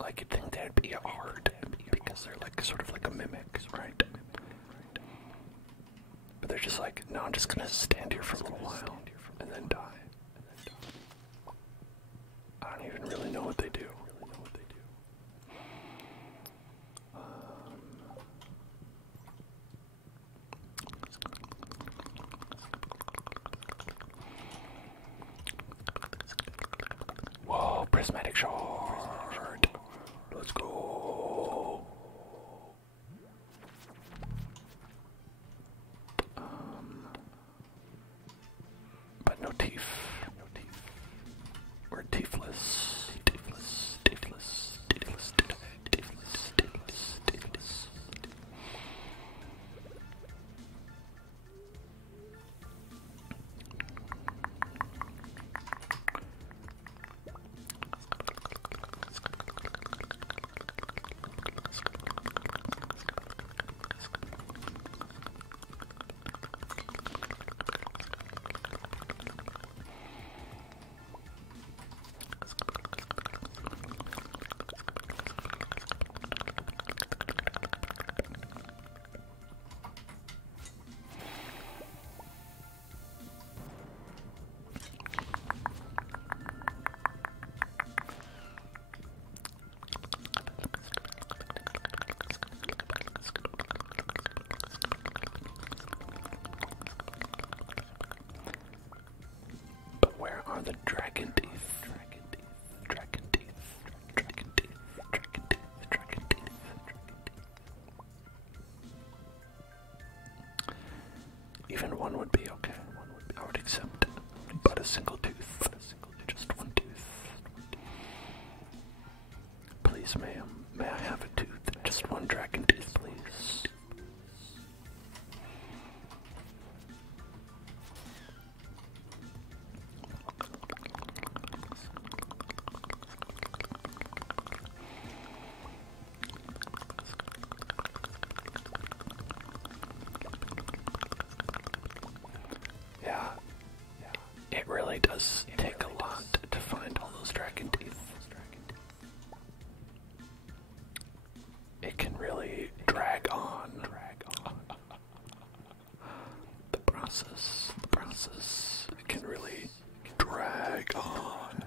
Like, you'd think they'd be hard because they're like sort of like a mimic, right? But they're just like, no, I'm just gonna stand here for a little while and then die. I don't even really know what they do. Whoa, prismatic shard. Let's go. But no teeth. We're teethless. Teethless. Are the dragon teeth? Dragon teeth. Even one would be okay. I would accept. But a single tooth. Just one tooth. Please, ma'am. May I have a tooth? Just one dragon tooth, please. It really does take a lot to find all those dragon teeth. It can really drag on. The process. It can really drag on.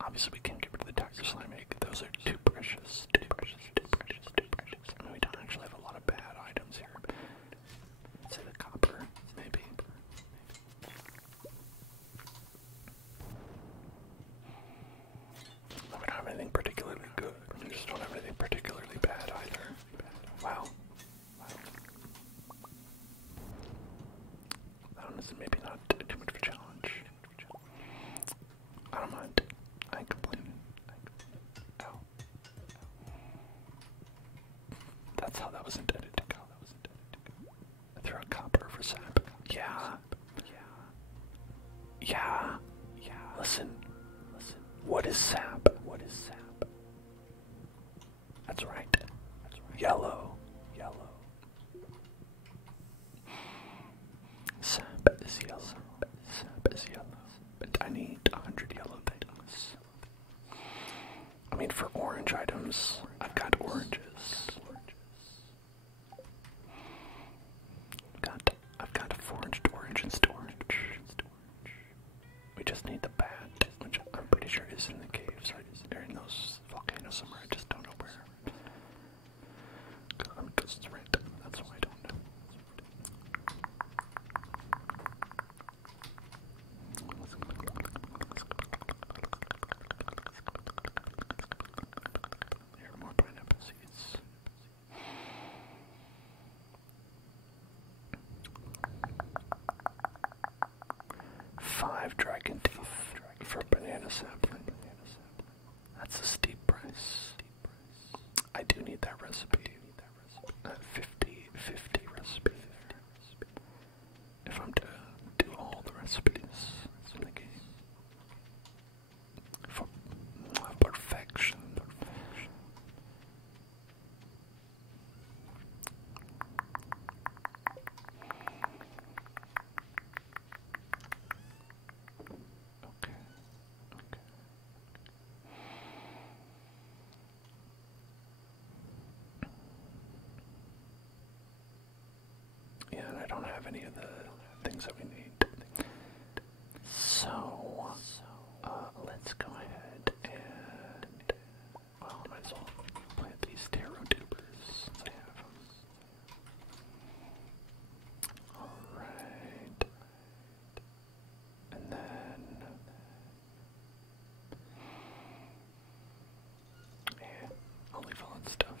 Obviously, we can't get rid of the tiger slime egg. Those are too precious. I mean, we don't actually have a lot of bad items here. Let's say the copper, maybe. We don't have anything particularly good. We just don't have anything particularly bad either. Wow. was intended to go. I threw a copper for sap. Yeah. Listen. What is sap? That's right. Yellow. Sap is yellow. And I need 100 yellow things. I mean, for orange items, I've got oranges. I've got a foraged orange in storage. We just need the bat, which I'm pretty sure is in the caves. They're in those volcanoes somewhere. I just don't know where. Because it's random. That's why I don't know. Here are more pineapple seeds. 5 dragon teeth for a banana sapling. That's a steep price. I do need that recipe. 50 recipe. If I'm to do all the recipes in the game. For perfection. Okay. Yeah, and I don't have any of the things that we need. So, let's go ahead and, well, I might as well plant these taro tubers since I have them. Alright. And then, yeah, I'll leave all that stuff.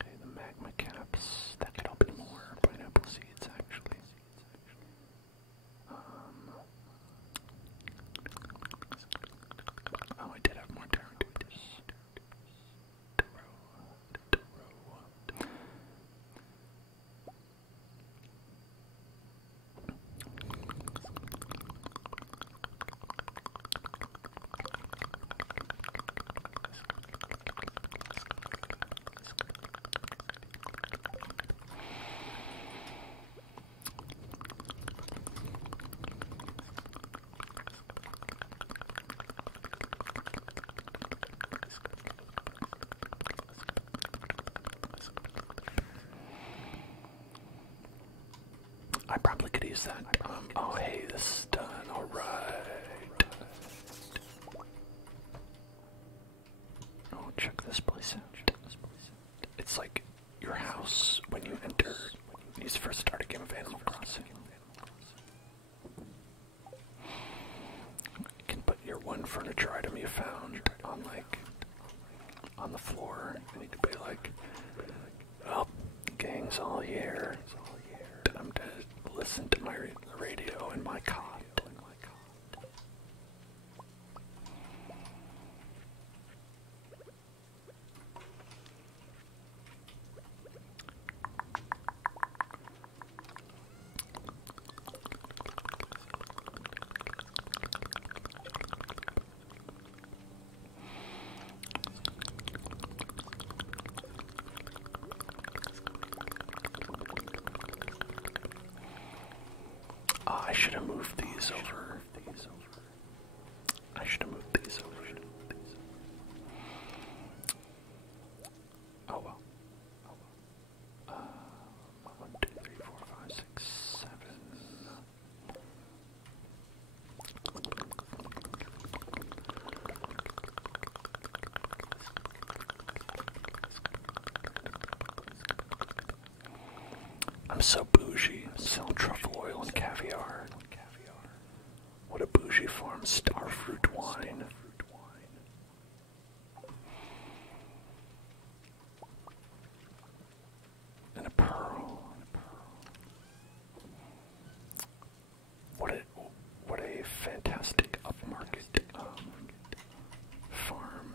Okay, the magma caps, that could all be more pineapple seeds actually. Oh, I did have more taro tubers. I probably could use that. Oh, hey, this is done. Alright. Oh, check this place out. It's like your house when you enter, when you first start a game of Animal Crossing. You can put your one furniture item you found on, like, on the floor, and you can be like, well, gang's all here. I'm to listen to my radio in my cot. I should have moved these over. I should have moved these over. Oh well. 1, 2, 3, 4, 5, 6, 7. I'm so bougie. I'm selling truffle oil and caviar. What a bougie farm. Starfruit wine. And a pearl. What a fantastic upmarket farm.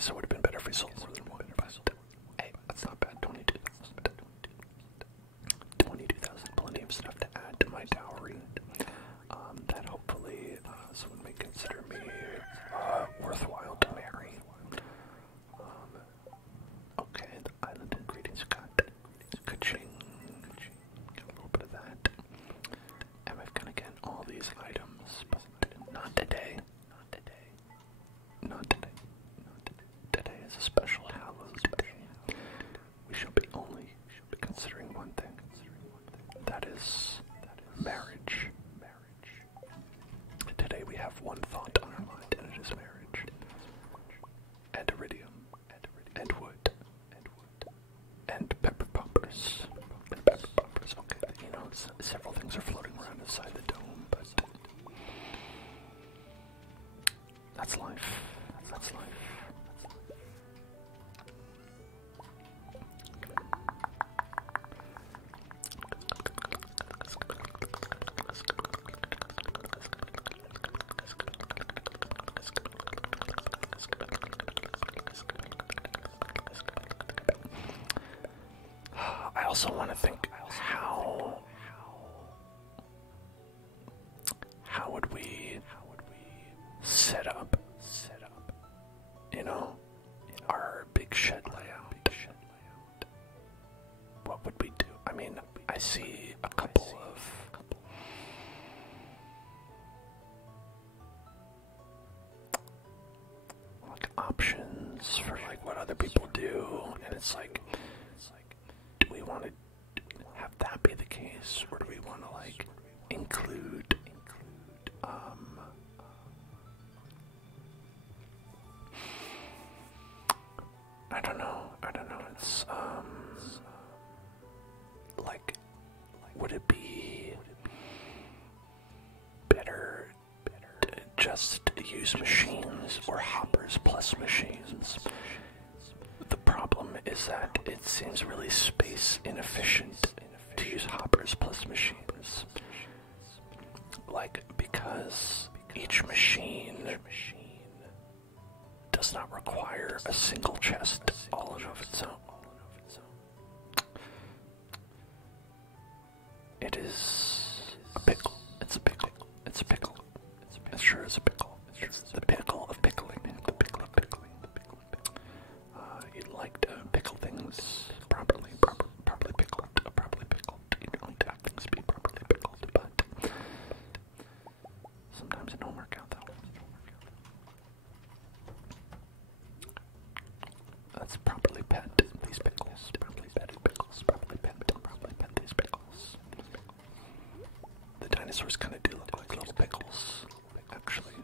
guess it would have been better if we sold more than one, but hey, that's not bad. 22,000. 22,000, plenty of stuff to add to my dowry. That hopefully someone may consider me worthwhile to marry. Okay, the island ingredients got ka-ching. Got a little bit of that. And we've got again all these items, but not today. Not today. Not today. Not today. Today is a special hallowed day. We shall be considering one thing. That is marriage. Today we have one thought on our mind, and it is marriage. And iridium. And wood. And pepper poppers. Okay, you know, several things are floating around inside the dome, but that's life. That's life. I also want to think how would we set up you know our big shed layout. What would we do? I mean, I see a couple of like options for like what other people do, and it's like, do we want to have that be the case, or do we want to like include I don't know, it's like, would it be better to just use machines or hoppers plus machines? The problem is that it seems really space inefficient to use hoppers plus machines. Like, because each machine does not require a single chest all in of its own. It is a pickle. It's a pickle. It's a pickle. It sure is a pickle. It's the pickle of pickling. The pickle of pickling. You'd like to pickle things properly, properly pickled, properly pickled. You don't like to have things be properly pickled, but sometimes it don't work out that way. Let's properly pet these pickles. Properly petted pickles. Properly pet these pickles. The dinosaurs kind of do look like little pickles, actually.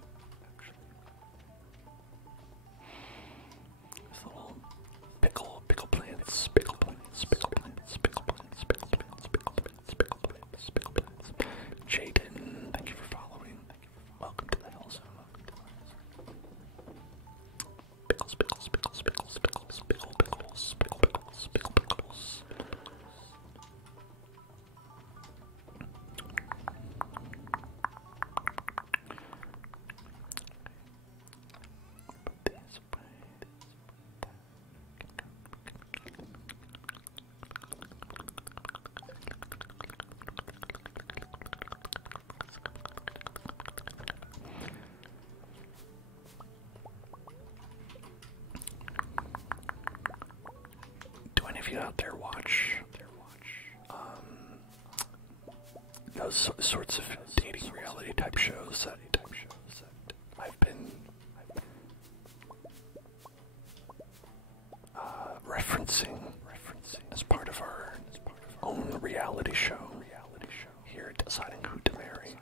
These little pickle plants. Jaden, thank you for following. Welcome to the Hell Zone. Pickles. Do any of you out there watch those sorts of dating reality type shows that I've been referencing as part of our own reality show here, deciding who to marry?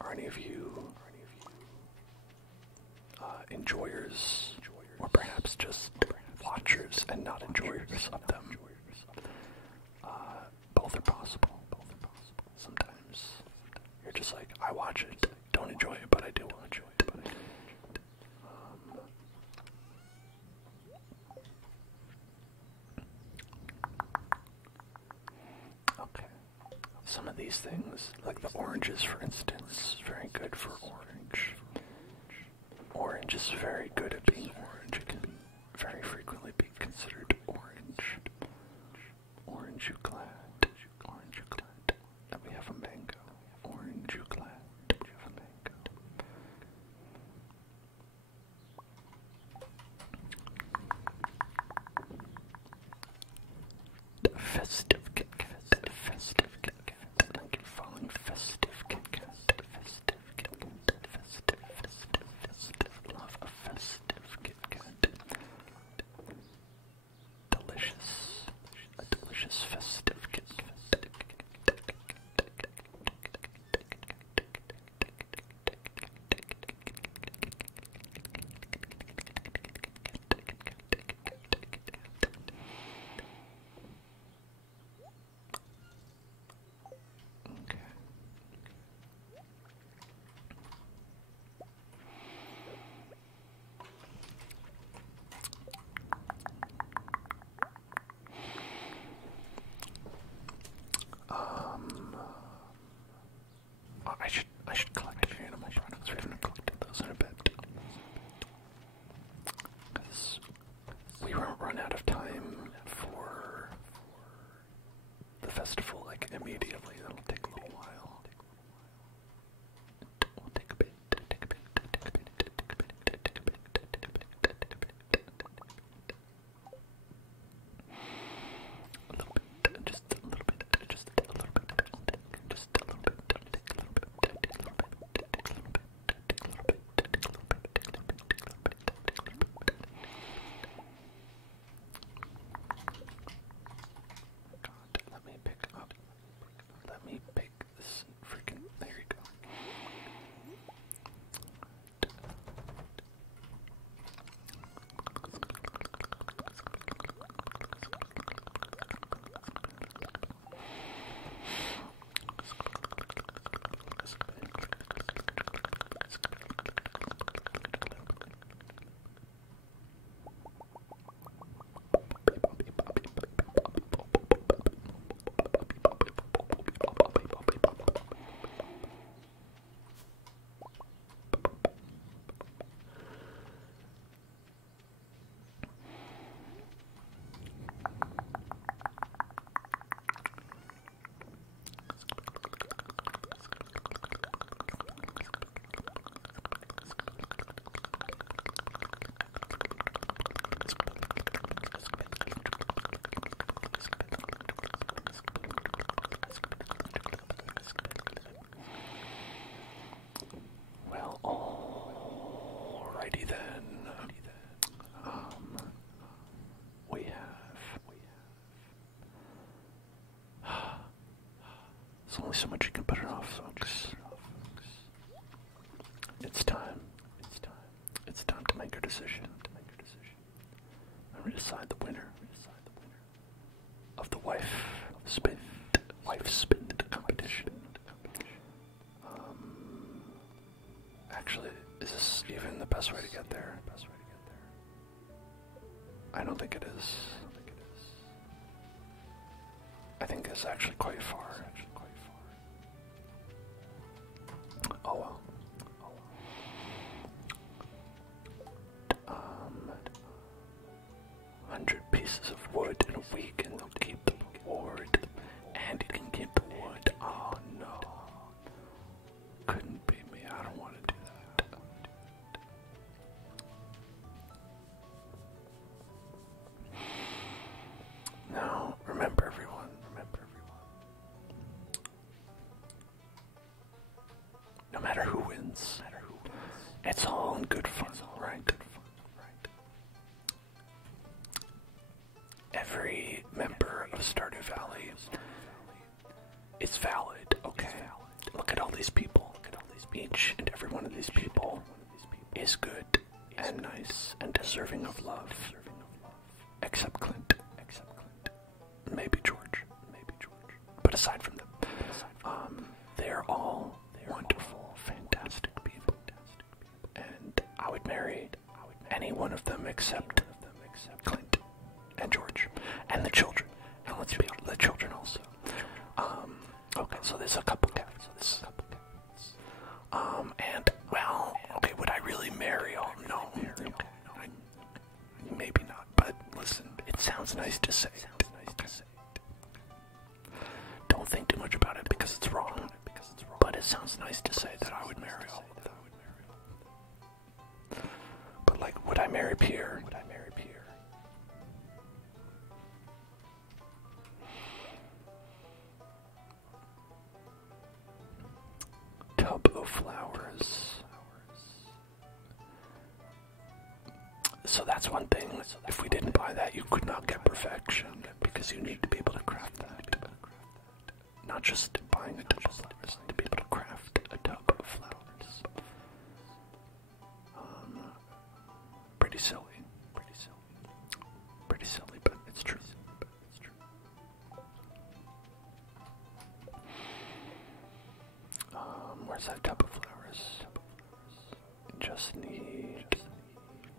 Are any of you enjoyers, or perhaps just watchers and not enjoyers of them? Both are possible. Sometimes you're just like, I watch it, don't enjoy it, but I do watch it. Okay. Some of these things, like the oranges, for instance, very good for orange. Orange is very good at being orange. It can very frequently be considered orange. Orange you glad. Orange you glad. And we have a mango. Orange you glad. We have a mango. Festive Kit Kat. Festive Kit Kat. Thank you for following Festive Kit Kat. Festive Kit Kat. Festive. Love a festive Kit Kat. Delicious. A delicious festive Kit Kat. I should collect a few animal products. We're gonna collect those in a bit. Because we won't run out of time for the festival, like, immediately. That'll take a little while. We'll take a bit. A little bit. Just a little bit. Just a little bit. Just a little bit. Let me pick this freaking. There you go. Alrighty then. We have. There's only so much you can put it off, folks. It's time. It's time to make a decision. And we decide the winner of the wife spin competition. Actually, is this even the best way to get there? I don't think it is. I think it's actually quite far. Oh well. 100 pieces of wood in a week and they'll keep the reward. And you can keep the wood. Oh no. Couldn't be me. I don't want to do that. Now, remember everyone. No matter who wins, it's all in good fun, right? Every member of Stardew Valley is valid, okay? Look at all these people. Each and every one of these people is good and nice and deserving of love. Except Clint. Maybe George. But aside from them, they're all wonderful, fantastic people. And I would marry any one of them except Clint and George and the children. And let's be honest, the children also. Okay, so there's a couple cats. And well, okay, would I really marry all? No, marry Pierre? Would I marry Pierre? Tub of flowers. So that's one thing. If we didn't buy that, you could not get perfection because you need to be able to craft that. Not just buying a tub of flowers, to be able to craft a tub of flowers. Pretty silly. Pretty silly, but it's true. Where's that tub of flowers? Just need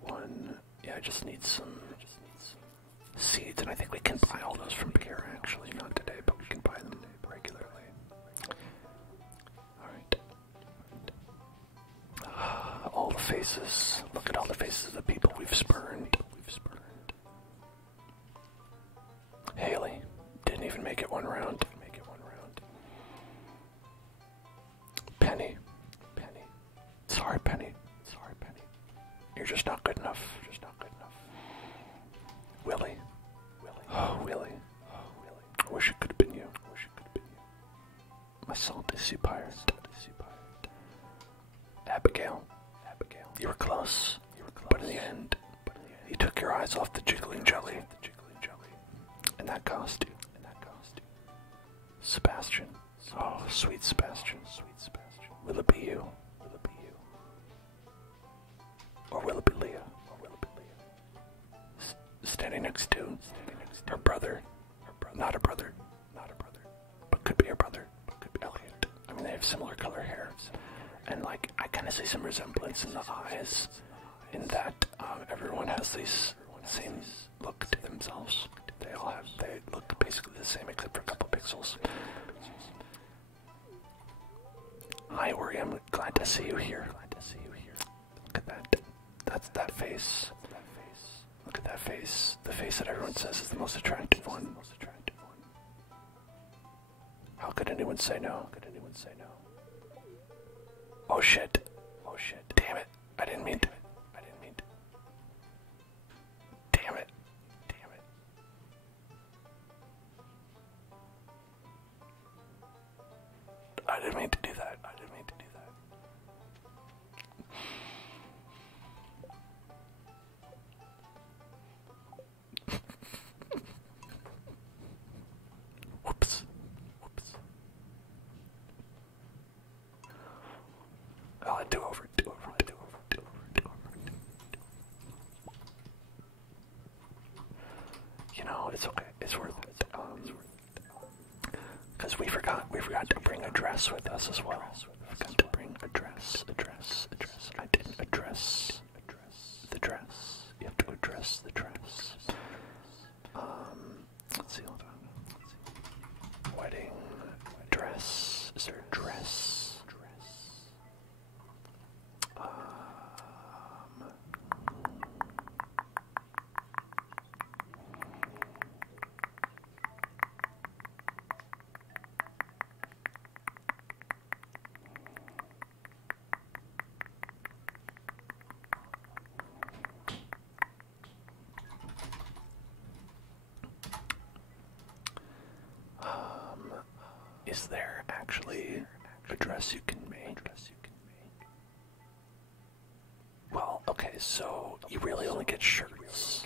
one. Yeah, I just need some seeds, and I think we can buy all those from Pierre, actually. Not today, but we can buy them regularly. Alright. All the faces. Look at all the faces of the people we've spurned. Haley didn't even make it one round. Penny. Sorry, Penny. You're just not good enough. Willie. Oh, Willie. I wish it could have been you. My salty sea pirate. Abigail. You were close. But in the end, you took your eyes off the jiggling jelly. And that cost you. Sebastian. Oh, sweet Sebastian. Will it be you? Or will it be Leah? Standing next to her brother. Not a brother. But could be her brother. Elliot. I mean, they have similar color hair. And, like, I kind of see some resemblance in the eyes. In that everyone has these same look to themselves. They look basically the same except for a couple pixels. Hi, Ori, I'm glad to see you here. Look at that. That's that face. Look at that face. The face that everyone says is the most attractive one. How could anyone say no? Oh shit. Damn it. I didn't mean to. Damn it. I didn't mean to do that. Whoops. I'll do over. You know, it's okay. It's worth it. Because we forgot to bring a dress with us as well. We forgot to bring a dress. I didn't address the dress. You have to address the dress. Let's see, hold on. Wedding dress. Is there a dress? Is there actually a dress you can make? Well, okay, so you really only get shirts.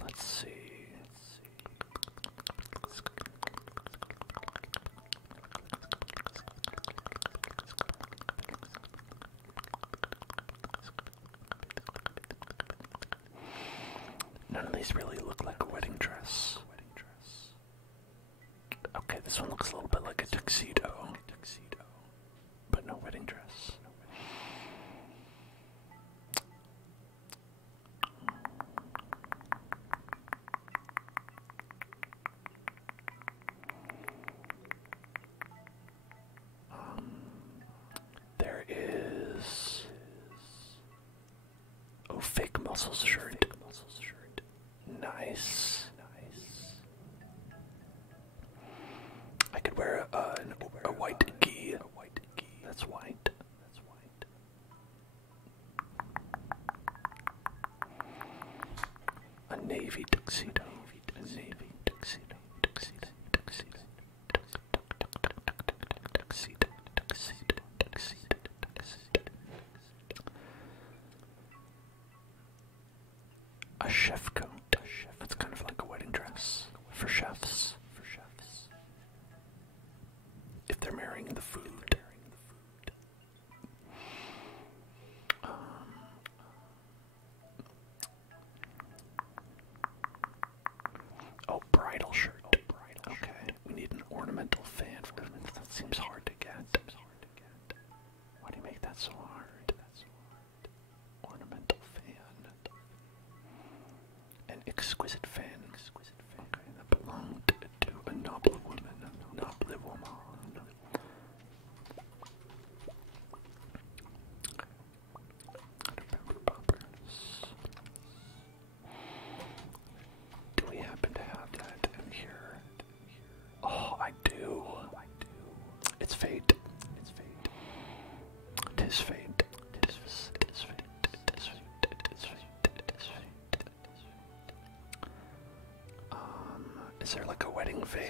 Let's see. None of these really look like a wedding dress. Okay, this one looks a little bit like a tuxedo. But no wedding dress. There is... Oh, fake muscles shirt. Nice.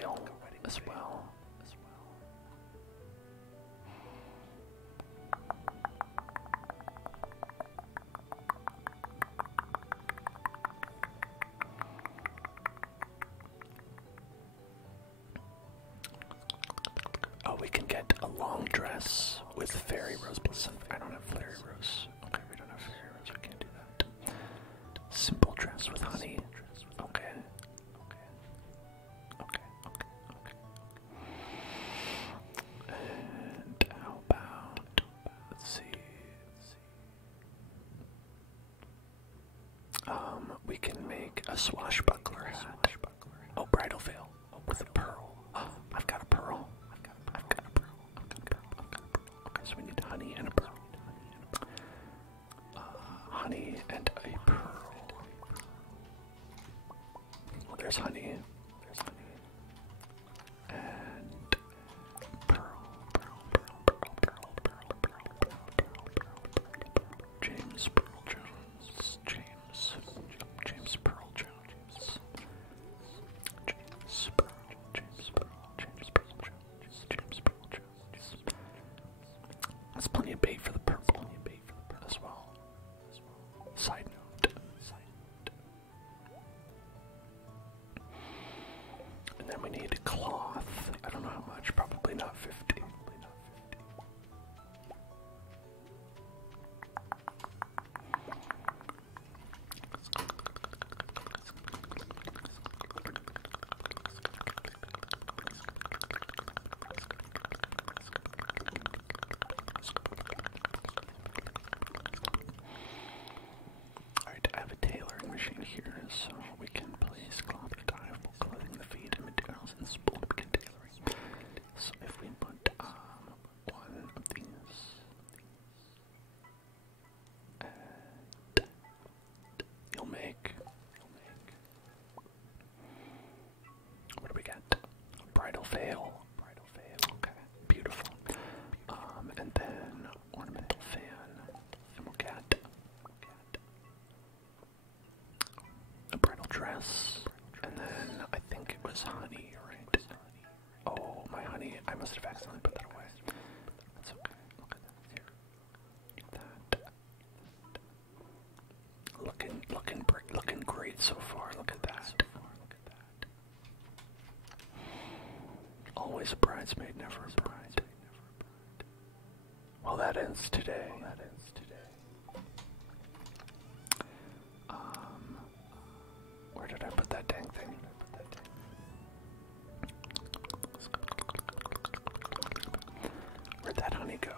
veil as well. Oh, we can get a long dress with fairy rose plus I don't have fairy rose. Okay, we don't have fairy rose. We can't do that. Simple dress with honey. Okay. Okay. And how about, let's see. We can make a swashbuckler hat. Oh, bridal veil with a pearl. Oh, I've got a pearl. Okay, so we need honey and a pearl. Honey and a pearl. Well, there's honey. And pearl. James Pearl Jones. James Pearl Jones. That's plenty of bait for the purple as well. Side note. And then we need cloth. I don't know how much, probably not 50. Alright, I have a tailoring machine here, so we can place cloth or dye of clothing, the feet, and materials, and spool to begin tailoring. So if we put one of these, and you'll make, what do we get? Bridal veil. Okay, beautiful. And then ornamental fan, and we'll get a bridal dress, and then I think it was honey, right? Oh, my honey, I must have accidentally put that away. That's okay. Look at that here. Looking great so far. Look at that. Always a bridesmaid, never a bride. Well, that ends today. Where did I put that dang thing? Where'd that honey go?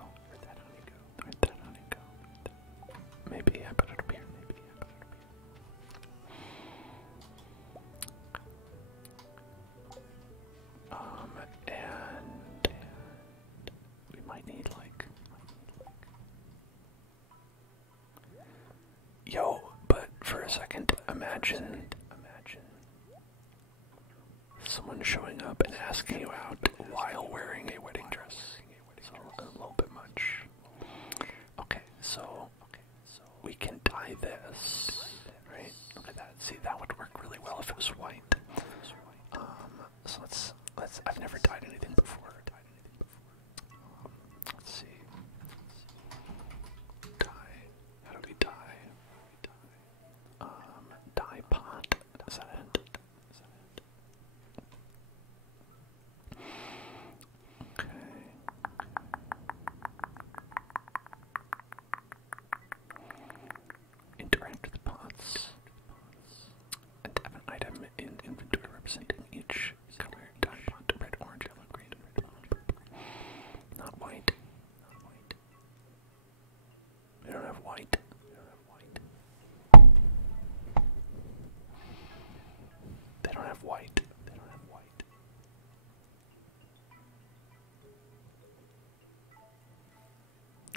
Maybe I put it up here. And we might need yo, but for a second, imagine someone showing up and asking you out while wearing a wedding dress. So a little bit much. Okay, so we can dye this, right? Look at that. See, that would work really well if it was white. So let's. I've never dyed anything before. Let's see. Dye. How do we dye? Dye pot. Is that it? Okay. Interact with pots. And have an item in inventory representing each color. Dye pot. Red, orange, yellow, green, red, purple. Not white. We don't have white. They don't have white.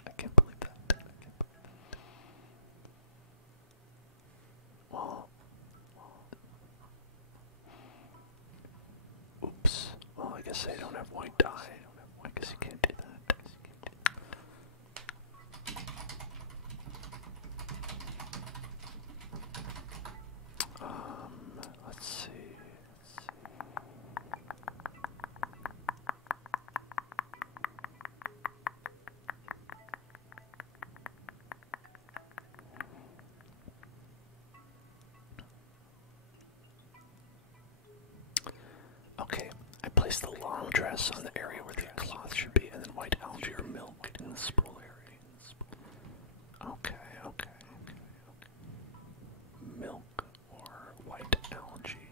I can't believe that. Well, oops. Well, I guess they don't have white dye. I guess you can't do that. Let's see. grass on the area where the cloth should be, and then white algae or milk in the spool area. Okay. Milk or white algae.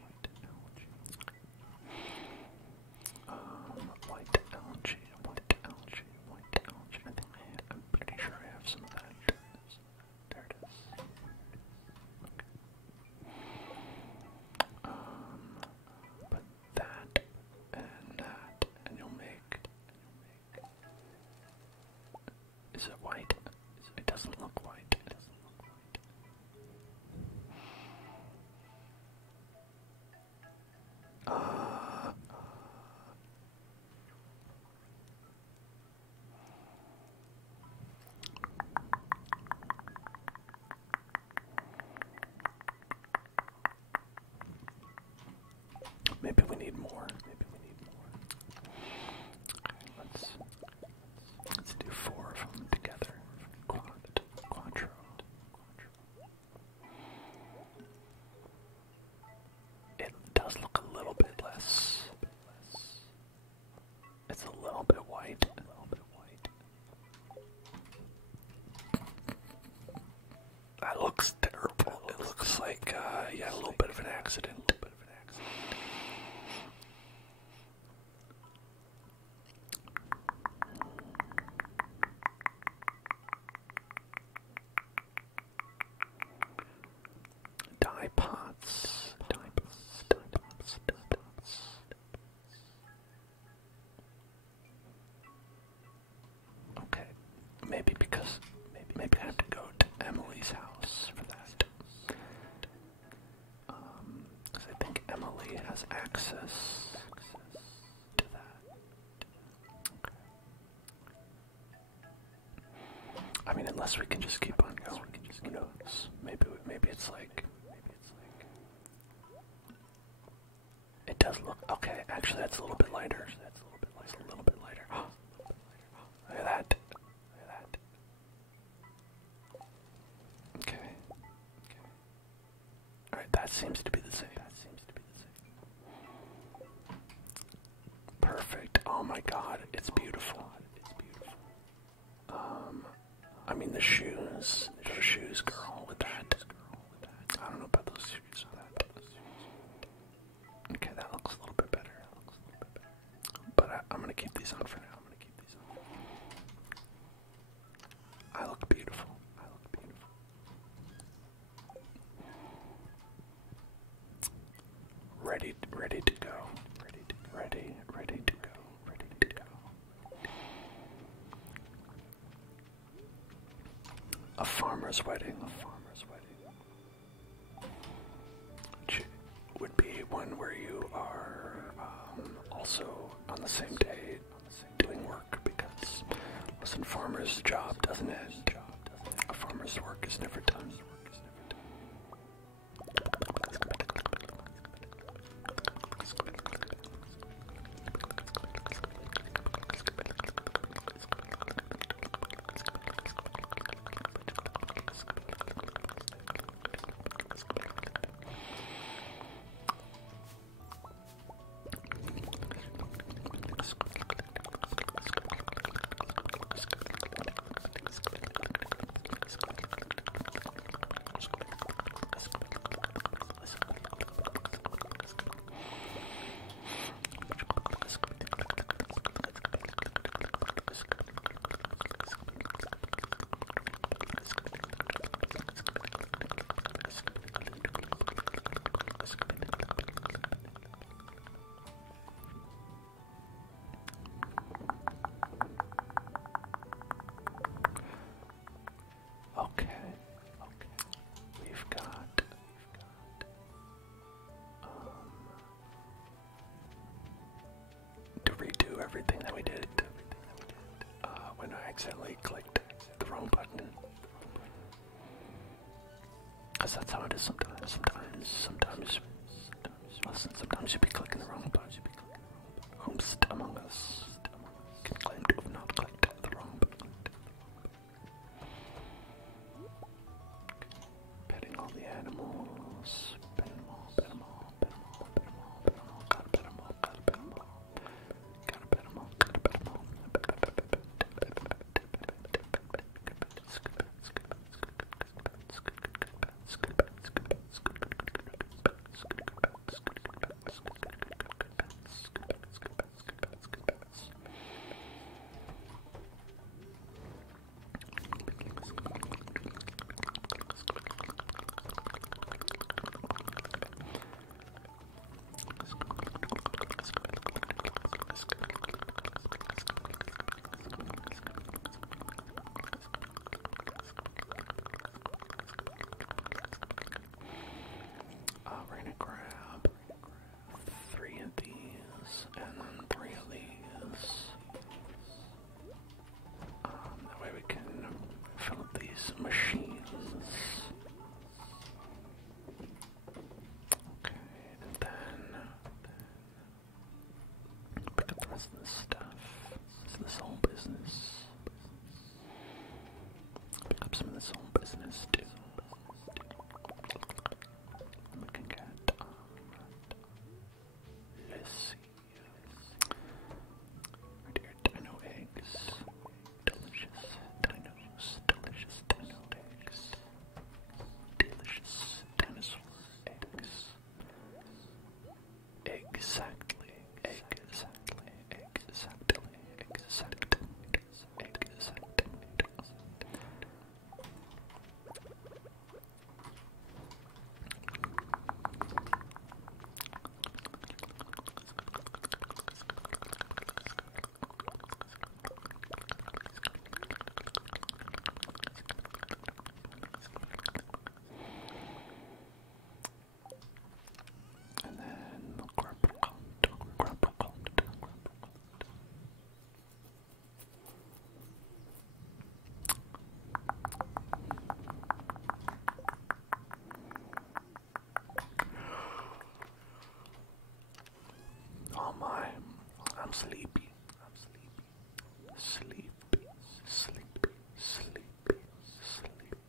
White algae. I think I'm pretty sure I have some of that. There it is. Put that and that, and you'll make. Is it white? It doesn't look white. Maybe we need more. Let's do 4 of them together. Quattro. It does look a little bit less. It's a little bit white. That looks terrible. It looks like, a little bit of an accident. Dye pots. Okay, maybe I have to go to Emily's house for that. Because I think Emily has access to that. I mean, unless we can just keep on going. Who knows? Maybe it's like. It does look okay. Actually, that's a little bit lighter. Look at that. Okay. All right, that seems to be the same. Perfect. Oh my God, it's beautiful. I mean the shoes. The shoes, girl, with that. I don't know about those shoes with that. Okay, that looks a little bit better. But I'm gonna keep these on for now. I look beautiful. Ready to go. Ready to go. A farmer's wedding. Which would be one where you are also on the same day doing work, because listen, farmer's job doesn't end. A farmer's work is never done. Everything that we did when I accidentally clicked the wrong button, because that's how it is sometimes. Sometimes you'll be clicking the wrong button. Whomst among us can claim to have not clicked the wrong button. Petting all the animals. Pet them all. Gotta pet them all. business stuff. Is this all business? Pick up some of this old business too. Looking at let's see. Right here, dino eggs. Delicious dinos. Delicious dino eggs. Delicious dinosaur eggs. Exactly. Exactly. Exactly. Exactly. Exactly. And then oh my, I'm sleepy. I'm sleepy. Sleepy. Sleepy. Sleepy. Sleepy.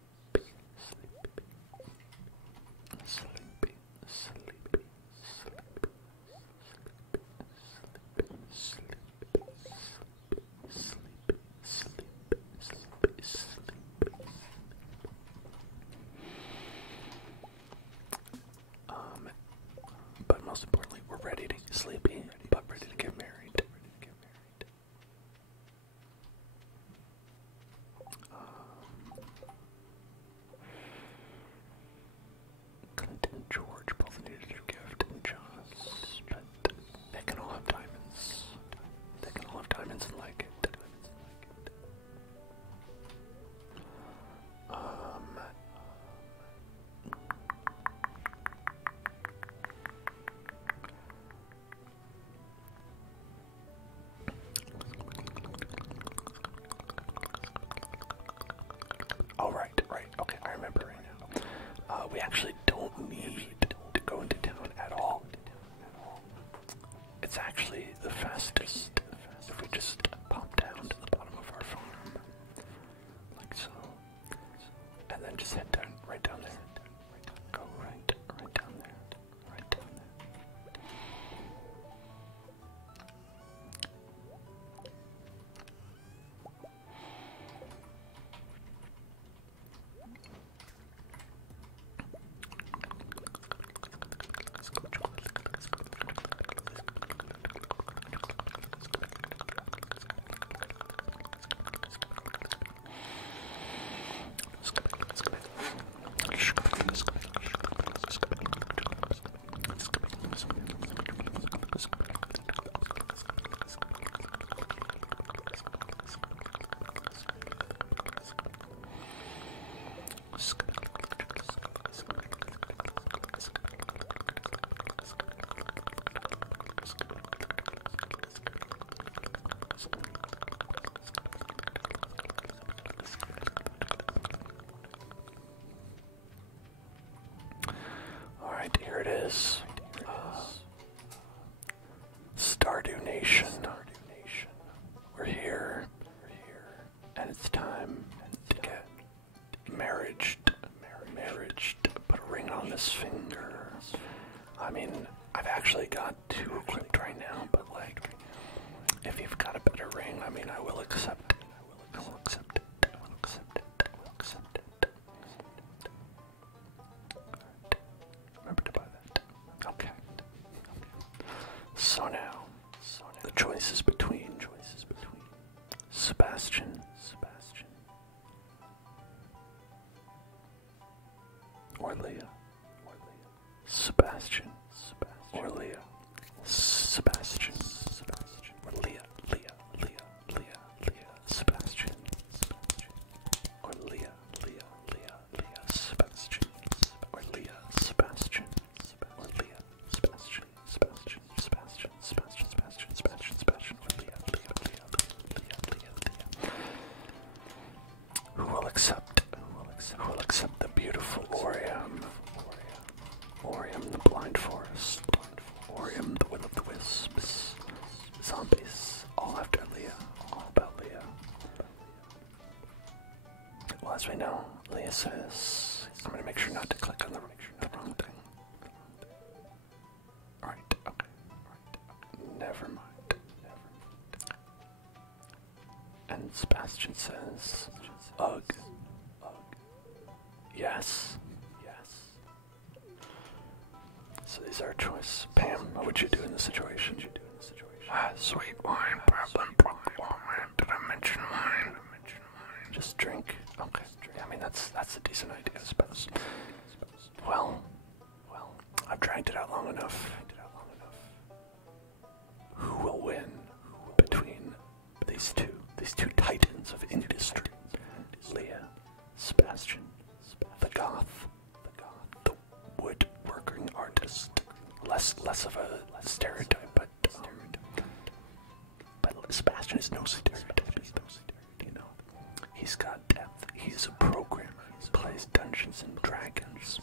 Sleepy. Sleepy. Sleepy. But most importantly, we're ready to get sleepy, but ready to get married. Clint and George both needed a gift and John's, but they can all have diamonds. They can all have diamonds and like it. Oh, right. Okay, I remember right now. We actually don't need to go into town at all. It's actually the fastest if we just pop down to the bottom of our farm, like so, and then just head down, right down there. Go right down there, right down there. Alright, here it is. Stardew Nation. We're here. And it's time to get marriaged. Put a ring on this finger. I mean, I've actually got 2 equipped right now, but like, if you've got a better ring, I mean, I will accept it. I will accept it. Remember to buy that. as we know, Leah says, I'm gonna make sure not to click on the wrong thing. Alright, okay. Never mind. And Sebastian says, ugh. Yes. So these are our choice. Pam, what would you do in this situation? Sweet wine, problem, wine. Did I mention wine? Just drink. Okay. I mean, that's a decent idea, I suppose. Well, I've dragged it out long enough. Who will win between these two titans of industry? Leah, Sebastian, the Goth, the woodworking artist. Less of a stereotype, but Sebastian is no stereotype. You know, he's got depth. He's a programmer. He plays Dungeons and Dragons.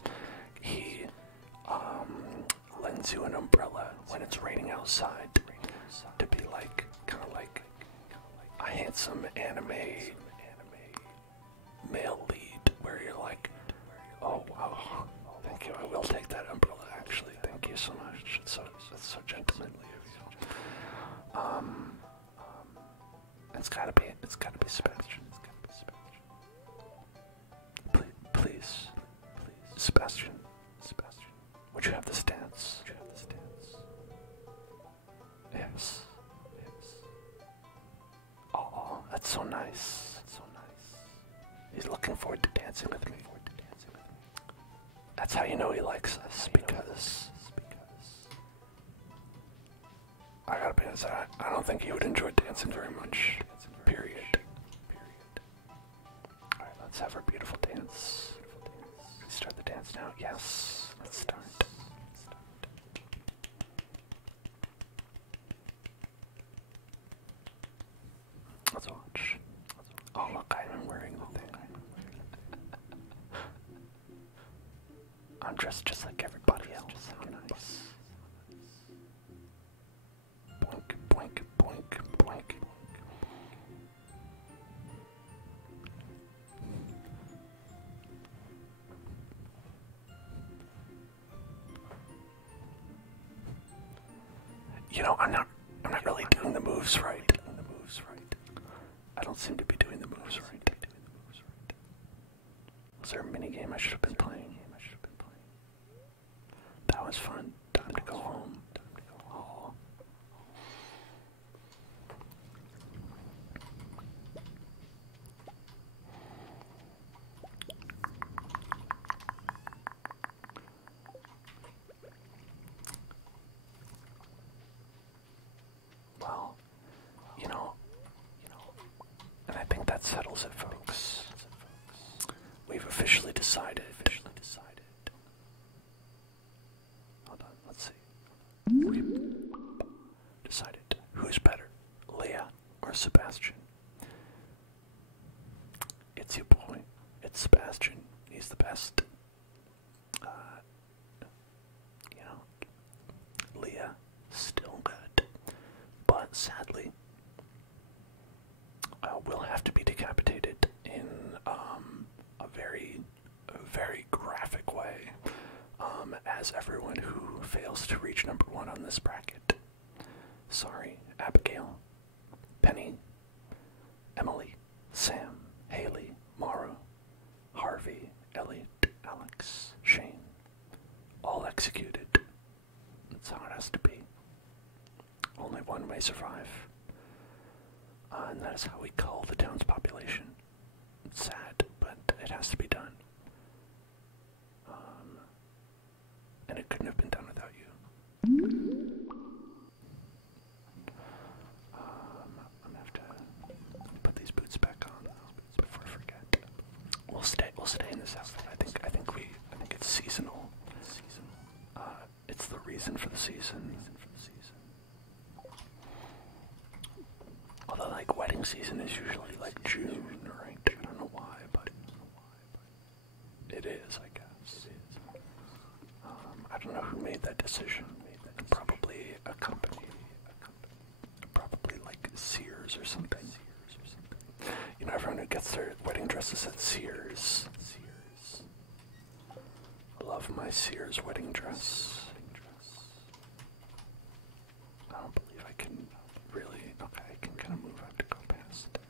He lends you an umbrella when it's raining outside to be like, kind of like a handsome anime male lead, where you're like, oh wow, thank you, I will take that umbrella, actually, thank you so much, that's so gentlemanly of you. It's gotta be Sebastian. Please, Sebastian, would you have this dance? Yes. Oh, that's so nice. He's looking forward to dancing with me. That's how you know he likes us, because I gotta be honest, I don't think he would enjoy dancing very much. Period. Alright, let's have our beautiful dance. Let's start the dance now. Yes, let's start. Let's watch. Oh look, I'm wearing the thing. I'm dressed just like everybody else. How nice. Boink, boink, boink, boink. You know, I'm not really doing the moves right. I don't seem to be doing the moves right. Was there a minigame I should have been playing? That was fun. Time to go home. Oh. Well, you know, and I think that settles it, folks. We've officially decided. Hold on, let's see. We've decided who's better, Leah or Sebastian. It's your boy. It's Sebastian. He's the best. You know, Leah, still good. But sadly, will have to be decapitated in a very graphic way, as everyone who fails to reach number 1 on this bracket. Sorry, Abigail, Penny, Emily, Sam, Haley, Mara, Harvey, Elliot, Alex, Shane, all executed. That's how it has to be. Only one may survive. And that is how we cull the town's population. It's sad, but it has to be done. And it couldn't have been done without you. I'm gonna have to put these boots back on before I forget. We'll stay in this outfit. I think it's seasonal. It's the reason for the season. Although, like, wedding season is usually, like, June, right? I don't know why, but it is, I guess. I don't know who made that decision. Probably a company. Probably, like, Sears or something. You know, everyone who gets their wedding dresses at Sears. I love my Sears wedding dress. I don't believe I can really. Okay, I can kind of move out to go past it.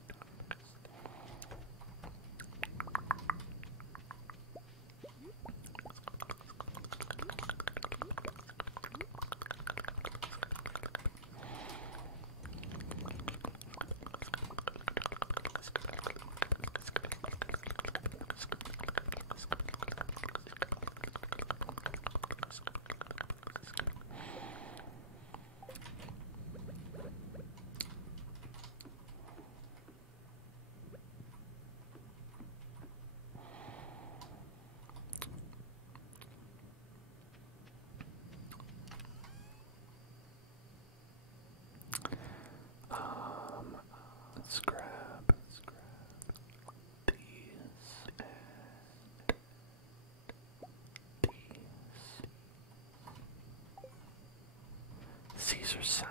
Let's grab these and these. Caesar salad.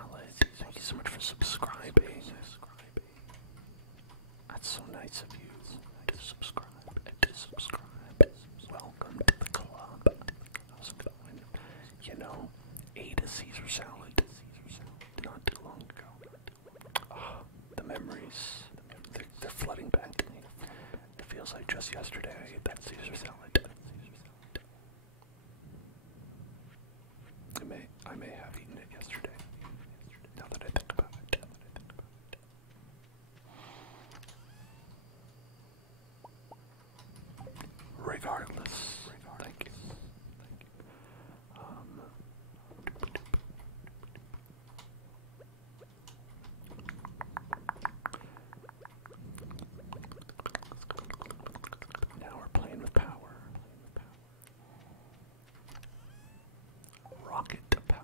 Thank you so much for subscribing. That's so nice of you to subscribe. Welcome to the club. How's it going? You know, ate a Caesar salad not too long ago. Oh, the memories, they're flooding back to me. It feels like just yesterday I ate that Caesar salad. I may have eaten it yesterday, now that I think about it. Regardless, thank you. Now we're playing with power. Rocket to power.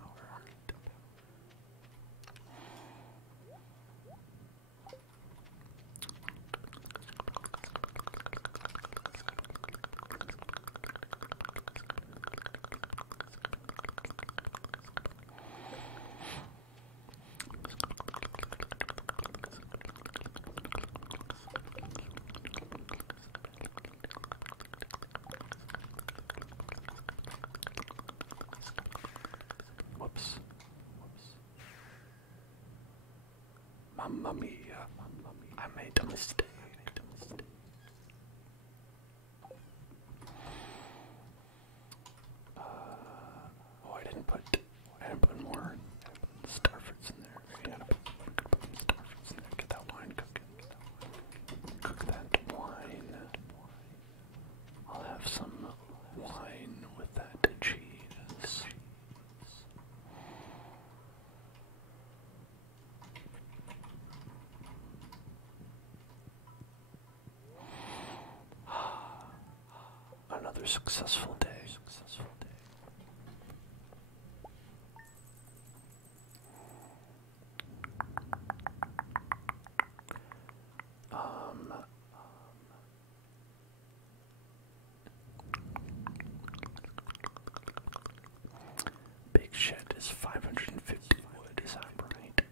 Whoops. Mamma mia. I made a mistake. Oh, I didn't put more starfruits in there. I gotta put starfruits in there. Get that wine cooking. Cook that wine. I'll have some wine with that cheese. Another successful day. Big shed is 550 wood, is that right?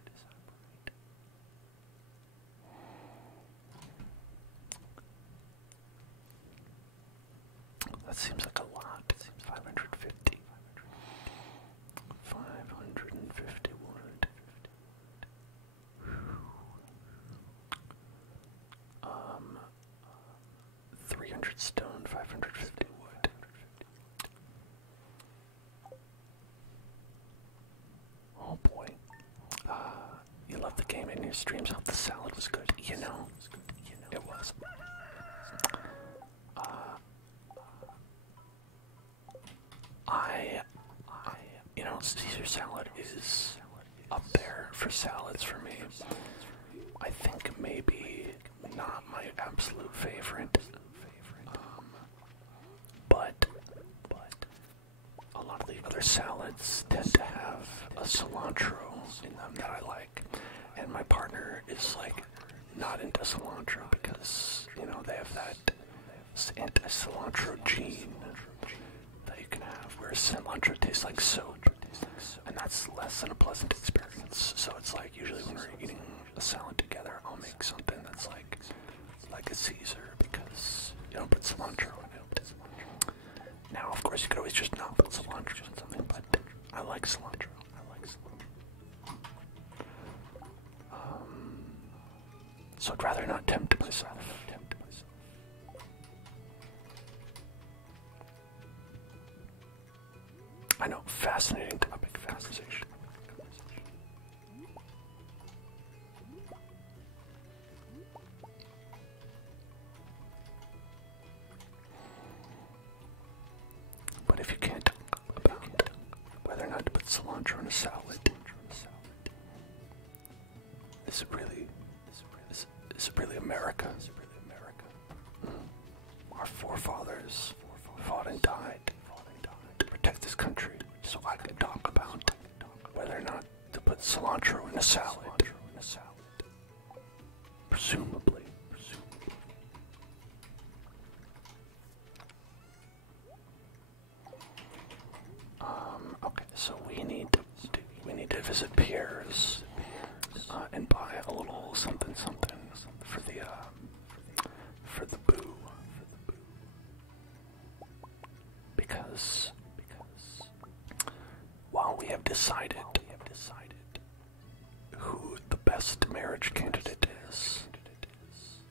That seems like a lot. 550. 550 wood. 300 stone, 550 wood. Oh boy. You love the game and your streams. Hope the salad was good. You know, it was. You know, Caesar salad is up there for salads for me. I think maybe not my absolute favorite, but a lot of the other salads tend to have a cilantro in them that I like, and my partner is like not into cilantro because, you know, they have that anti-cilantro gene that you can have, where cilantro tastes like soap, and that's less than a pleasant experience. So it's like, usually when we're eating a salad together, I'll make something that's like So I'd rather not tempt myself. I know, fascinating topic, conversation. But if you can't talk about whether or not to put cilantro in a salad, is it really America? Our forefathers fought and died to protect this country, so I could talk about whether or not to put cilantro in a salad. Presumably. Okay, so we need to visit Pierre's and buy a little something for the boo. Because while we have decided who the best marriage candidate is,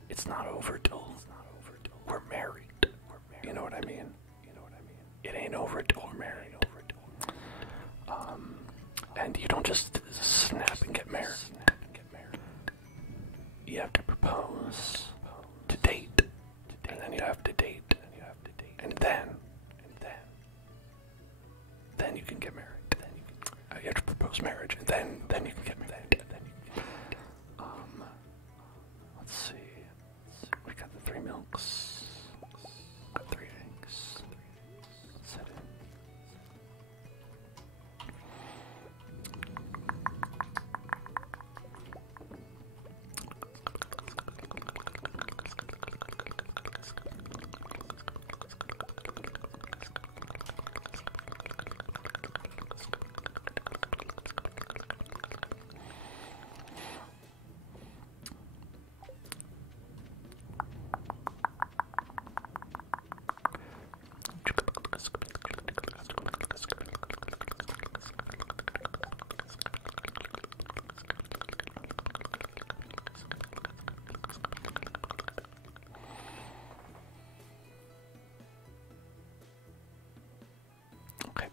it's not over till we're married. You know what I mean? It ain't over till we're married. And you don't just snap and get married. You have to propose, to date, and then you have to date, and then you can get married. You have to propose marriage, and then you can get married. Let's see. We got the 3 milks. Got 3 eggs. Let's set it.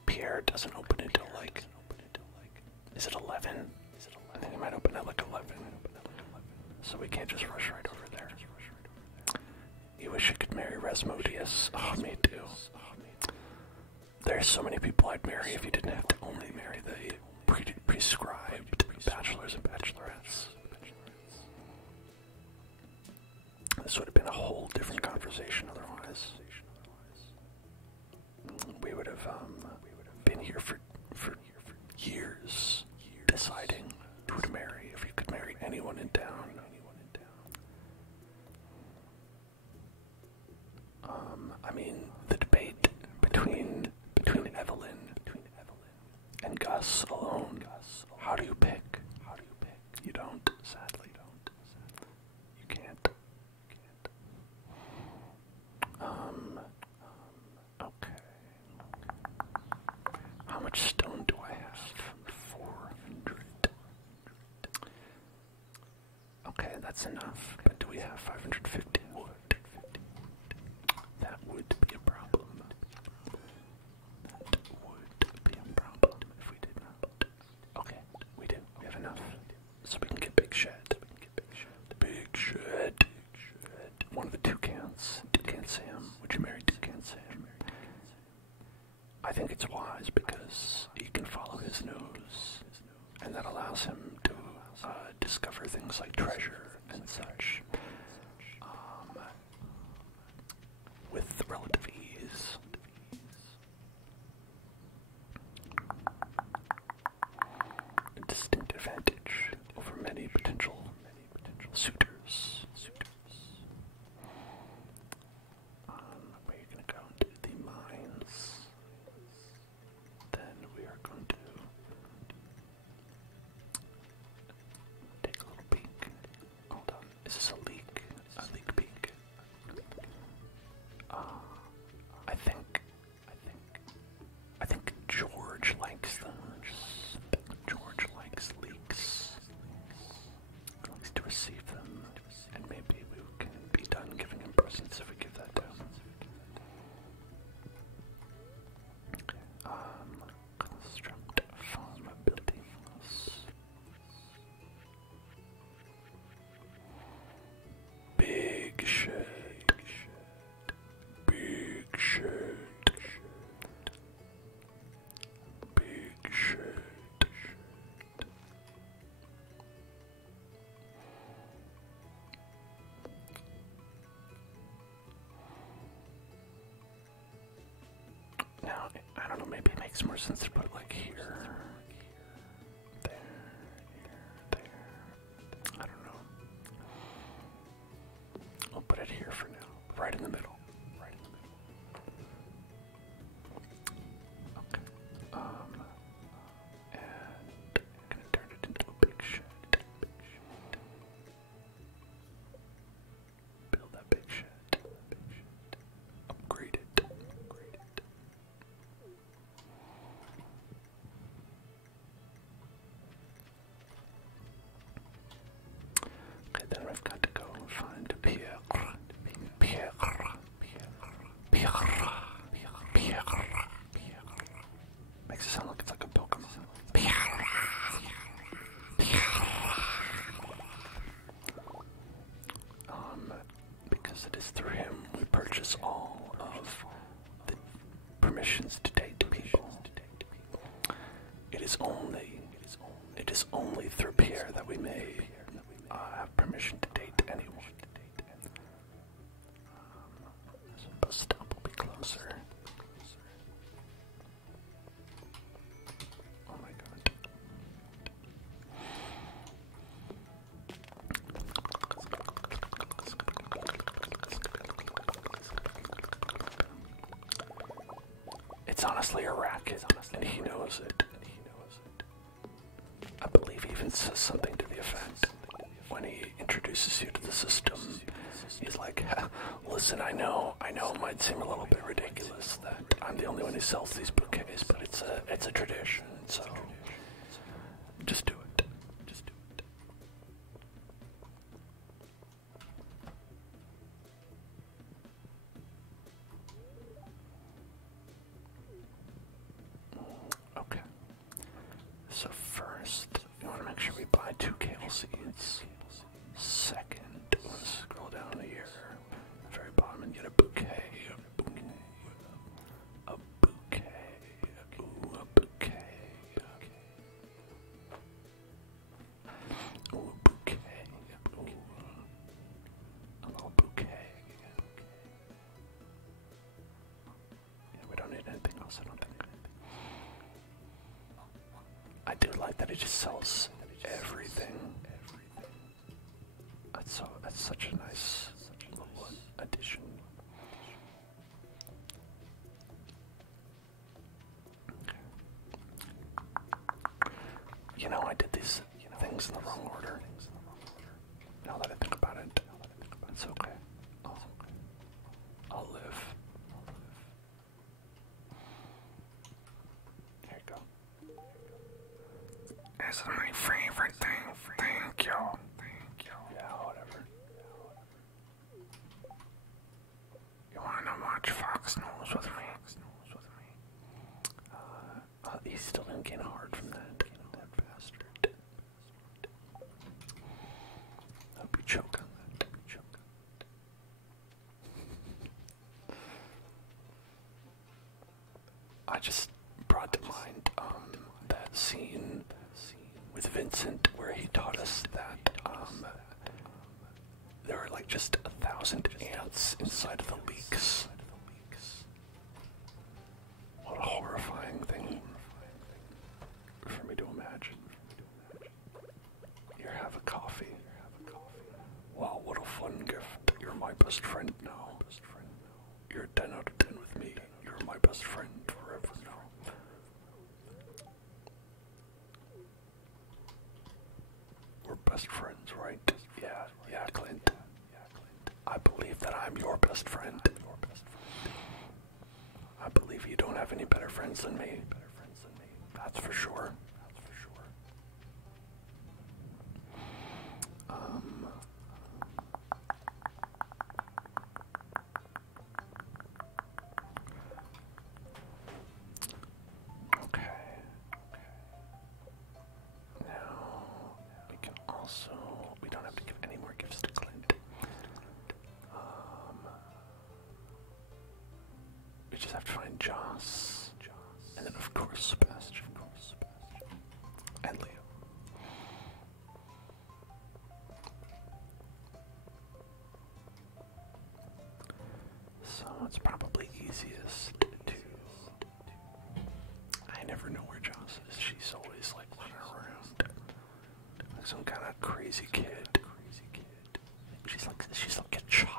Pierre doesn't open it till like, is it 11? I think he might open at like 11. So we can't just rush right over there. You wish I could marry Rasmodius. Oh, me too. There's so many people I'd marry if you didn't have to only marry the prescribed bachelors and bachelorettes. This would have been a whole different conversation otherwise. We would have been here for years deciding who to marry, if you could marry anyone in town. I mean, the debate between Evelyn and Gus alone. How do you pick? You don't, sadly. You can't. Okay. How much stone do I have? 400. Okay, that's enough. But do we have 550 wood? That would be a problem. If we did not. Okay, we do. We have enough. So we can get big shed. Big shed. One of the toucans. Toucan Sam. Would you marry Toucan Sam? I think it's wise because he can follow his nose, and that allows him to discover things like treasure and such with relative ease. A distinct advantage over many potential suitors. We're going to go into the mines. Then we are going to take a little peek. Hold on. Is this a leak? A leak peek. I think George likes those. George likes leaks. He likes to receive them makes more sense to put like here, there, there. I don't know. I'll put it here for now, right in the middle. Right in the middle. Okay. And I'm gonna turn it into a big shed. Build that big shed. Upgrade it. Okay, then we've got to go and find Pierre. Makes it sound like it's like a Pokemon. Because it is through him we purchase all of the permissions to date people. It is only through Pierre that we may have permission to date anyone. So bus stop will be closer. Oh my god. It's honestly a racket, and he knows it. I believe he even says something to the effect when he introduces you to the system. He's like, listen, I know it might seem a little bit ridiculous that I'm the only one who sells these bouquets, but it's a tradition, so just do it. Just do it. Okay. So first, you want to make sure we buy 2 kale seeds. Second, let's scroll down here, very bottom, and get a bouquet. A bouquet. Ooh, a bouquet. Ooh, a bouquet. Ooh, a little bouquet. Yeah, we don't need anything else, I don't think. I do like that it just sells everything. That's such a nice little addition. You know, I did these things in the wrong order. Now that I think about it, it's okay. I'll live. Here you go. This is my favorite thing. Thank you. Yeah, whatever. You wanna watch Fox News with me? He still didn't get hard from that bastard. Hope you choke on that. I just brought to mind that scene with Vincent where he taught us that there were like just 1,000 ants inside of the leaks. What a horrifying thing for me to imagine. Here, have a coffee. Wow, what a fun gift. You're my best friend now. You're 10 out of 10 with me. You're my best friend forever now. We're best friends, right? Yeah, Clint. I believe that I'm your best friend. I believe you don't have any better friends than me. That's for sure. Okay. Now, we don't have to give any more gifts to Clint. We just have to find Joss. And then of course Sebastian. And Leo. So it's probably easiest to... I never know where Joss is. She's always like running around like some kind of crazy kid. She's like a child.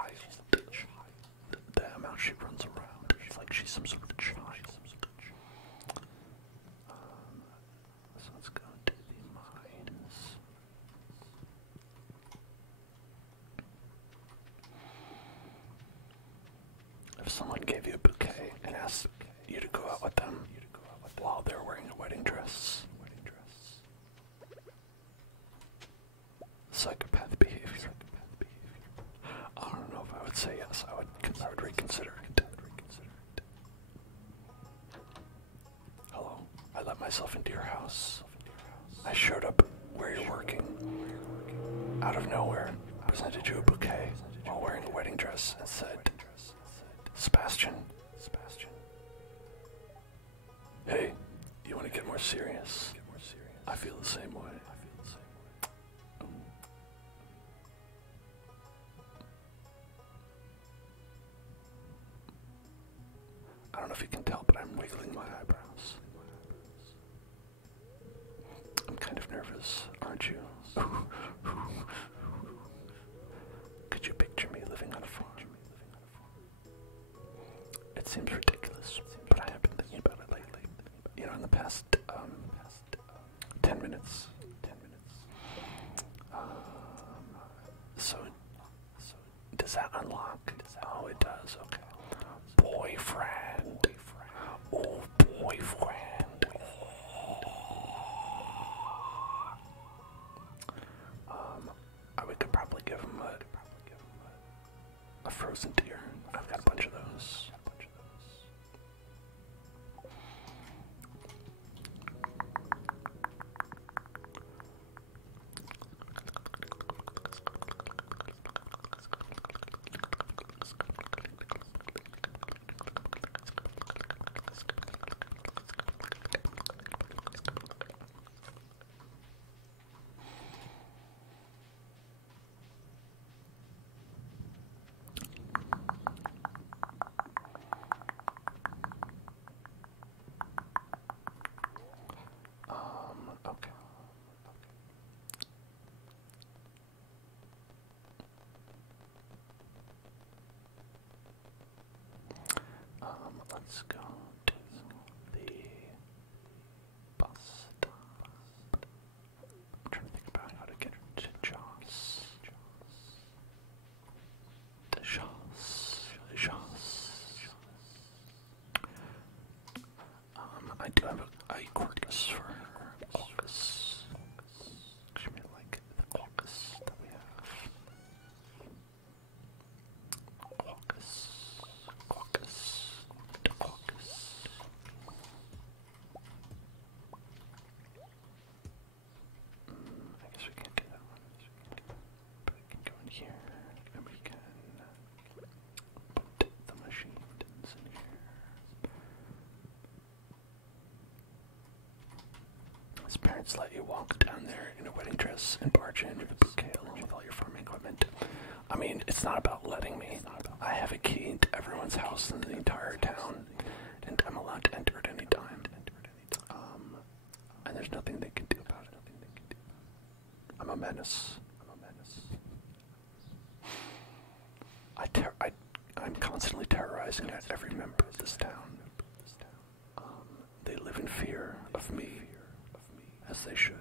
The amount she runs around, it's like she's some sort of child. So let's go to the mines. If someone gave you a bouquet and asked you to go out with them while they're wearing a wedding dress, psychopath behavior. I don't know if I would say yes. I would reconsider it. Hello. I let myself into your house. I showed up where you're working. Out of nowhere, presented you a bouquet while wearing a wedding dress and said, Sebastian. Hey, you want to get more serious? I feel the same way. I don't know if you can tell, but I'm wiggling my eyebrows. I'm kind of nervous, aren't you? Could you picture me living on a farm? It seems ridiculous, but I have been thinking about it lately. You know, in the past 10 minutes. So does that unlock? Oh, it does. Okay. Boyfriend. Oh, boyfriend. We could probably give him a frozen tear. I've got a bunch of those. Okay. Let's go to the bus stop. I'm trying to think about how to get to Joss. I do have a quirkus for her. Quirkus. She may like the quirkus that we have. Quirkus. I guess we can't do that one. But we can go in here and we can put the machines in here. His parents let you walk down there in a wedding dress and barge in with a bouquet along with all your farming equipment. I mean, it's not about letting me. I have a key to everyone's house in the entire town, and I'm allowed to enter at any time. And there's nothing they can do about it. I'm a menace. I'm constantly terrorizing every member of this town. They live in fear of me, as they should.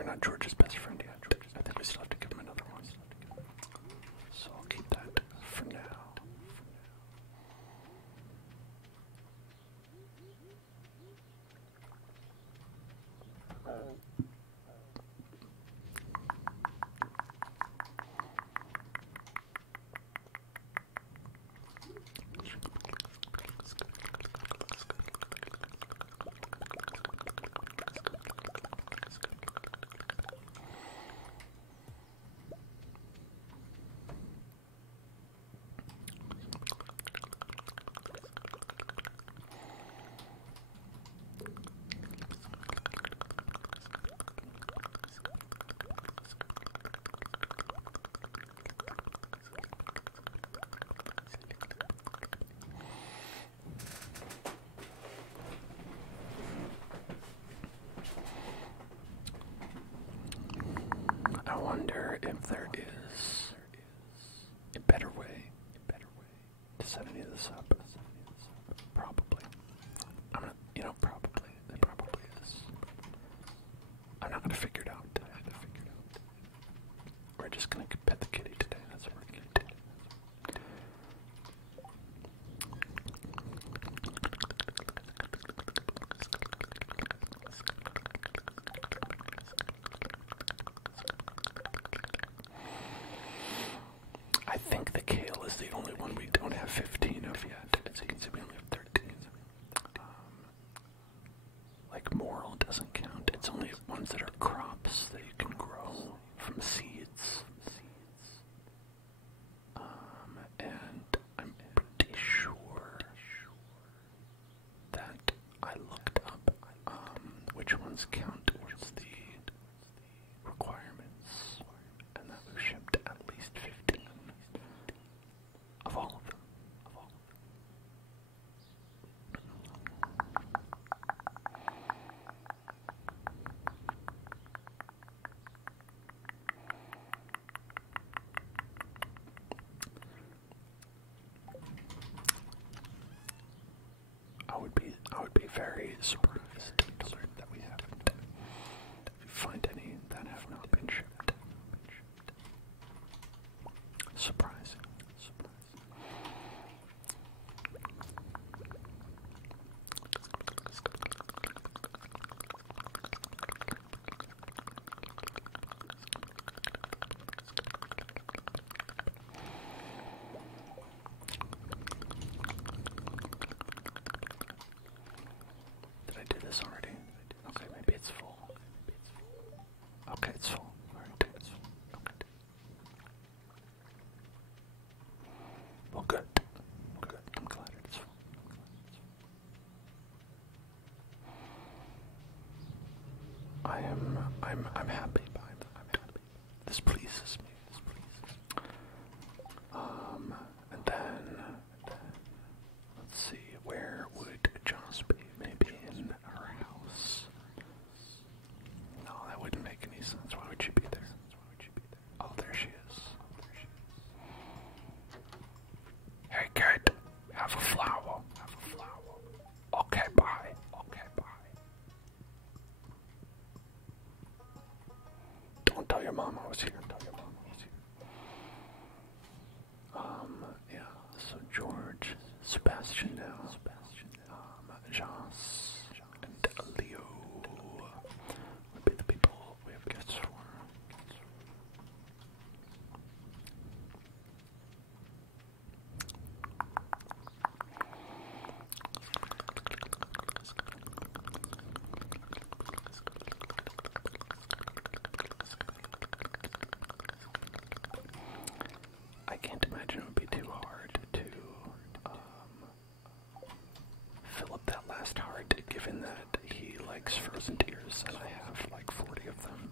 We're not George's best friend yet. I think we still have to give him another one. So I'll keep that for now. I wonder if there is a better way to set any of this up. Probably. Probably. There probably is. I'm not going to figure it out today. We're just going to pet the kitty today. That's what we're going to do. I think the kale is the only one we don't have 15 of yet. As you can see, we only have 13. Like morel doesn't count. It's only ones that are crops that you can grow from seeds. And I'm pretty sure that I looked up which ones count towards the requirements, and that we've shipped at least 15 of all of them. I would be very surprised to learn that we haven't. Find any that have not been shipped. Surprising. Did I do this already? Okay, maybe it's full. Okay, it's full. Alright, it's full. Okay. Well, good. I'm glad it's full. I'm happy by that. This pleases me. And then let's see, where would Joss be? Maybe in her house. No, that wouldn't make any sense. Why would she be there? Oh, there she is. Hey, kid, have a flower. Okay, bye. Don't tell your mom I was here. Yeah, so George, Sebastian now, Joss, and Leo would be the people we have gifts for. I can't imagine it would be too hard to fill up that last heart, given that he likes frozen tears, and I have like 40 of them.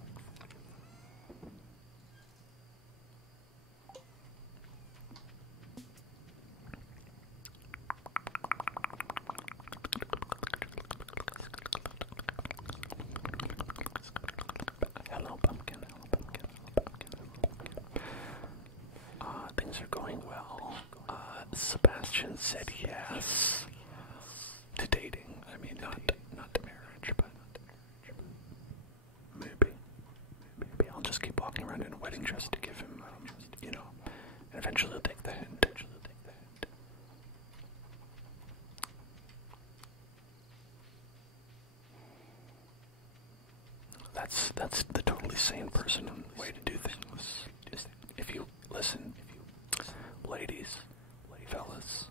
Hello, pumpkin. Things are going well. Sebastian said yes to dating. I mean, not to marriage, but maybe. around in a wedding dress to give him, you know, and eventually he'll take the hint. That's the totally sane person way to do things. If you listen, ladies, fellas,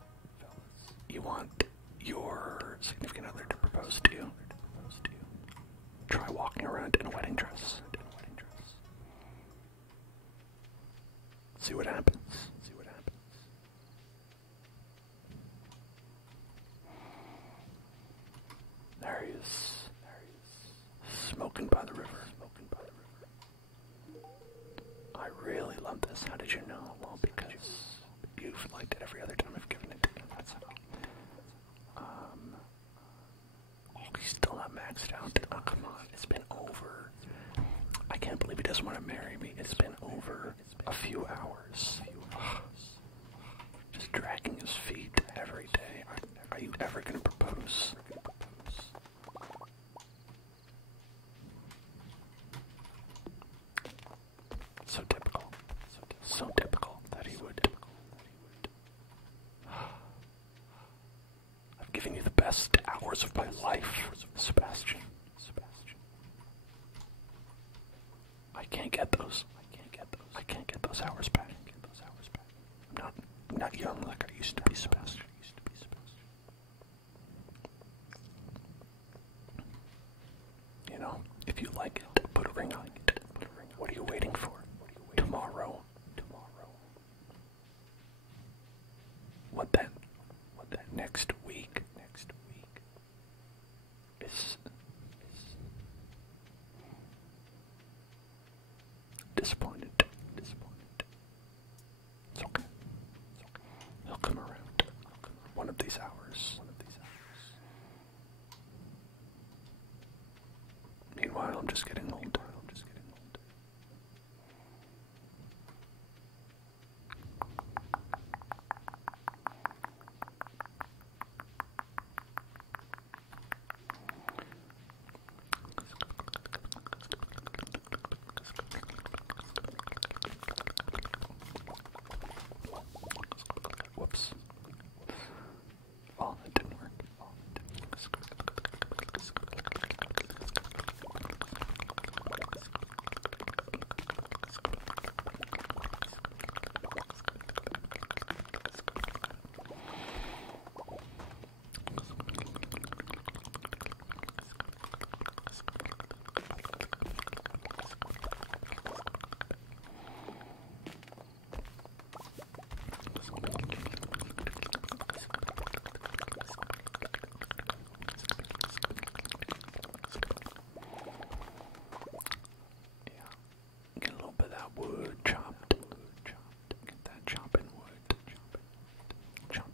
you want your significant other to propose to you, try walking around in a wedding dress. See what happens. There he is. Smoking by the river. I really love this. How did you know? Well, because you've liked it every other time I've given it to you. That's how. Oh, he's still not maxed out. Oh, come on. It's been over. I can't believe he doesn't want to marry me. It's been over a few hours. Just dragging his feet every day. Are you ever going to propose? So typical that he would. I've given you the best hours of my life, Sebastian. I can't get those. I can't get those hours back. I'm not young like I used to be, Sebastian. You know, if you like it, put a ring on it. What are you waiting for? Tomorrow. What then? Next week is disappointed. It's okay. He'll come around. One of these hours. Meanwhile, I'm just getting older. Whoops. Oh, it didn't work. Wood chopped. Get that chopping wood. Chop.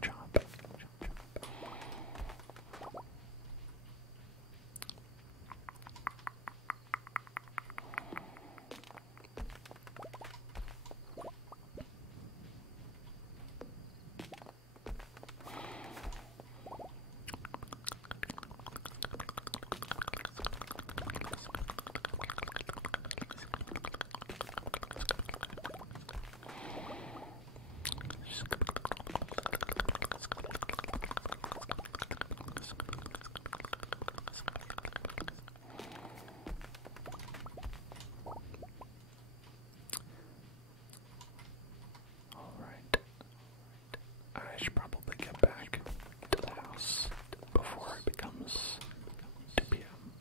I should probably get back to the house before it becomes 2 p.m.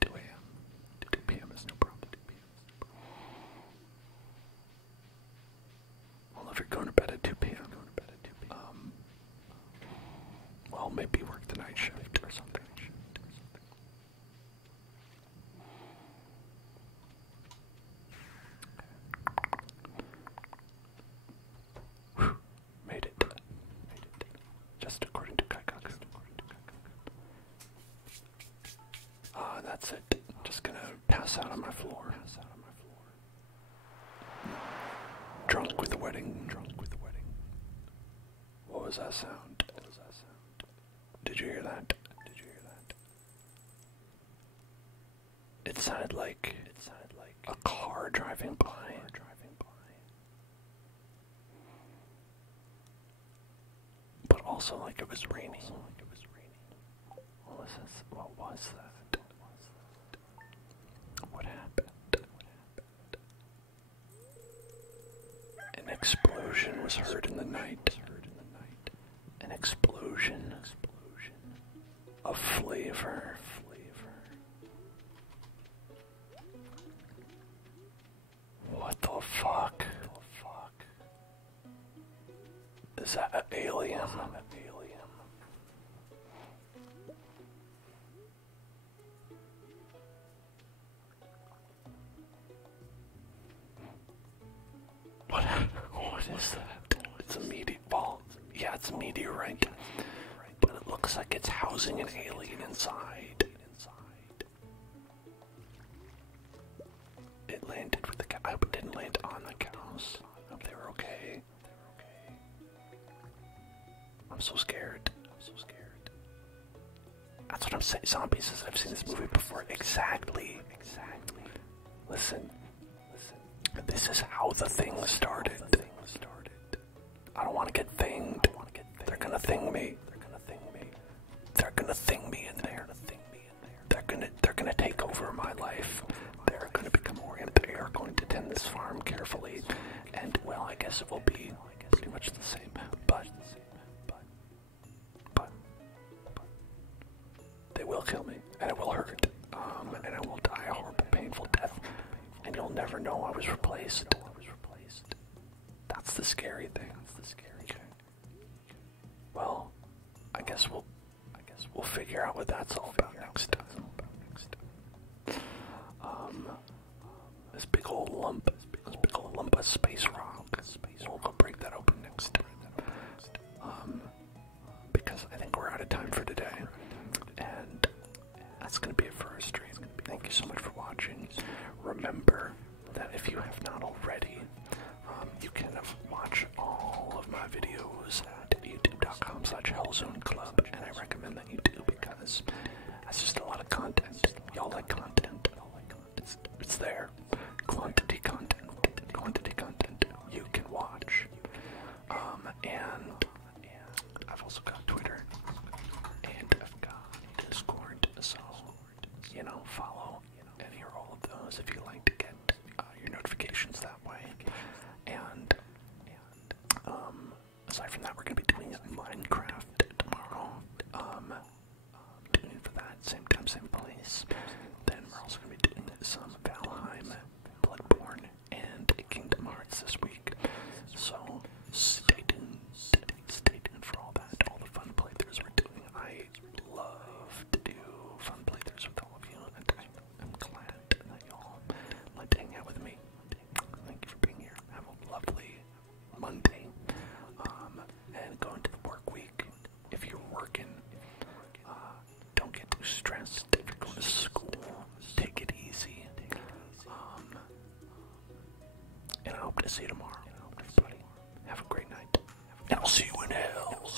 2 a.m. 2 p.m. is no problem. Well, if you're going to bed at 2 p.m., well, maybe work the night shift or something. Made it. Just according to Kaikaku. That's it. Just gonna pass out on my floor. Drunk with the wedding. What was that sound? Did you hear that? It sounded like a car driving by. But also like it was raining. What was that? What happened? An explosion was heard in the night. An explosion of flavor. What the fuck? Is that an alien? What is that? It's a meteor. Well, yeah, it's a meteorite. But it looks like it's housing an alien inside. It landed with the cow. I hope it didn't land on the cows. I hope they were okay. I'm so scared. That's what I'm saying. Zombies, I've seen this movie before. Exactly. Listen. This is how the thing started. I don't want to get thinged. They're gonna thing me. They're gonna thing me in there. They're gonna take over my life. They're gonna become oriented. They are going to tend this farm carefully. And well, I guess it will be pretty much the same. But they will kill me, and it will hurt. And I will die a horrible, painful death. And you'll never know I was replaced. That's the scary thing. Okay. Well, I guess we'll figure out what that's all about next time. This big old lump of space rock. We'll go break that open next time. Because I think we're out of time for today. And that's going to be it for our stream. Thank you so much for watching. Remember that if you have not already, you can watch all of my videos at youtube.com/hellzoneclub, and I recommend that you do because that's just a lot of content. Y'all like content. It's there. Quantity content you can watch. And I've also got Twitter, and I've got Discord, so follow any or all of those if you like to get your notifications that way. And aside from that, we're going to be doing Minecraft tomorrow. Tune in for that, same time, same place. Then we're also going to be doing some Valheim, Bloodborne, and Kingdom Hearts this week. So stay tuned for all that, all the fun playthroughs we're doing. I love to do fun playthroughs with all of you, and I'm glad that y'all like to hang out with me. Thank you for being here. Have a lovely Monday. And go into the work week. If you're working, don't get too stressed. If you're going to school, take it easy. And I hope to see you tomorrow. Everybody, have a great night. And I'll see you in hell.